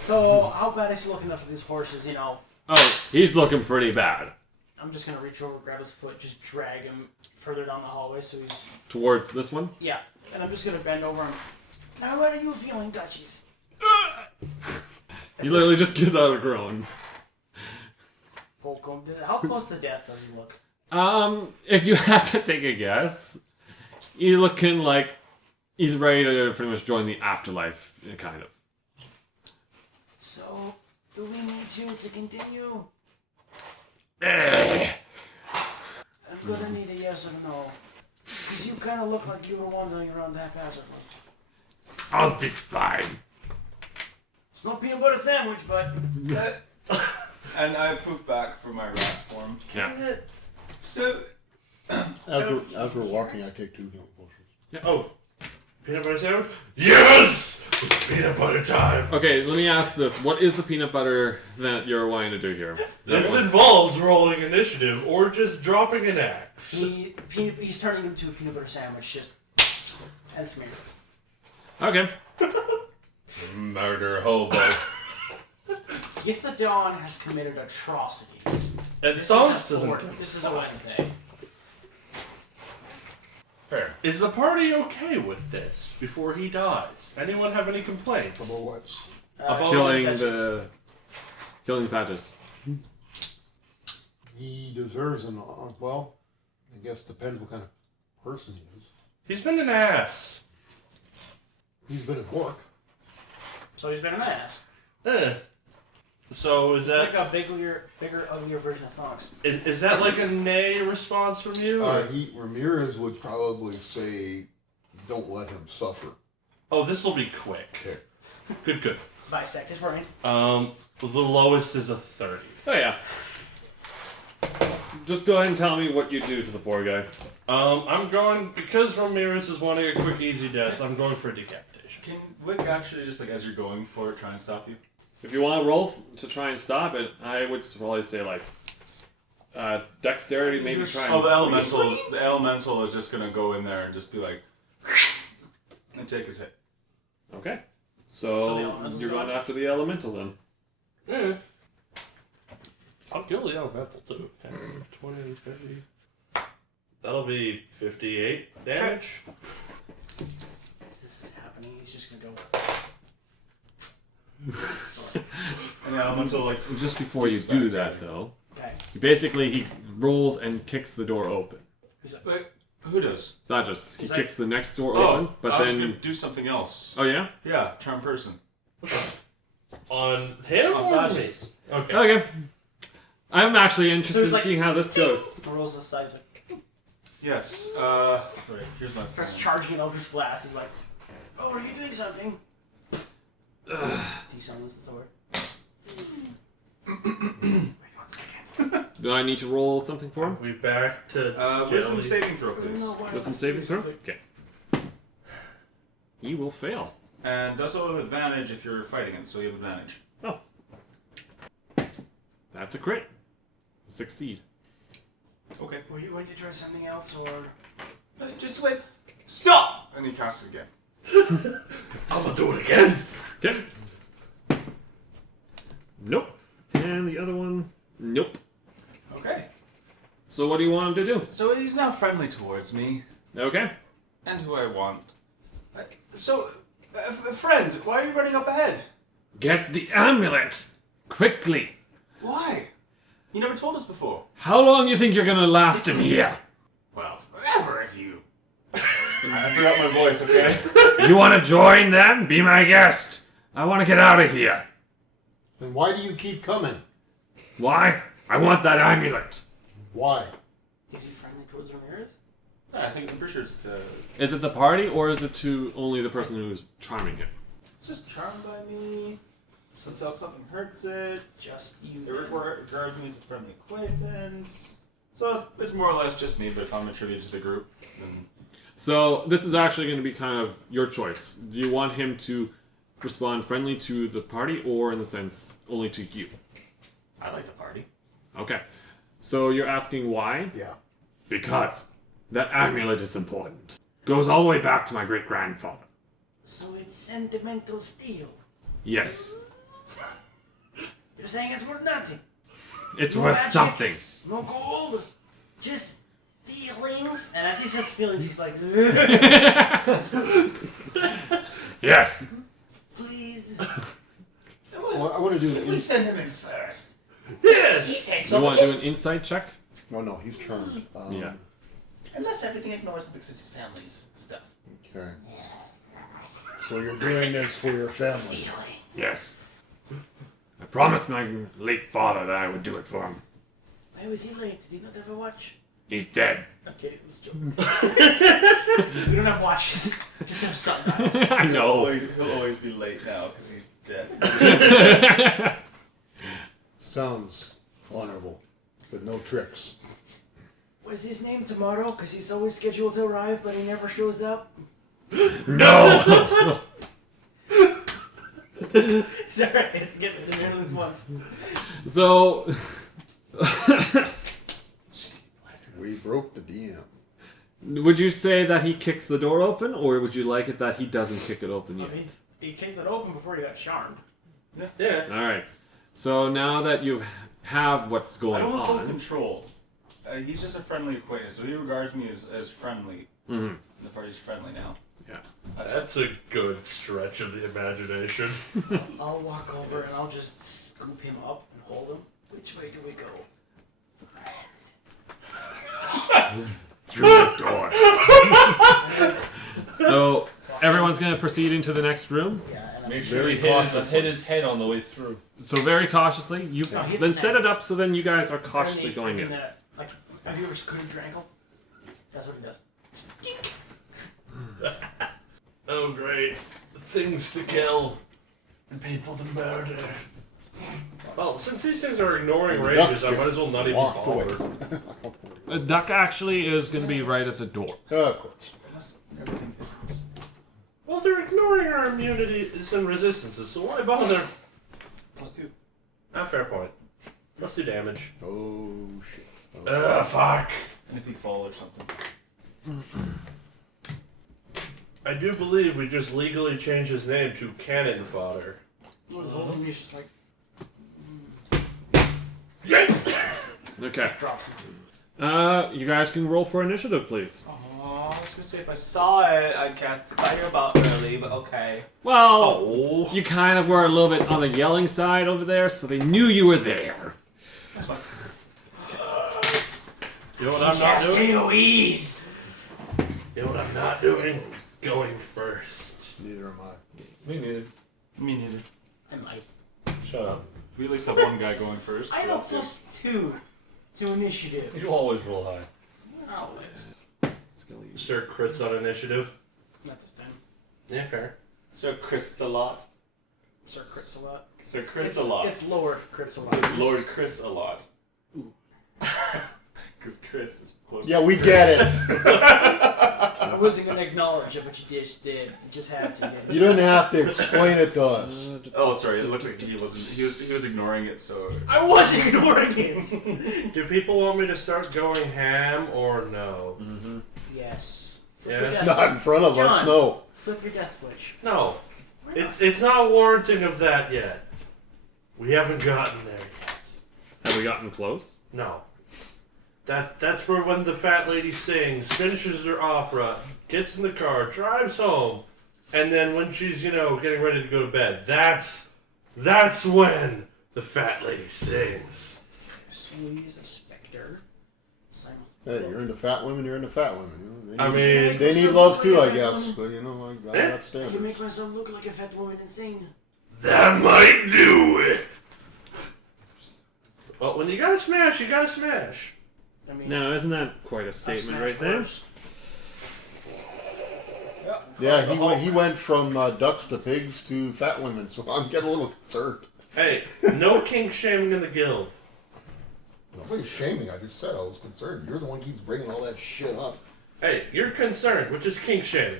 So, how bad is he looking up for these horses, you know? Oh, he's looking pretty bad. I'm just gonna reach over, grab his foot, just drag him further down the hallway so he's... Towards this one. Yeah. And I'm just gonna bend over him. Now what are you feeling, Duchies? He literally just gives out a groan. Poke him. How close to death does he look? If you have to take a guess, he's looking like he's ready to pretty much join the afterlife, kind of. So, do we need you to continue? Eh. I'm gonna need a yes or no. Because you kind of look like you were wandering around haphazardly. I'll be fine. It's not peanut butter sandwich, but... And I poof back for my rat form. Yeah. So, As we're walking, I take 2 healing potions. Oh, peanut butter sandwich? Yes! It's peanut butter time. Okay, let me ask this. What is the peanut butter that you're wanting to do here? This involves rolling initiative or just dropping an axe. He's turning into a peanut butter sandwich, just and smeared. Okay. Murder hobo. Githidon has committed atrocities. And This Fthonks is a doesn't. This is a Wednesday. Fair. Is the party okay with this before he dies? Anyone have any complaints? About what? About Killing that's just- the patches. He deserves an well. I guess depends what kind of person he is. He's been an ass. He's been at work. So he's been an ass. So is Like that a bigger, uglier version of Fthonks. is that like a nay response from you? Or? Ramirez would probably say, "Don't let him suffer." Oh, this will be quick. Okay. Good. Bisect his brain. The lowest is a 30. Oh yeah. Just go ahead and tell me what you do to the poor guy. I'm going because Ramirez is wanting a quick, easy death. I'm going for decapitation. Can Wick actually just like as you're going for it, try and stop you? If you want to roll to try and stop it, I would probably say like dexterity, maybe try and... Oh, the elemental is just gonna go in there and just be like, and take his hit. Okay. So the So elemental's you're going on? after the elemental then. Yeah. I'll kill the elemental too. 10, 20, 30. That'll be 58 damage. This is happening. He's just gonna go. And the elemental like Just before you do that though, Okay. he rolls and kicks the door open. He's like, Wait, who does? Not just, he Is kicks the next door Oh, open, but I was then... gonna do something else. Oh yeah? Yeah, charm person. On him On or me? badges. Okay. Okay. I'm actually interested in like- seeing how this goes. rolls the side. He's like, Yes. Right. Here's my. starts charging an Eldritch Blast. He's like, "Oh, are you doing something?" Desummons the sword. Wait 1 second. Do I need to roll something for him? We back to Wisdom jelly. saving throw, please. Wisdom saving throw? Okay. He will fail. And does so with advantage if you're fighting it, so you have advantage. Oh. That's a crit. Succeed. Okay. Were you going to try something else, or Just wait. Stop! And he casts it again. I'm gonna do it again. Okay. Nope. And the other one? Nope. Okay. So what do you want him to do? So he's now friendly towards me, Okay. and who I want. Friend, why are you running up ahead? Get the amulet! Quickly! Why? You never told us before. How long do you think you're gonna last in here? Well, forever if you. I forgot my voice, okay? You wanna join them? Be my guest! I wanna get out of here. Then why do you keep coming? Why? I want that amulet. Why? is he friendly towards Ramirez? I'm pretty sure it's to. Is it the party, or is it to only the person who's charming him? It's just charmed by me. Until something hurts it. Just you. It regards me as a friendly acquaintance. So it's more or less just me, but if I'm attributed to the group, then. So this is actually going to be kind of your choice. Do you want him to respond friendly to the party, or in the sense only to you? I like the party. Okay. So you're asking why? Yeah. Because that amulet is important. Goes all the way back to my great-grandfather. So it's sentimental steel. Yes. You're saying it's worth nothing. It's No worth magic, something. No gold. Just feelings. And as he says feelings, he's like, Yes. please. Well, I want to do the. We send him in first. Yes. He takes You all want the to do an hits. insight check? No, he's charmed. Yeah. Unless everything ignores him because it's his family's stuff. Okay. So you're doing this for your family. Feeling. Yes. I promised my late father that I would do it for him. Why was he late? Did he not have a watch? He's dead. Okay, it was joking. We don't have watches. Just have sundials. I know. He'll always be late now because he's dead. Sounds honorable, but no tricks. Was his name tomorrow? Because he's always scheduled to arrive, but he never shows up. No! Sorry, I had to get it in at least once. So, We broke the DM. would you say that he kicks the door open, or would you like it that he doesn't kick it open yet? He kicked it open before he got charmed. Yeah. All right. So now that you have what's I going don't want full on, control. He's just a friendly acquaintance, so he regards me as friendly. Mhm. The party's friendly now. Yeah. That's a good stretch of the imagination. I'll walk over and I'll just scoop him up and hold him. Which way do we go? Through the door. so everyone's going to proceed into the next room. Yeah, and Make sure Very he cautious. hit his head on the way through. So very cautiously, you No, he then set it snaps. up so then you guys are cautiously going in. Like, have you ever screwed your ankle? That's what he does. Oh, great. Things to kill and people to murder. Well, since these things are ignoring rages, I might as well not even Walk away. bother. Duck actually is going to be right at the door. Of course. Well, they're ignoring our immunities and resistances, so why bother? +2. Fair point. Let's do damage. Oh shit. Fuck. And if he fall or something. I do believe we just legally changed his name to Cannon Fodder. Well, the whole he's just like, Okay. drops him. You guys can roll for initiative, please. Oh, I was gonna say if I saw it, I'd catch fire about early, but okay. Well, Oh. you kind of were a little bit on the yelling side over there, so they knew you were there. You know what I'm not Cast doing? AoEs! You know what I'm not doing? Going first. Neither am I. Me neither. Me neither. I might. Shut up. We at least have one guy going first. I so have that's good. +2 to initiative. You always roll high. Always. Sir crits on initiative. Not this time. Yeah, fair. Sir Chris a lot. Sir crits a lot. Sir Chris a lot. It's lower crits a lot. It's Lord Chris a lot. Because Chris is close. Yeah, we get it. I wasn't going to acknowledge it, but you just did. You just had to. You didn't have to explain it to us. Oh, sorry. It looked like he wasn't. He was ignoring it. So I was ignoring it! Do people want me to start going ham or no? Yes. Yeah. Flip your death Not in front of us, John. no. Flip your death switch. No. It's not warranting of that yet. We haven't gotten there yet. Have we gotten close? No. That's where when the fat lady sings, finishes her opera, gets in the car, drives home, and then when she's, getting ready to go to bed, that's when the fat lady sings. So he's a specter. Hey, you're into fat women, you're into fat women. I mean, They need love too, I guess. But I got I can make standards. myself look like a fat woman and sing. that might do it. Well, when you gotta smash, you gotta smash. I mean, No, isn't that quite a statement smash right there? worse. Yeah, he went from ducks to pigs to fat women, so I'm getting a little concerned. Hey, no kink shaming in the guild. Nobody's shaming, I just said I was concerned. You're the one who keeps bringing all that shit up. Hey, you're concerned, which is kink shaming.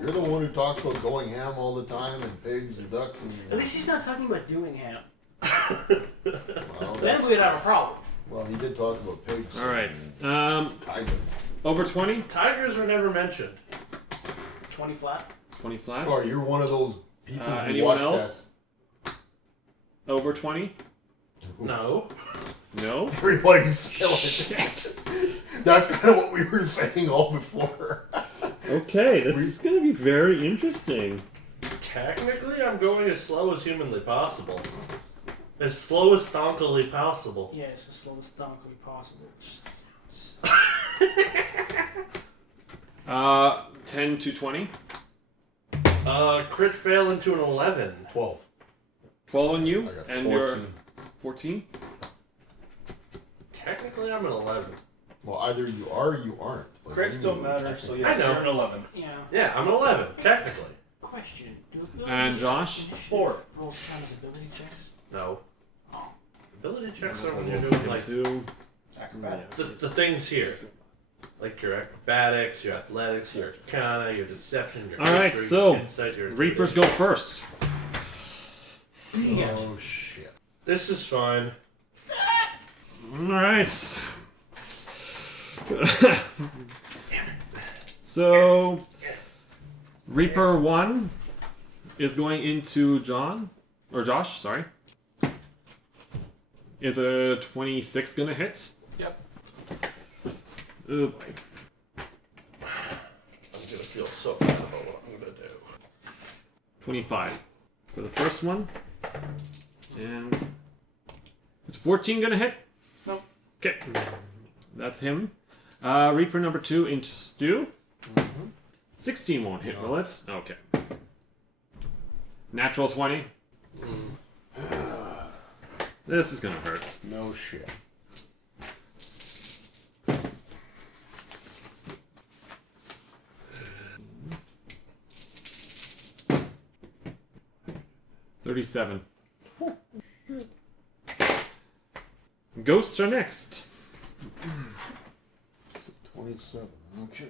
You're the one who talks about going ham all the time and pigs and ducks At and... least he's not talking about doing ham. Well, Then we'd have a problem. well, he did talk about pigs. All right. Kind of. Over 20? Tigers were never mentioned. 20 flat. 20 flats. Oh, you're one of those people who Anyone watch else? Over 20? No. No? that. Everybody's shit. That's kind of what we were saying all before. Okay, this is going to be very interesting. Technically, I'm going as slow as humanly possible. As slow as thonkily possible. Yeah, it's as slow as thonkily possible. Just sounds... 10 to 20. Crit fail into an 11. 12. 12 on you, I got and 14. you're 14. Technically, I'm an 11. Well, either you are or you aren't. Like, Crits don't matter. So yes, I know. you're an 11. Yeah. Yeah, I'm an 11, technically. Question. Do ability And Josh? initiative 4. Rolls count as ability checks? No. Oh. Ability checks are when you're doing, like, 2. Acrobatics. the things here. Like your acrobatics, your athletics, your arcana, your deception, your All right, history, so, your insight, your Reapers go first. Oh shit. This is fine. Alright. So, Reaper 1 is going into Josh, sorry. Is a 26 gonna hit? Yep. Oh boy. I'm gonna feel so bad about what I'm gonna do. 25 for the first one. And is 14 gonna hit? Nope. Okay. That's him. Reaper number 2 into Stu. 16 won't hit, will it? Okay. Natural 20. This is gonna hurt. No shit. $37. Ghosts are next. 27. Okay.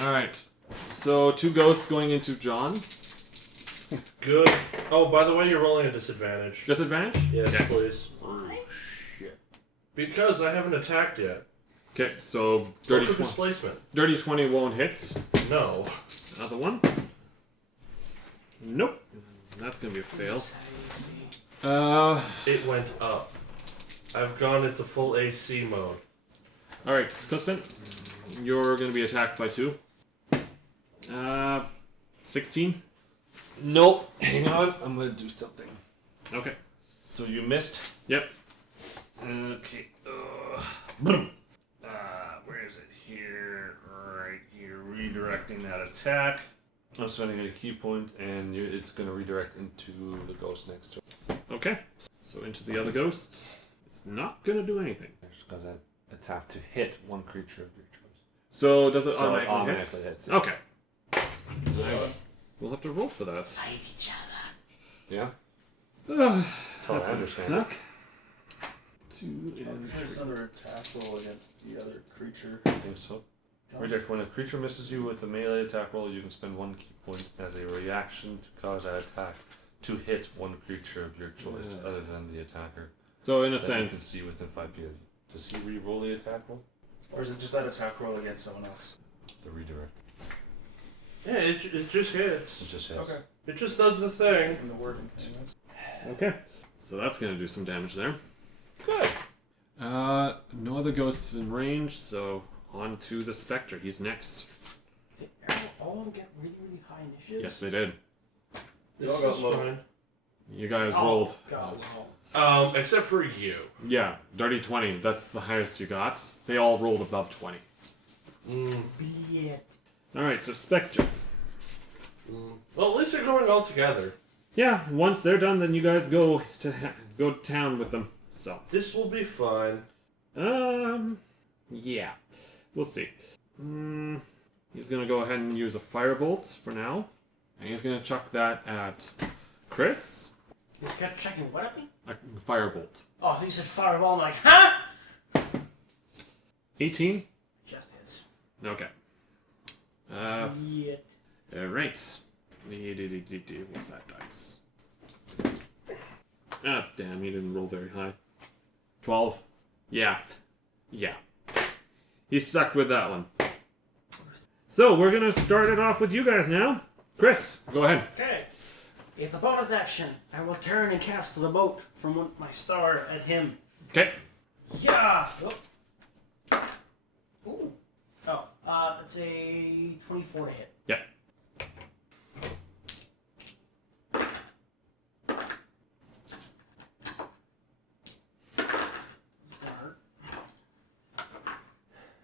Alright. So 2 ghosts going into John. Good. Oh, by the way, you're rolling a disadvantage. Disadvantage? Yes, Okay. please. Oh shit. Because I haven't attacked yet. Okay, so Go dirty to 20. displacement. Dirty 20 won't hit. No. Another one. Nope. That's gonna be a fail. It went up. I've gone into full AC mode. Alright, Clifton. You're gonna be attacked by 2. 16. Nope. Hang on. I'm gonna do something. Okay. So you missed. Yep. Okay. Where is it? Here. Right here. Redirecting that attack. I'm spending a key point, and it's gonna redirect into the ghost next to it. Okay. So into the other ghosts. It's not gonna do anything. It's gonna attack to hit one creature of your choice. So does it So it automatically automatically hit? hits. Okay. We'll have to roll for that. Fight each other. Yeah. Ugh, Totally that's gonna understand. suck. 2 and Place another attack roll against the other creature. I think so. Reject. When a creature misses you with a melee attack roll, you can spend 1 key point as a reaction to cause that attack to hit one creature of your choice, other than the attacker. So in a that you can sense, see within 5 feet of you. Does he re-roll the attack roll? Or is it just that attack roll against someone else? The redirect. Yeah, it just hits. It just hits. Okay. It just does the thing. In the wording thing. okay. So that's gonna do some damage there. Good. No other ghosts in range, so on to the Spectre. He's next. Did all of them get really, really high initiative? Yes, they did. This is fine. You guys rolled. God, wow. Except for you. Yeah, dirty 20. That's the highest you got. They all rolled above 20. Blech. Alright, so Spectre. Well, at least they're going all together. Yeah, once they're done, then you guys go to town with them. So, This will be fine. yeah, we'll see. He's gonna go ahead and use a firebolt for now, and he's gonna chuck that at Chris. He's kept checking what at me? A firebolt. Oh, I think you said fireball. I'm like, huh? 18. Just hits. Okay. Yeah. Alright. What's that dice? Ah, damn, he didn't roll very high. 12. Yeah. Yeah. He's stuck with that one. So, we're gonna start it off with you guys now. Chris, go ahead. Okay. If the bonus action, I will turn and cast the boat from my star at him. Okay. Yeah. Oh. Ooh. Oh. It's a 24 to hit. Yeah.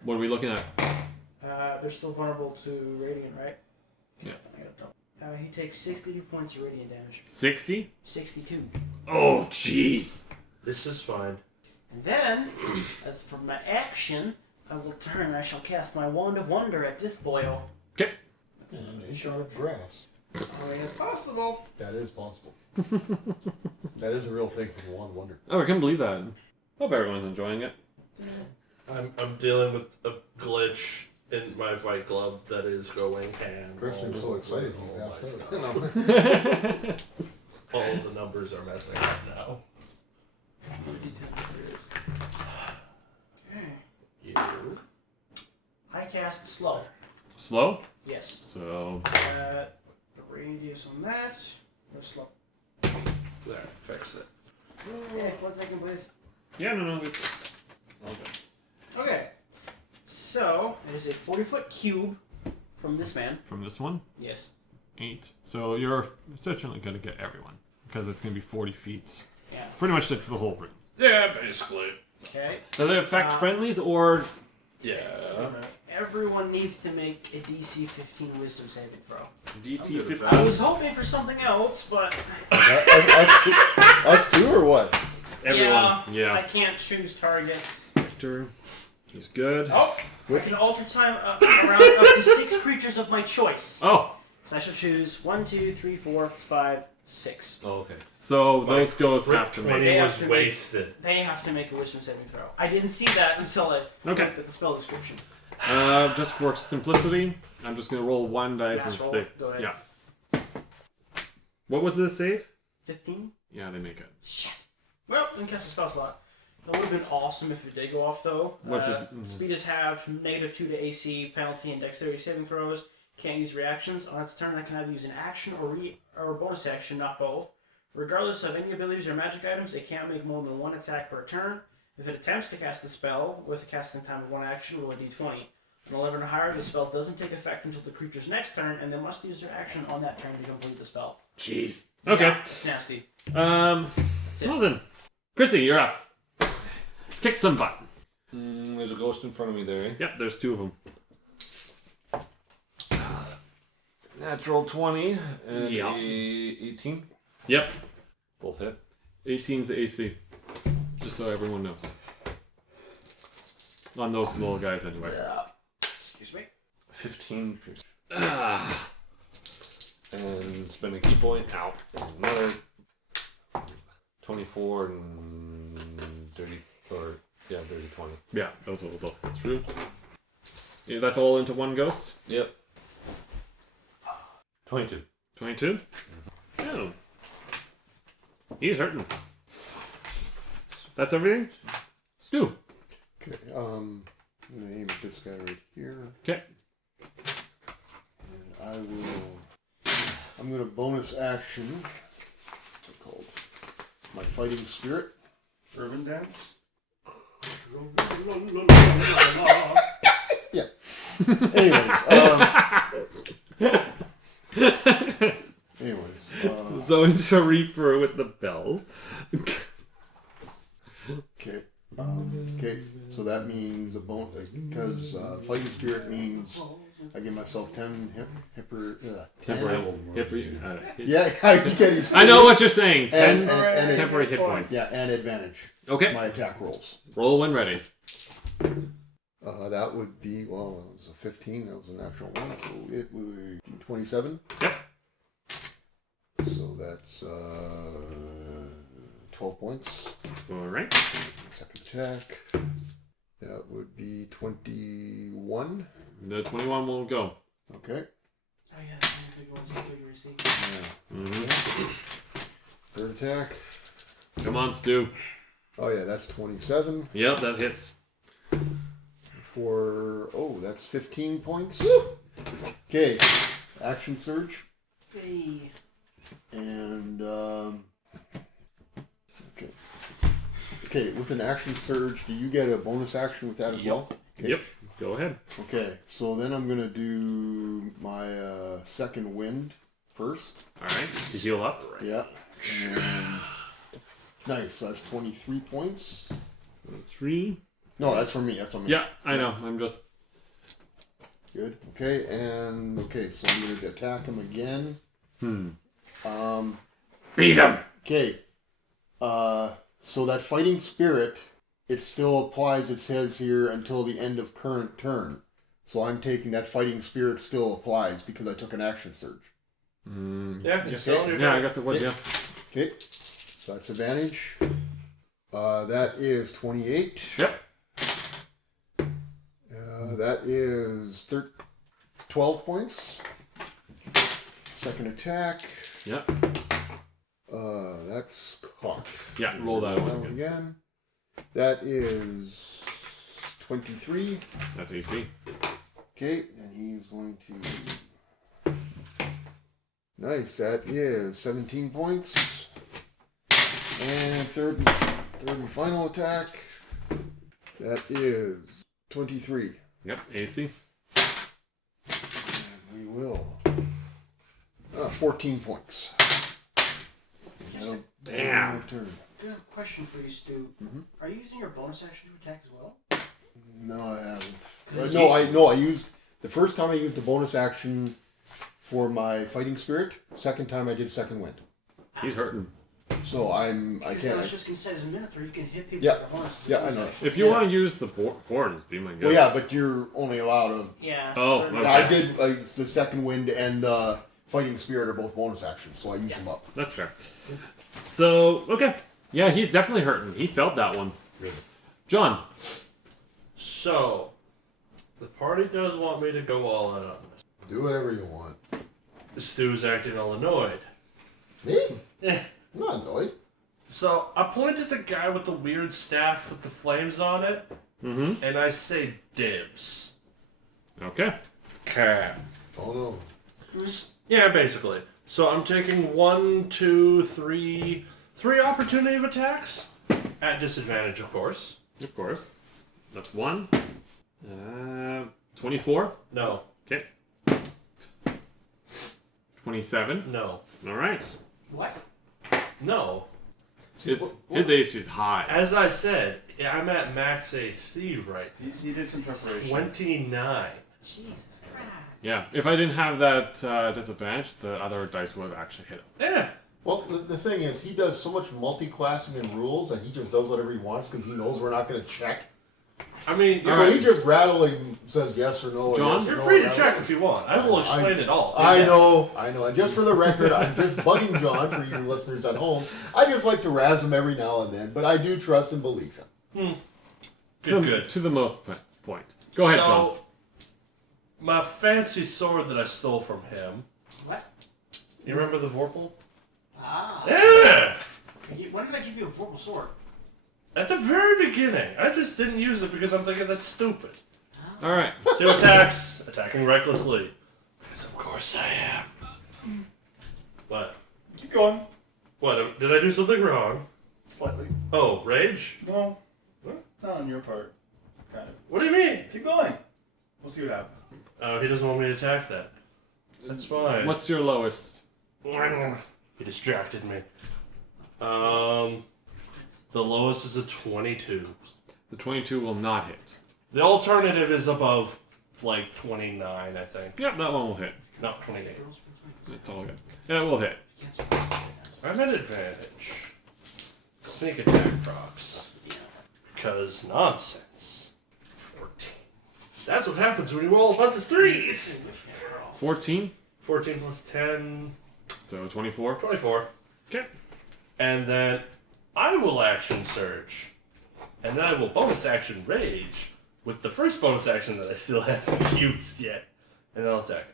What are we looking at? They're still vulnerable to radiant, right? Yeah. I got double. He takes 62 points of radiant damage. 60? 62. Oh, jeez. This is fine. And then, as for my action, I will turn and I shall cast my Wand of Wonder at this boyo. Okay. And a shot of grass. I mean, it's possible. That is possible. That is a real thing for the Wand Wonder. Oh, I can't believe that. Hope everyone's enjoying it. I'm dealing with a glitch in my Fight Club that is going ham. Kristen's so excited he all passed my out. stuff. numbers are messing up now. Okay. You. I cast slow. Slow? Yes. So, The radius on that. Go slow. There, fix it. Okay, 1 second, please. yeah, no, it's Okay. So, there's a 40-foot cube from this man. from this one. Yes. 8. So you're essentially going to get everyone because it's going to be 40 feet. Yeah. Pretty much that's the whole room. Yeah, basically. Okay. Does it affect friendlies or? Yeah. Everyone needs to make a DC 15 Wisdom saving throw. DC I'm good with 15. I was hoping for something else, but Us two or what? Everyone. I can't choose targets. Victor. He's good. Oh! What? I can alter time around up to 6 creatures of my choice. Oh, So I shall choose 1, 2, 3, 4, 5, 6. Oh, okay. so those ghosts have to 20 make. They was have to wasted. They have to make a Wisdom saving throw. I didn't see that until I Okay. looked at the spell description. Just for simplicity, I'm just going to roll 1 dice Mass and roll. they. Go ahead. Yeah. What was the save? 15? Yeah, they make it. Shit. Well, didn't cast a spell slot. It would have been awesome if it did go off, though. What's it? Speed is halved, -2 to AC, penalty, and dexterity saving throws. Can't use reactions. On its turn, I can either use an action or a bonus action, not both. Regardless of any abilities or magic items, it can't make more than 1 attack per turn. If it attempts to cast the spell with a casting time of 1 action, roll a d20. On 11 or higher, the spell doesn't take effect until the creature's next turn, and they must use their action on that turn to complete the spell. Jeez. Okay. Yeah, it's nasty. Well then, Chrissy, you're up. Kick some butt. There's a ghost in front of me there, eh? Yep, there's 2 of them. Natural 20 and Yeah. a 18. Yep. Both hit. 18's the AC. Just so everyone knows. On those little guys, anyway. Excuse me. 15 pierce. And spend a key point. Out. Another 24 and 30. Or, yeah, 30, 20. Yeah, those will both get through. Yeah, that's all into one ghost? Yep. 22. 22? Oh. He's hurting. That's everything? Stu. Okay, I'm gonna aim at this guy right here. Okay. And I'm gonna bonus action. What's it called? My fighting spirit. Urban dance? Yeah. Anyways, So into Reaper with the bell. okay. Okay, so that means a bonus because fighting spirit means I give myself 10 Temporary. Yeah, you can't use I know what you're saying. 10 and temporary hit points. Yeah, and advantage. Okay. My attack rolls. Roll when ready. That would be, well, it was a 15. That was a natural one, so it would be 27. Yep. So that's 12 points. All right. Second attack. That would be 21. The 21 will go. Okay. Oh, yeah, that's the big ones you receive. Yeah. Third attack. Come on, Stu. Oh, yeah, that's 27. Yep, that hits. That's 15 points. Okay. Action surge. Hey. And, okay. Okay, with an action surge, do you get a bonus action with that as well? Okay. Yep. Go ahead. Okay, so then I'm going to do my second wind first. All right. To heal up. Yeah. And nice, so that's 23 points. 3. No, that's for me. That's for me. Yeah, I know. I'm just. Good. Okay, and so I'm going to attack him again. Beat him! Okay. So that fighting spirit, it still applies, it says here, until the end of current turn. So I'm taking that fighting spirit still applies because I took an action surge. Yeah, you're still on your Yeah, I turn. guess it would, yeah. Okay. So that's advantage. That is 28. Yep. That is 12 points. Second attack. Yep. That's cocked. Yeah, roll that one Roll again. again. That is 23. That's AC. Okay, and he's going to. Nice, that is 17 points. And third and final attack. That is 23. Yep, AC. And we will. 14 points. That'll Damn. my turn. Good question for you, Stu. Mhm. Are you using your bonus action to attack as well? No, I haven't. I used the first time I used the bonus action for my fighting spirit. Second time I did second wind. He's hurting. So I Because I can't. was just gonna say, as a Minotaur, you can hit people Yeah. with your bonus. Yeah, I know. If you want to use the horns, be my guest. Well, yeah, but you're only allowed to. Yeah. Oh, certain- okay. I did the second wind and fighting spirit are both bonus actions, so I use them up. That's fair. So, okay. Yeah, he's definitely hurting. He felt that one. John. So, the party does want me to go all out on this. Do whatever you want. Stu's acting all annoyed. Me? Eh. I'm not annoyed. So, I point at the guy with the weird staff with the flames on it, Mm-hmm. and I say dibs. Okay. Cat. Oh no. Yeah, basically. So I'm taking 1, 2, 3 opportunity of attacks. At disadvantage, of course. Of course. That's 1. 24. No. Okay. 27. No. Alright. What? No. His AC is high. As I said, I'm at max AC right He did some preparation. 29. Jesus Christ. Yeah. If I didn't have that disadvantage, the other dice would have actually hit him. Yeah. Well, the thing is, he does so much multi-classing and rules that he just does whatever he wants because he knows we're not going to check. I mean, So he just rattling says yes or no. Or John? yes or you're no, free to rattle. check if you want. I will explain it all. I Yes. know. And just for the record, I'm just bugging John for you listeners at home. I just like to razz him every now and then, but I do trust and believe him. Good. To the most point. Go ahead, John. So, my fancy sword that I stole from him. What? You remember the Vorpal? Ah. Yeah! When did I give you a vorpal sword? At the very beginning. I just didn't use it because I'm thinking that's stupid. Alright. 2 attacks, attacking recklessly. Because of course I am. What? Keep going. What? Did I do something wrong? Slightly. Oh, rage? No. What? Not on your part. Kind of. What do you mean? Keep going. We'll see what happens. Oh, he doesn't want me to attack that. That's fine. What's your lowest? He distracted me. The lowest is a 22. The 22 will not hit. The alternative is above, like, 29, I think. Yep, that one will hit. No, 28. That's all good. Yeah, it will hit. I'm at advantage. Sneak attack procs. Because nonsense. 14. That's what happens when you roll a bunch of 3s! 14. 14 plus 10... So 24. 24. Okay. And then I will action surge. And then I will bonus action rage with the first bonus action that I still haven't used yet. And then I'll attack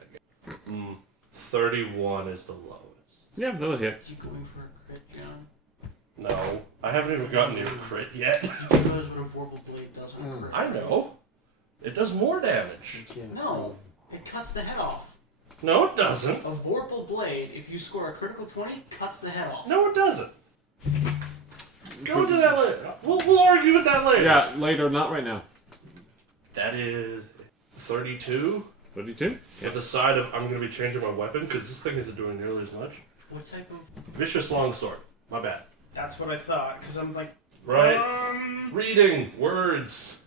again. 31 is the lowest. Yeah, that'll hit. Are you going for a crit, John? No, I haven't even gotten to a crit yet. You realize what a vorpal blade does on a crit? I know. It does more damage. No, it cuts the head off. No, it doesn't. A vorpal blade, if you score a critical 20, cuts the head off. No, it doesn't. Go into that later. We'll argue with that later. Yeah, later, not right now. That is 32. 32? At the side of I'm going to be changing my weapon because this thing isn't doing nearly as much. What type of... Vicious longsword. My bad. That's what I thought, because I'm like... Right. Reading. Words.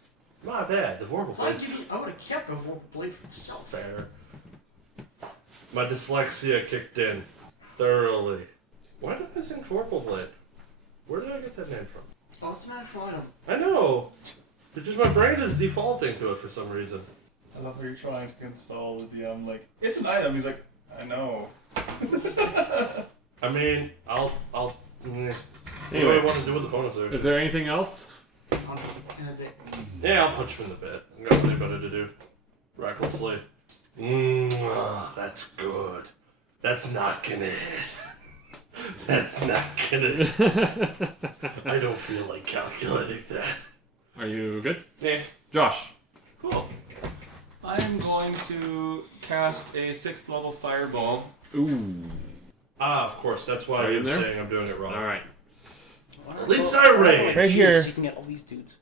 My bad. The Vorpal I Blade's would have kept a vorpal blade for myself. fair. My dyslexia kicked in thoroughly. Why did I think Vorpal Blade? Where did I get that name from? Oh, it's an actual item. I know. It's just my brain is defaulting to it for some reason. I love how you're trying to console the DM. Like, it's an item. He's like, I know. I mean, I'll. What do Anyway. I want to do with the bonus action? Is there anything else? Punch him in a bit. Yeah, I'll punch him in the bit. I've got nothing better to do. Recklessly. That's good. That's not gonna hit. That's not gonna. I don't feel like calculating that. Are you good? Yeah. Josh. Cool. I'm going to cast a 6th level fireball. Ooh. Ah, of course. That's why Are you I'm in there? saying I'm doing it wrong. All right. At least I range. Right here. You can get all these dudes.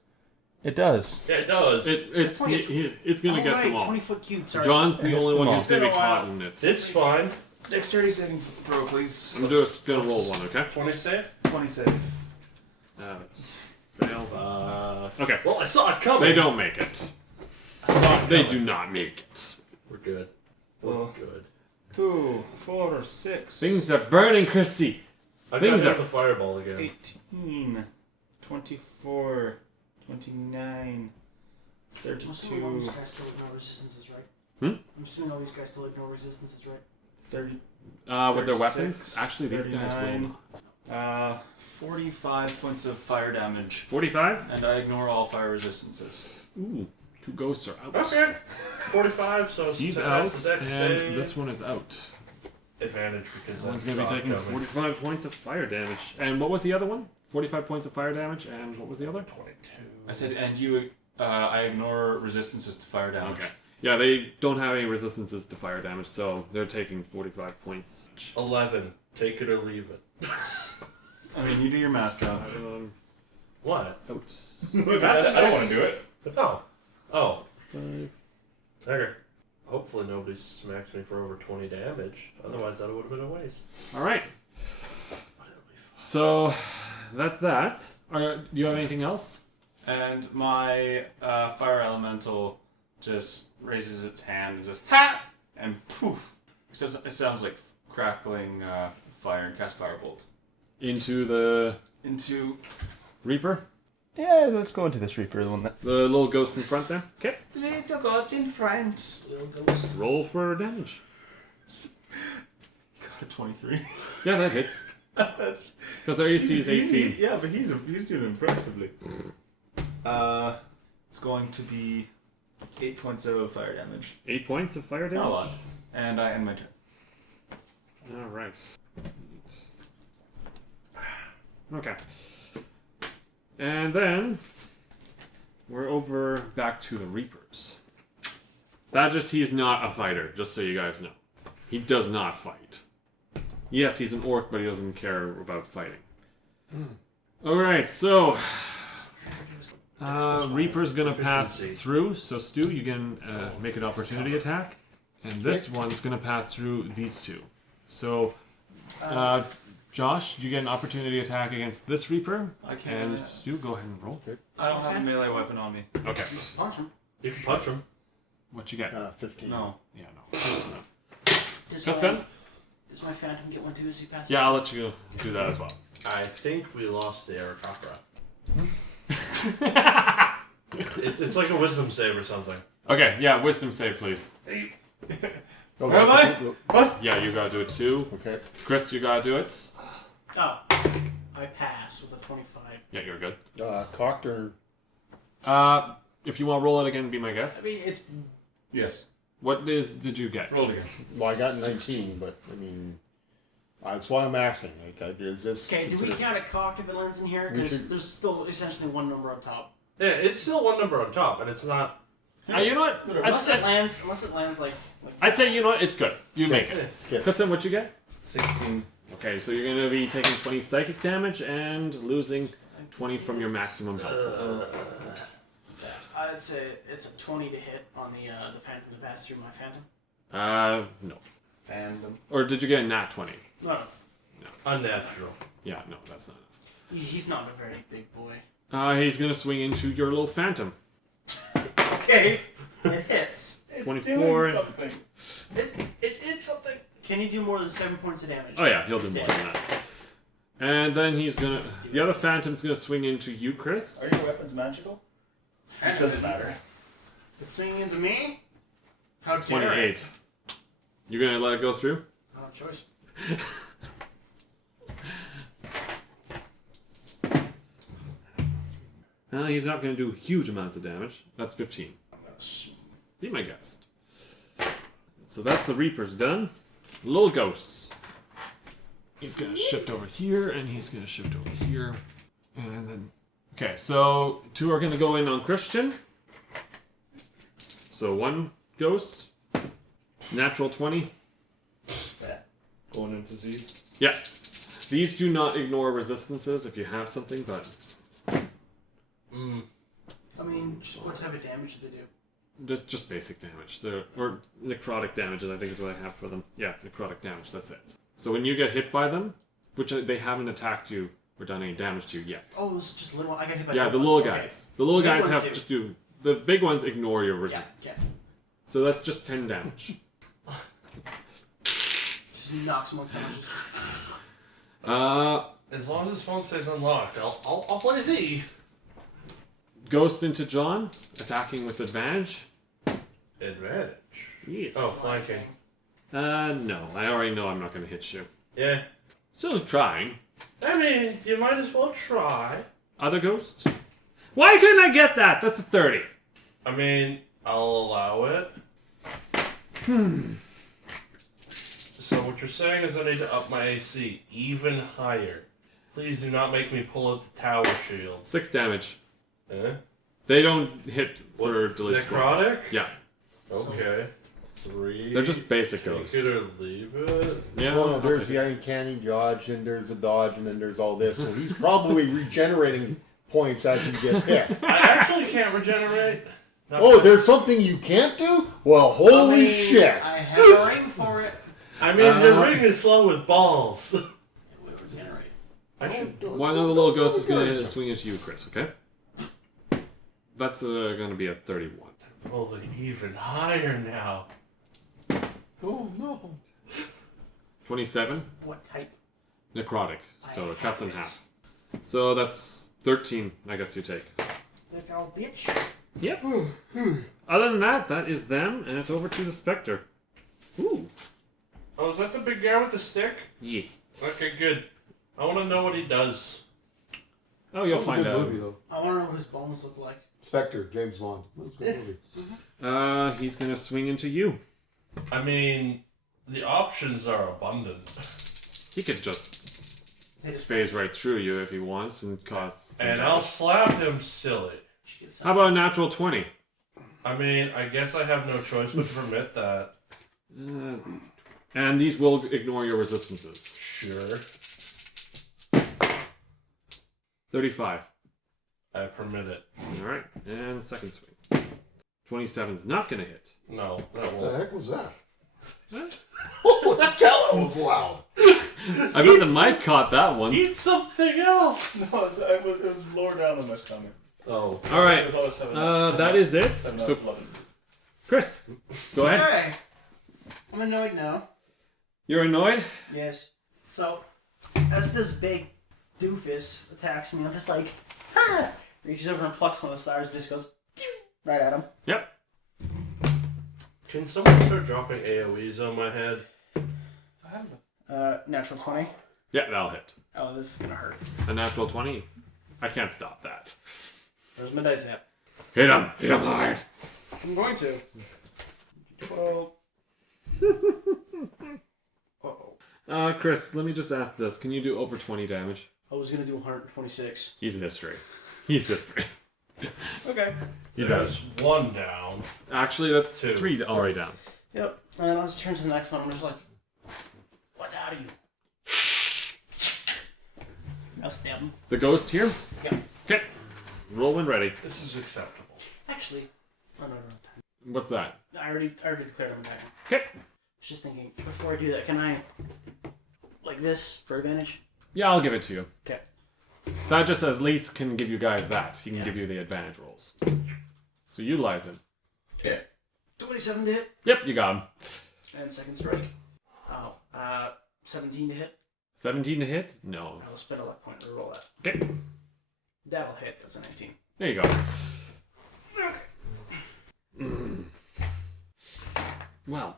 It does. Yeah, it does. It's gonna Oh, get right, them all. 20-foot cube. Sorry. John's the only one who's It's gonna be been a caught while. in it. It's fine. Dexterity saving throw, please. I'm just gonna roll one, okay? 20 save. 20 save. That's fail. Okay. Well, I saw it coming. They don't make it. They do not make it. We're good. We're Oh. good. 2, 4, 6. Things are burning, Chrissy. I Things got are- the fireball again. 18, 24, 29, I'm assuming all 32, these guys still ignore resistances, right? Hmm? I'm assuming all these guys still ignore resistances, right? 30, With their 36, weapons, actually, these guys 39, will. 45 points of fire damage. 45? And I ignore all fire resistances. Ooh, 2 ghosts are out. Okay. 45, so He's that's out, the dex and save. this one is out. Advantage because One's that's gonna be taking coming. 45 points of fire damage. And what was the other one? 45 points of fire damage, and what was the other? 22. I said, and you, I ignore resistances to fire damage. Okay. Yeah, they don't have any resistances to fire damage, so they're taking 45 points. 11. Take it or leave it. I mean, you do your math, John. What? Out. I don't want to do it. Oh. Oh. 5. Okay. Hopefully nobody smacks me for over 20 damage. Otherwise, that would have been a waste. All right. So that's that. Do you have anything else? And my fire elemental just raises its hand and just ha! And poof! Except it sounds like crackling fire and cast firebolt. Into the Into Reaper? Yeah, let's go into this Reaper, the one that. The little ghost in front there? Okay. little ghost in front. Little ghost. Roll for damage. Got a 23. Yeah, that hits. That's Because their AC is 18. Yeah, but he's doing impressively. It's going to be 8 points of fire damage. 8 points of fire damage? Not a lot. And I end my turn. Alright. Okay. And then we're over back to the Reapers. He's not a fighter, just so you guys know. He does not fight. Yes, he's an orc, but he doesn't care about fighting. Alright, so Reaper's gonna pass through, so Stu, you can make an opportunity attack. And this one's gonna pass through these two. So Josh, you get an opportunity attack against this Reaper. I can't. And Stu, go ahead and roll. I don't have a melee weapon on me. Okay. Punch him. You can punch him. What you get? 15. No. Yeah, no. Does Justin? Does my phantom get one too as he passes? Yeah, I'll let you do that as well. I think we lost the Aracroakra. It's like a wisdom save or something. Okay, yeah, wisdom save, please. Oh, Am I? What? Yeah, you gotta do it too. Okay. Chris, you gotta do it. Oh. I pass with a 25. Yeah, you're good. Cocked or. If you want to roll it again, be my guest. I mean, it's. Yes. What did you get? Roll it again. Well, I got 19, but I mean. That's why I'm asking. Like, is this. Okay, do we considered- count a cocked if it lands in here? We Because should- there's still essentially one number up top. Yeah, it's still one number on top, and it's not. You know what? Unless it lands like I say, you know what? It's good. You make it. Okay. Kristen, what you get? 16. Okay, so you're gonna be taking 20 psychic damage and losing 20 from your maximum health. I'd say it's a 20 to hit on the phantom to pass through my phantom. No. Fandom. Or did you get a nat 20? Not enough. Unnatural. Yeah, no, that's not He's not a very big boy. enough. He's gonna swing into your little phantom. Okay, it hits. 24. It did something. Can you do more than 7 points of damage? Oh yeah, he'll do more than that. And then he's gonna. The other phantom's gonna swing into you, Chris. Are your weapons magical? It doesn't matter. It's swinging into me? How dare 28. You gonna let it go through? I don't have a choice. He's not gonna do huge amounts of damage. That's 15. Be my guest. So that's the Reapers done. Little ghosts. He's gonna shift over here, and he's gonna shift over here, and then. Okay, so 2 are gonna go in on Christian. So 1 ghost, natural 20. Going into Zeed. Yeah. These do not ignore resistances if you have something, but I mean, just what type of damage do they do? just basic damage. Or necrotic damage, I think is what I have for them. Yeah, necrotic damage, that's it. So when you get hit by them, which they haven't attacked you or done any damage to you yet. Oh, it's just little. I got hit by. Yeah, the little okay. guys. The little Big guys ones have do. just do. The big ones ignore your Yes, resistance. yes. So that's just 10 damage. Just knocks him unconscious. As long as this phone stays unlocked, I'll play Z. Ghost into John, attacking with advantage. Advantage. Yes. Oh, flanking. No. I already know I'm not going to hit you. Yeah. Still trying. I mean, you might as well try. Other ghosts? Why couldn't I get that? That's a 30. I mean, I'll allow it. So what you're saying is I need to up my AC even higher. Please do not make me pull out the tower shield. 6 damage. Eh? They don't hit for delicious. Necrotic? Yeah. Okay. 3. They're just basic Take ghosts. it or leave it. Yeah. Well, no, I'll there's take the uncanny dodge, and there's a dodge, and then there's all this. So he's probably regenerating points as he gets hit. I actually can't regenerate. Not Oh, that- there's something you can't do? Well, holy I mean, shit. I have a ring for it. I mean, the ring is slow with balls. It will regenerate. I should. One of the little ghosts is going to swing into you, Chris, okay? That's going to be a 31. Rolling even higher now. Oh, no. 27. What type? Necrotic. So I it cuts in have it. half. So that's 13, I guess you take. That old bitch. Yep. Other than that, that is them, and it's over to the Spectre. Ooh. Oh, is that the big guy with the stick? Yes. Okay, good. I want to know what he does. Oh, you'll That was a find good out. movie, though. I want to know what his bones look like. Spectre, James Bond. That was a good movie. He's going to swing into you. I mean, the options are abundant. He could just Hit his phase right through you if he wants and cause some And I'll damage. slap him silly. How about a natural 20? I mean, I guess I have no choice but to permit that. And these will ignore your resistances. Sure. 35. I permit it. Alright, and second swing. 27 is not going to hit. No, that What the won't. heck was that? Holy cow, that was loud. I bet the mic caught that one. Eat something else! No, it was lower down on my stomach. Oh. Alright, It was all 7 that is it. 7 So, 11. Chris, go ahead. Hey, I'm annoyed now. You're annoyed? Yes. So, as this big doofus attacks me, I'm just like, ha! Reaches over and plucks one of the stars and just goes right at him. Yep. Can someone start dropping AoEs on my head? Natural 20. Yeah, that'll hit. Oh, this is gonna hurt. A natural 20? I can't stop that. Where's my dice at? Hit him hard. I'm going to. 12. Uh-oh. Chris, let me just ask this. Can you do over 20 damage? I was gonna do 126. He's history. He's history. Okay. He's out. There's one down. Actually, that's 2. 3 already down. Yep. And then I'll just turn to the next one. I'm just like, what's out of you? I'll stab him. The ghost here? Yeah. Okay. Roll when ready. This is acceptable. Actually, oh no. What's that? I already declared him attack. Okay. Just thinking, before I do that, can I, like this, for advantage? Yeah, I'll give it to you. Okay. That just at least can give you guys that. He can Yeah. give you the advantage rolls. So utilize him. Yeah. 27 to hit, Yep, you got him. and second strike. Oh, 17 to hit. 17 to hit? No. I'll spend a luck point to roll that. Okay. That'll hit, that's a 19. There you go. Okay. Well,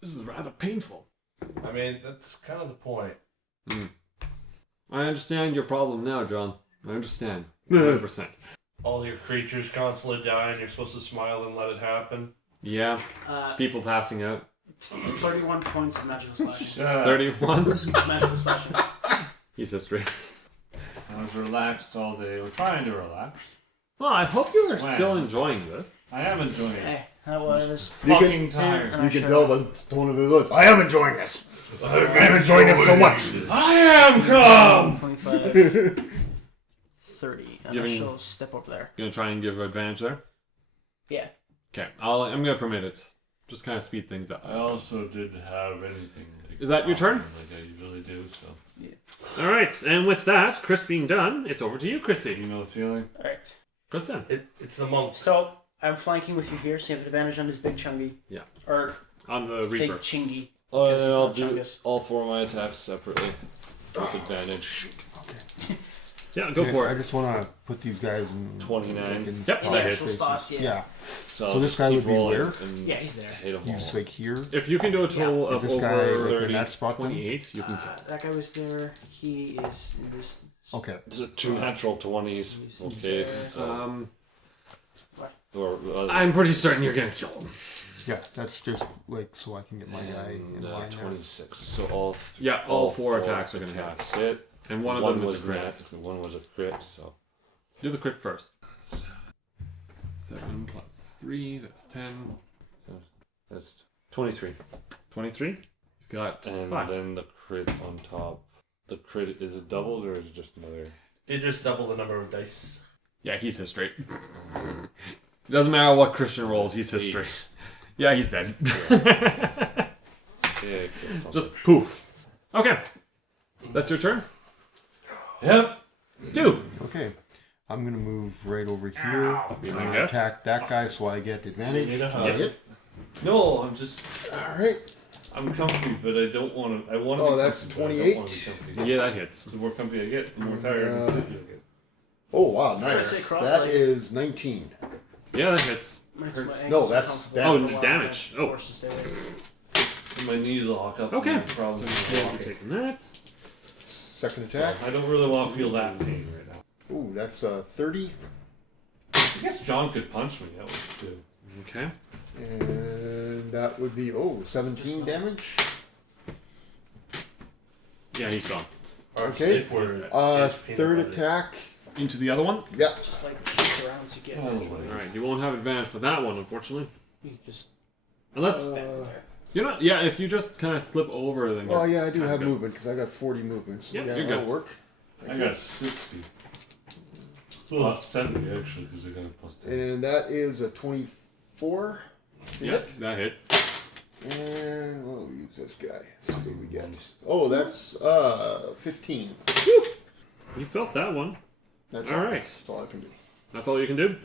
this is rather painful. I mean, that's kind of the point. I understand your problem now, John. I understand. 100%. All your creatures constantly die and you're supposed to smile and let it happen. Yeah, people passing out. 31 points of magical slashing. 31. Magical slashing. He's history. I was relaxed all day. We're trying to relax. Well, I hope you are Swam. still enjoying this. I am enjoying it. Hey, that was Fucking tired. You can tell by the tone of his voice. I am enjoying this. I'm enjoying this so much. I am come! 25, 30. And I Giving- shall step over there. You gonna try and give advantage there? Yeah. Okay, I'm gonna permit it. Just kind of speed things up. I also didn't have anything. Is that your turn? Like I usually do, so. All right, and with that, Chris being done, it's over to you, Chrissy. You know the feeling? Alright. Kristen. It's the monk. So, I'm flanking with you here, so you have advantage on this big chungy. Yeah. Or On the big Reaper. chingy. Oh, Guess and it's I'll not do Chungus. all 4 of my attacks separately. With advantage. Yeah, go for I it. just want to put these guys in 29. in Yep, spot that Actual hits. spots, yeah. Yeah. So, So this guy keep would be rolling where? and Yeah, he's there. hit 'em He's all. like here. If you can do a total Is of this guy over like in 30, that spot then? 28, you can. That guy was there. He is in this. Okay. So 2 natural 20s. Okay. there. So, I'm pretty certain you're gonna kill him. Yeah, that's just like so I can get my guy in and, line there. 26. So all Yeah, all 4 attacks are gonna hit. attacks hit. And one of One them is was a crit. net. One was a crit. So Do the crit first. 7 plus 3, that's 10. that's 23. 23. You've got And 5. then the crit on top. The crit is it doubled or is it just another? You just double the number of dice. Yeah, he's history. It doesn't matter what Christian rolls, he's history. 8. Yeah, he's dead. Yeah, it killed Just poof. Okay. That's your turn? Yep. Stu. Okay. I'm gonna move right over here. I and guess. attack that guy so I get advantage. You need a So hug. I hit. No, I'm just. Alright. I'm comfy, but I don't want to. I want to. Oh, be that's comfy, but I don't 28? wanna be comfy. Yeah, that hits. The more comfy I get, the more tired and sleepy I get. Oh wow, gonna nice. say cross That leg. is 19. Yeah, that hits. Makes my No, ankles that's uncomfortable damage. for a while, damage. and I'm Oh. forced to stay away. And my knees lock up. Okay. and my problems So are you're walking. taking that. Second attack. I don't really want to feel that pain right now. Ooh, that's 30. I guess John could punch me. That would too. Okay. And that would be 17 damage. Yeah, he's gone. Our Okay. safe word is peanut Third butter. attack. Into the other one? Yeah. Just like the rounds you get. Oh, eventually. Alright, you won't have advantage for that one, unfortunately. You just Unless stand there. you're not. Yeah, if you just kind of slip over, then. Oh you're yeah, I do kinda have good. movement because I got 40 movements. Yeah, you're that'll good. work. I got 60. Well, 70 actually, because I got a plus 10. And that is a 24. Yeah, that hits. And we'll use this guy. See what we get. Oh, that's 15. You felt that one. That's All right. That's all I can do. That's all you can do?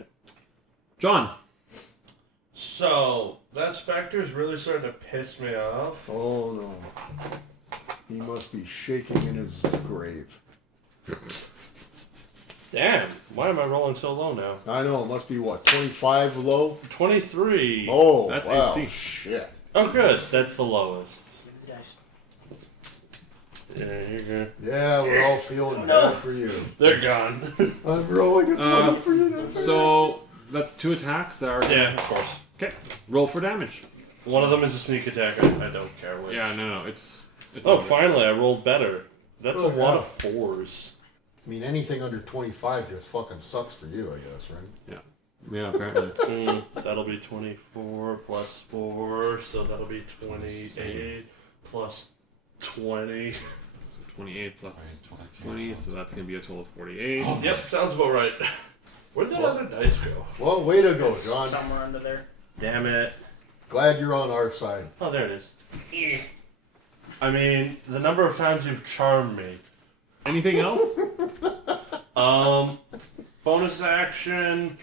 John. So, that specter is really starting to piss me off. Oh no. He must be shaking in his grave. Damn, why am I rolling so low now? I know, it must be what, 25 low? 23. Oh, That's wow. AC. Shit. Oh, good. That's the lowest. Dice. Yeah, you're good. Yeah, we're all feeling bad for you. They're gone. I'm rolling a 20 for you. That's So that's 2 attacks that are. Yeah, of course. Okay. Roll for damage. One of them is a sneak attack. I don't care which. Yeah, no, it's. Oh, over. finally, I rolled better. That's Oh, a lot yeah. of 4s. I mean, anything under 25 just fucking sucks for you, I guess, right? Yeah, apparently. That'll be 24 plus 4, so that'll be 28 plus 20. So 28 plus 20, so that's going to be a total of 48. Yep, sounds about right. Where'd that other dice go? Well, way to go, John. Somewhere under there. Damn it. Glad you're on our side. Oh, there it is. I mean, the number of times you've charmed me. Anything else? Bonus action.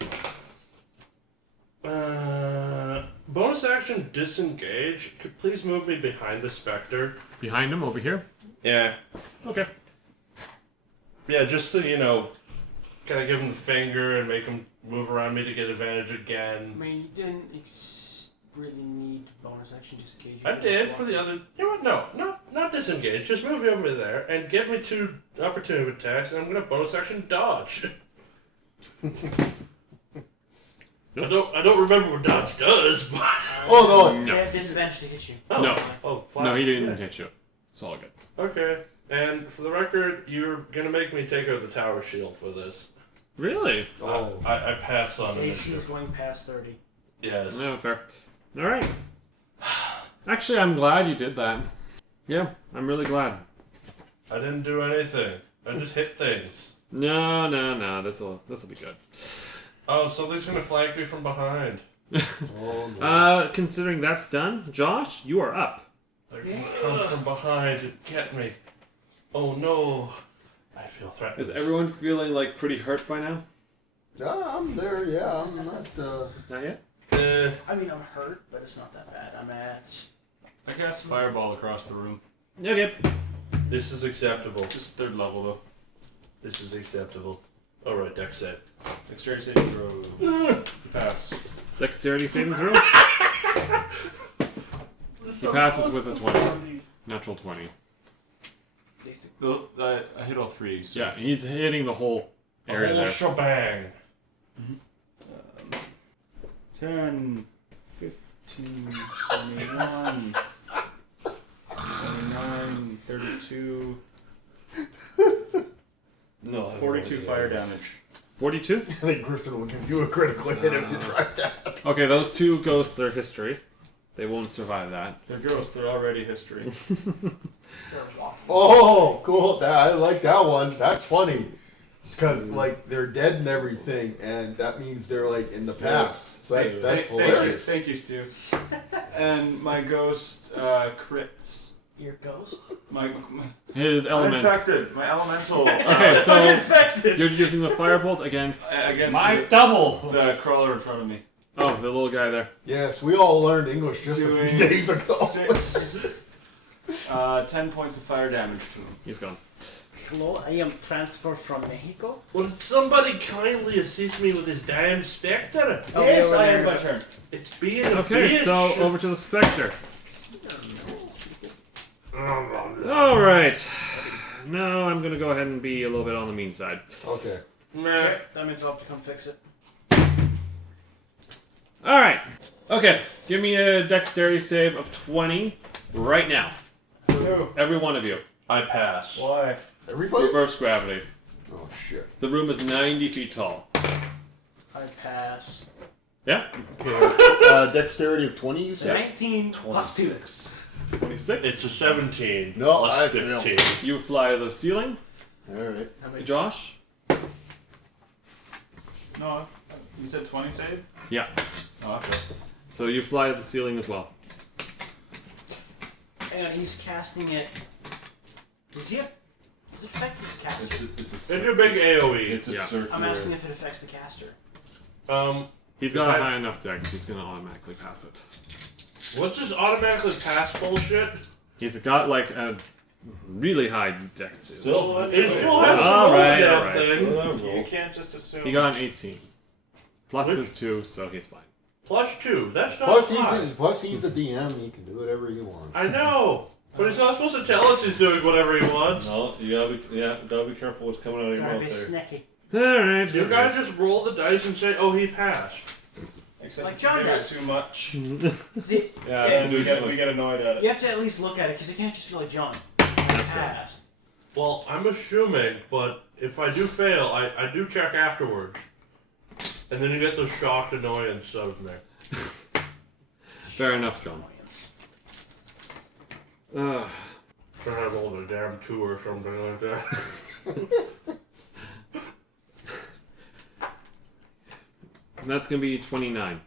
Bonus action disengage. Could please move me behind the specter? Behind him, over here? Yeah. Okay. Yeah, just to, kind of give him the finger and make him move around me to get advantage I again. mean, you didn't really need bonus action disengage. I did for the other. You know what? No, not disengage. Just move me over there and give me 2 opportunity attacks, and I'm gonna bonus action dodge. I don't remember what dodge does, but Oh no. They have disadvantage to hit you. oh, No. oh, fine. No, he didn't Yeah. hit you. It's all good. Okay. And for the record, you're gonna make me take out the tower shield for this. Really? Oh. I pass on His AC is initiative. going past 30. Yes. No, fair. Alright. Actually, I'm glad you did that. Yeah, I'm really glad. I didn't do anything. I just hit things. No. This'll be good. Oh, something's gonna flank me from behind. Oh no. Considering that's done, Josh, you are up. They're gonna come from behind and get me. Oh no. I feel threatened. Is everyone feeling like pretty hurt by now? I'm there. Yeah, I'm not. Not yet? I mean, I'm hurt, but it's not that bad. I'm at... I cast Fireball across the room. Okay. This is acceptable. Just 3rd level though. This is acceptable. Alright, deck save. Dexterity saving throw. Pass. Dexterity saving throw? He passes with a 20. Natural 20. Oh, I hit all 3. So. Yeah, he's hitting the whole area whole there. shebang. 10, 15, 21, 29, 32, No. 42 fire damage. 42? I think Kristen will give you a critical hit if you try that. Okay, those two ghosts, their history. They won't survive that. They're ghosts, they're already history. They're walking. Oh, cool. I like that one. That's funny. Because, like, they're dead and everything, and that means they're, like, in the past. So that's hilarious. Thank you, Stu. And my ghost crits. Your ghost? My His element. Uninfected. My elemental. Okay, so Uninfected! you're using the firebolt against. Against My double! the crawler in front of me. Oh, the little guy there. Yes, we all learned English just a Doing few days ago. 6. 10 points of fire damage to him. He's gone. Hello, I am transferred from Mexico. Would somebody kindly assist me with this damn spectre? Yes, I am my turn. It's being a Okay, bitch. so over to the Spectre. Alright. Now I'm gonna go ahead and be a little bit on the mean side. Okay. Meh. That means I'll have to come fix it. Alright. Okay, give me a dexterity save of 20 right now. Every one of you. I pass. Why? Everybody? Reverse gravity. Oh, shit. The room is 90 feet tall. I pass. Yeah? Okay. Dexterity of 20, you said? 19 plus 2. 26. It's a 17. No, plus I 15. You fly to the ceiling. Alright. Josh? No, you said 20 save? Yeah. Oh, okay. So you fly to the ceiling as well. And he's casting it. Is it effective to cast it? It's a big AoE. It's a Yeah. circular. I'm asking if it affects the caster. He's got a high enough dex, he's gonna automatically pass it. What's this automatically pass bullshit? He's got like a really high dex. Still, It still has to All roll right, that all right. thing. You can't just assume. He got an 18. Plus What? his 2, so he's fine. Plus 2. That's not Plus, high. he's a DM. He can do whatever he wants. I know. But he's not supposed to tell us he's doing whatever he wants. No, you gotta be careful what's coming out of your Gotta mouth be there. snacky. Alright. You guys just roll the dice and say, oh, he passed. Except Like like John John does. too much. See, yeah, And we get annoyed at it. you have to at least look at it because it can't just be like John. Passed. Well, I'm assuming, but if I do fail, I do check afterwards. And then you get the shocked annoyance of me. Fair enough, John. Should I rolled a damn 2 or something like that? And that's gonna be 29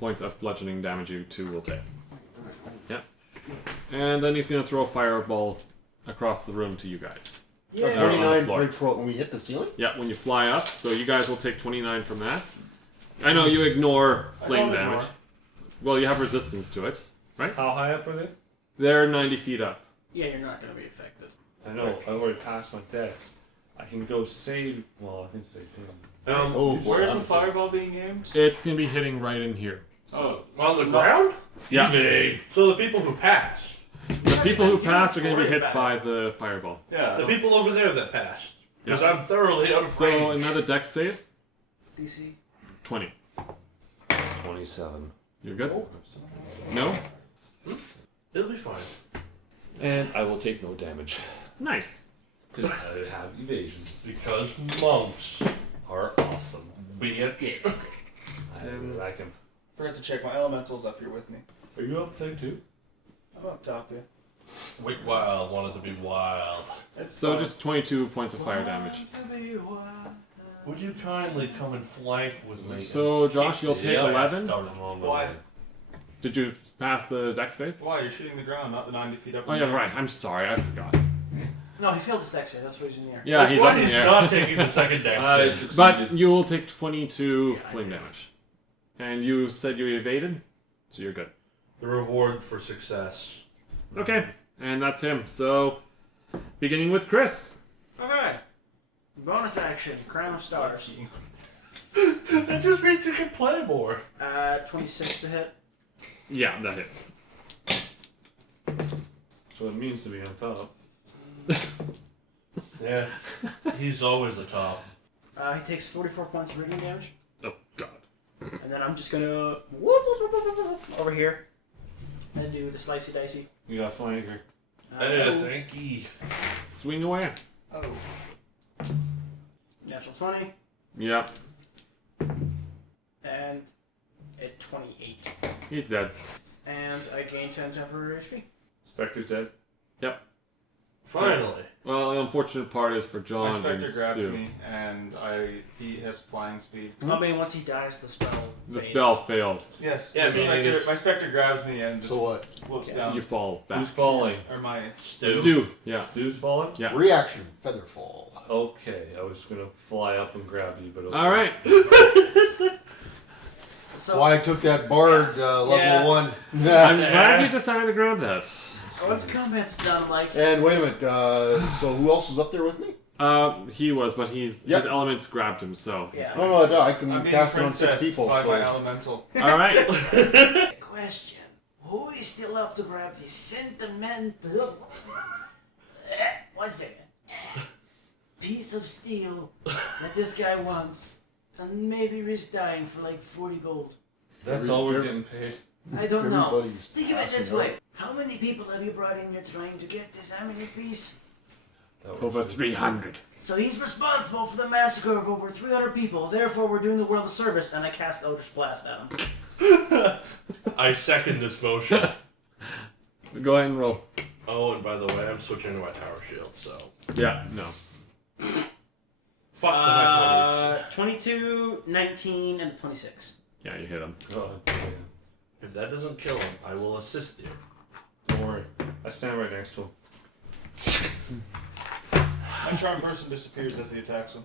points of bludgeoning damage you 2 will take. Yep. And then he's gonna throw a fireball across the room to you guys. Yeah, on the 29 floor. break for when we hit the ceiling? Yeah, when you fly up, so you guys will take 29 from that. I know you ignore flame don't damage. ignore. Well, you have resistance to it, right? How high up are they? They're 90 feet up. Yeah, you're not gonna be affected. I know, I've already passed my dex. I can go save. Well, I can save him. Oh, Where's boy. the fireball being aimed? It's gonna be hitting right in here. Oh, On the ground? Yeah. So the people who pass. The people who pass are gonna be worry hit about by the fireball. yeah. The people over there that passed. Because Yeah. I'm thoroughly So unafraid. another dex save, DC. 20. 27. You're good? No? It'll be fine. And I will take no damage. Nice. Because I have evasion. Because monks are awesome. Bitch. I can. Forgot to check my elementals up here with me. Are you up thing too? I'm up top here. Wick Wild wanted to be wild. So just 22 points of fire damage. Would you kindly come and flank with me? So, Josh, you'll take 11. Why? Did you pass the dex save? Why? You're shooting the ground, not the 90 feet up. Oh, yeah, right. I'm sorry. I forgot. No, he failed his dex save. That's why he's in the air. Yeah, he's up in He's the air. not taking the second dex. But you will take 22 flame damage. And you said you evaded? So you're good. The reward for success. Okay. And that's him. So, beginning with Chris. Okay. Bonus action, Crown of Stars. That just means you can play more. 26 to hit. Yeah, that hits. So it means to be on top. Yeah. He's always the top. He takes 44 points of radiant damage. Oh, God. And then I'm just gonna whoop, over here and do the slicey dicey. You got flanker. Hey, thank you. Swing away. Oh. Natural 20 Yep. and at 28. He's dead. And I gain 10 temporary HP. Spectre's dead. Yep. Finally. Well, the unfortunate part is for My John Spectre and grabs Stu. me, and he has flying speed. I mean, once he dies, the spell The fades. spell fails. Yes. Yeah, my Spectre grabs me and just So what? floats down. You fall back. Who's falling? Or my Stu. Yeah. Stu's falling? Yeah. Reaction, Featherfall. Okay, I was gonna fly up and grab you, but okay. All right. So, Why I took that bard level Yeah. 1. I'm glad you decided to grab that. once combat's done, like, And wait a minute, so who else was up there with me? He was, but his elements grabbed him, so. yeah. Oh no, I can I'm being cast it on 6 princessed people. by So. my elemental. All right. Question. Who is still up to grab the sentimental... One second. Piece of steel that this guy wants. And maybe risk dying for like 40 gold. That's all we're getting paid. I don't know. Everybody's Think of it this passing way. How many people have you brought in here trying to get this amulet piece? Over 300. So he's responsible for the massacre of over 300 people. Therefore, we're doing the world World of Service, and I cast Eldritch Blast at him. I second this motion. Go ahead and roll. Oh, and by the way, I'm switching to my tower shield, so. Yeah, no. Fuck the my 20s. 22, 19, and 26. Yeah, you hit him. God, yeah. If that doesn't kill him, I will assist you. Don't worry. I stand right next to him. My charmed person disappears as he attacks him.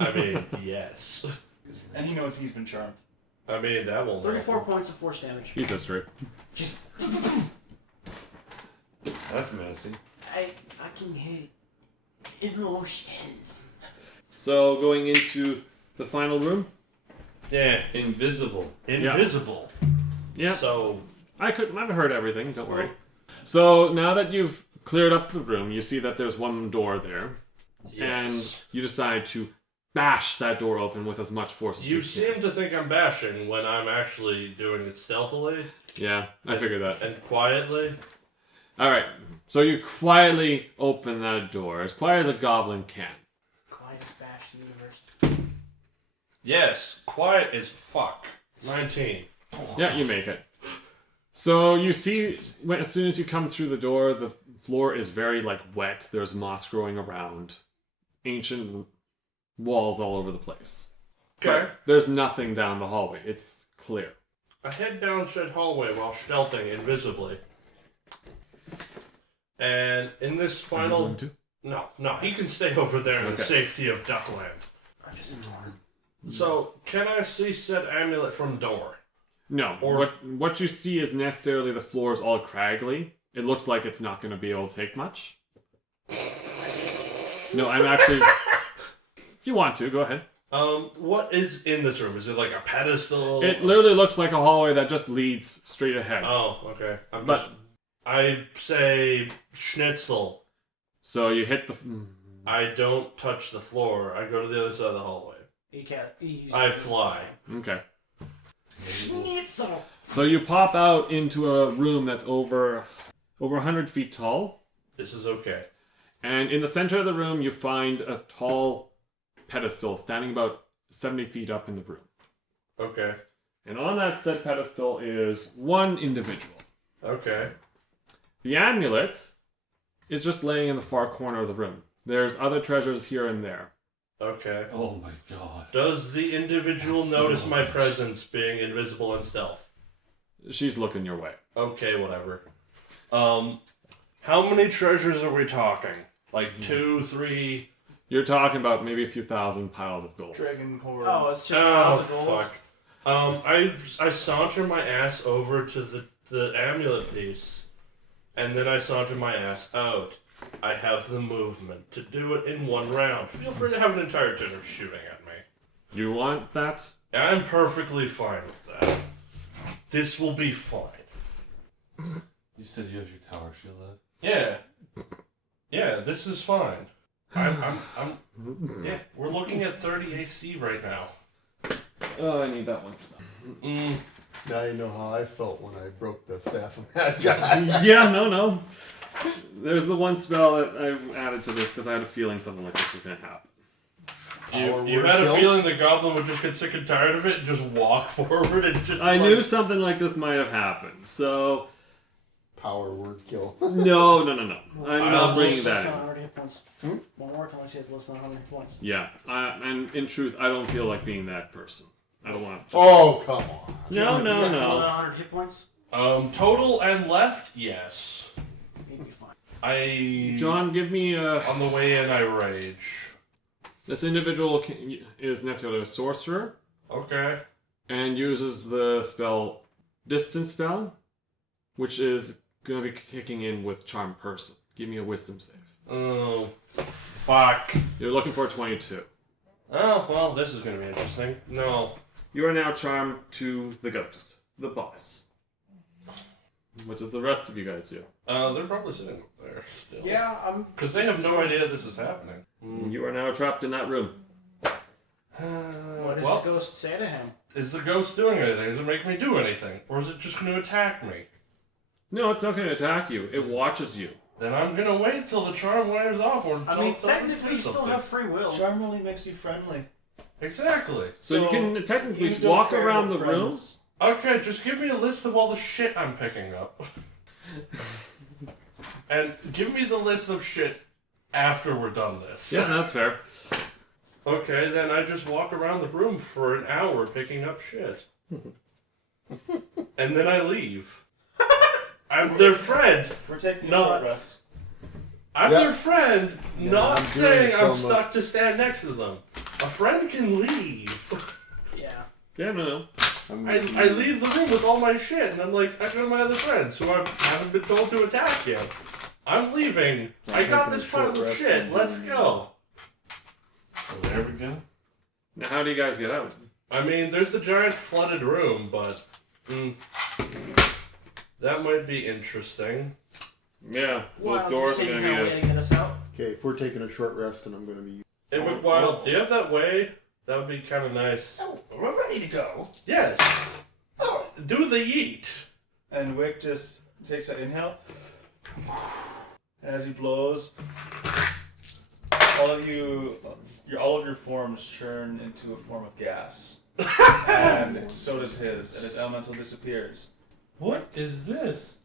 I mean, yes. And he knows he's been charmed. I mean, that won't 34 points of force damage. He's history. That's messy. I fucking hate emotions. So, going into the final room. Yeah. Invisible. Invisible. Yeah. So, I've heard everything, don't worry. So, now that you've cleared up the room, you see that there's one door there. yes. And you decide to bash that door open with as much force as You you can. seem to think I'm bashing when I'm actually doing it stealthily Yeah, I figured that. and quietly. Alright, so you quietly open that door, as quiet as a goblin can. Quietest bash in the universe. Yes, quiet as fuck. 19. Yeah, you make it. So you see, as soon as you come through the door, the floor is very, wet. There's moss growing around. Ancient walls all over the place. Okay. But there's nothing down the hallway. It's clear. I head down said hallway while stealthing invisibly. And in this final... too? No, he can stay over there in the Okay. safety of Duckland. So, can I see said amulet from door? No. Or- What you see is necessarily the floor is all craggly. It looks like it's not going to be able to take much. No, I'm actually... If you want to, go ahead. What is in this room? Is it like a pedestal? It literally looks like a hallway that just leads straight ahead. Oh, okay. But- I say schnitzel. So you hit the... I don't touch the floor. I go to the other side of the hallway. He can't. He uses I fly. Okay. so. So you pop out into a room that's over 100 feet tall. This is okay. And in the center of the room, you find a tall pedestal standing about 70 feet up in the room. Okay. And on that said pedestal is one individual. Okay. The amulet is just laying in the far corner of the room. There's other treasures here and there. Okay. Oh my god. Does the individual That's notice so my nice. presence being invisible and stealth? She's looking your way. Okay, whatever. How many treasures are we talking? Like 2, 3? You're talking about maybe a few thousand piles of gold. Dragon core. Oh, it's just Oh, piles of gold. fuck. I saunter my ass over to the amulet piece, and then I saunter my ass out. I have the movement to do it in one round. Feel free to have an entire dinner shooting at me. You want that? I'm perfectly fine with that. This will be fine. You said you have your tower shield up? Yeah. Yeah, this is fine. I'm yeah, we're looking at 30 AC right now. Oh, I need that one stuff. Now you know how I felt when I broke the staff of Magi. Yeah, no. There's the one spell that I've added to this because I had a feeling something like this was going to happen. You had a feeling the goblin would just get sick and tired of it and just walk forward and just I knew something like this might have happened, so... Power word kill. No. I'm not bringing Less that than in. 100 hit points. Won't work unless he has less than 100 hit points. Yeah, and in truth, I don't feel like being that person. I don't want to... Oh, come on. No. More than 100 hit points? Total and left, yes. You'd be fine. John, give me a... On the way in, I rage. This individual is necessarily a sorcerer Okay. and uses the spell Distance Spell, which is going to be kicking in with Charm Person. Give me a Wisdom save. Oh, fuck. You're looking for a 22. Oh, well, this is gonna be interesting. No. You are now charmed to the ghost, the boss. What does the rest of you guys do? They're probably sitting up there still. Yeah, I'm... Because they have no idea this is happening. You are now trapped in that room. What does well, the ghost say to him? is the ghost doing anything? Is it making me do anything? Or is it just going to attack me? No, it's not going to attack you. It watches you. Then I'm going to wait till the charm wears off or I mean, till technically you do still something. have free will. Charm only makes you friendly. Exactly. So you can technically you don't walk care around the about room. friends. Okay, just give me a list of all the shit I'm picking up. And give me the list of shit after we're done this. Yeah, that's fair. Okay, then I just walk around the room for an hour picking up shit. And then I leave. I'm their friend. We're taking No. a short rest. I'm Yeah. their friend, Yeah, not I'm doing saying I'm some, stuck to stand next to them. A friend can leave. Yeah. Yeah, no. I leave the room with all my shit, and I'm like, I go to my other friends who I haven't been told to attack yet. I'm leaving. I got taking a this pile short of rest. shit. Let's go. So there we go. Now, how do you guys get out? I mean, there's a giant flooded room, but that might be interesting. Yeah, Well, those doors are taking going to her be way to get us out. Okay, if we're taking a short rest, and I'm going to be... Hey, McWild, do you have that way? That would be kind of nice. Oh, we're ready to go. Yes. Do the yeet. And Wick just takes an inhale. And as he blows, all of your forms turn into a form of gas. And so does his, and his elemental disappears. What is this?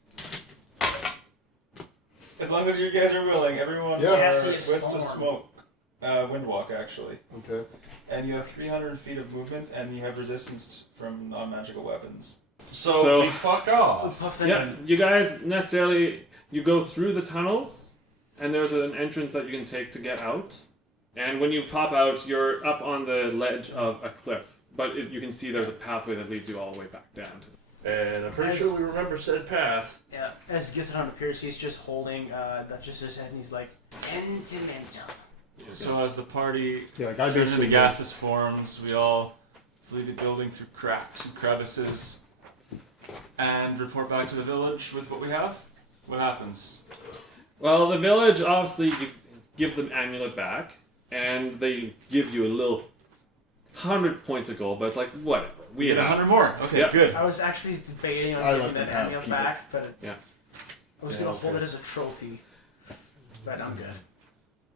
As long as you guys are willing, everyone Yeah. are Gaseous wisp of form. smoke. Windwalk, actually. Okay. And you have 300 feet of movement, and you have resistance from non-magical weapons. So we fuck off. Yeah, you guys necessarily, you go through the tunnels, and there's an entrance that you can take to get out. And when you pop out, you're up on the ledge of a cliff. But you can see there's a pathway that leads you all the way back down to And I'm pretty sure we remember said path. Yeah. As Githidon appears, he's just holding Duchess's head, and he's like, Sentimental. So as the party Yeah, like I turns into basically... gaseous forms, we all flee the building through cracks and crevices and report back to the village with what we have. What happens? Well, the village, obviously, you give them amulet back, and they give you a little 100 points of gold, but it's like, whatever. We Get have 100 more. Okay, Yep. good. I was actually debating on I giving let them that have amulet keep it. back, but Yeah. I was gonna hold it as a trophy. But I'm good.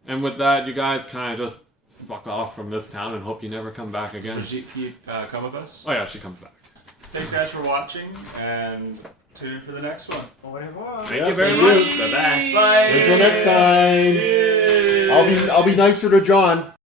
And with that, you guys kind of just fuck off from this town and hope you never come back So again. she come with us. Oh yeah, she comes back. Thanks guys for watching, and tune in for the next one. Au revoir. Thank Yeah, you very thank much. you. Bye-bye. Bye. Until next time. I'll be nicer to John.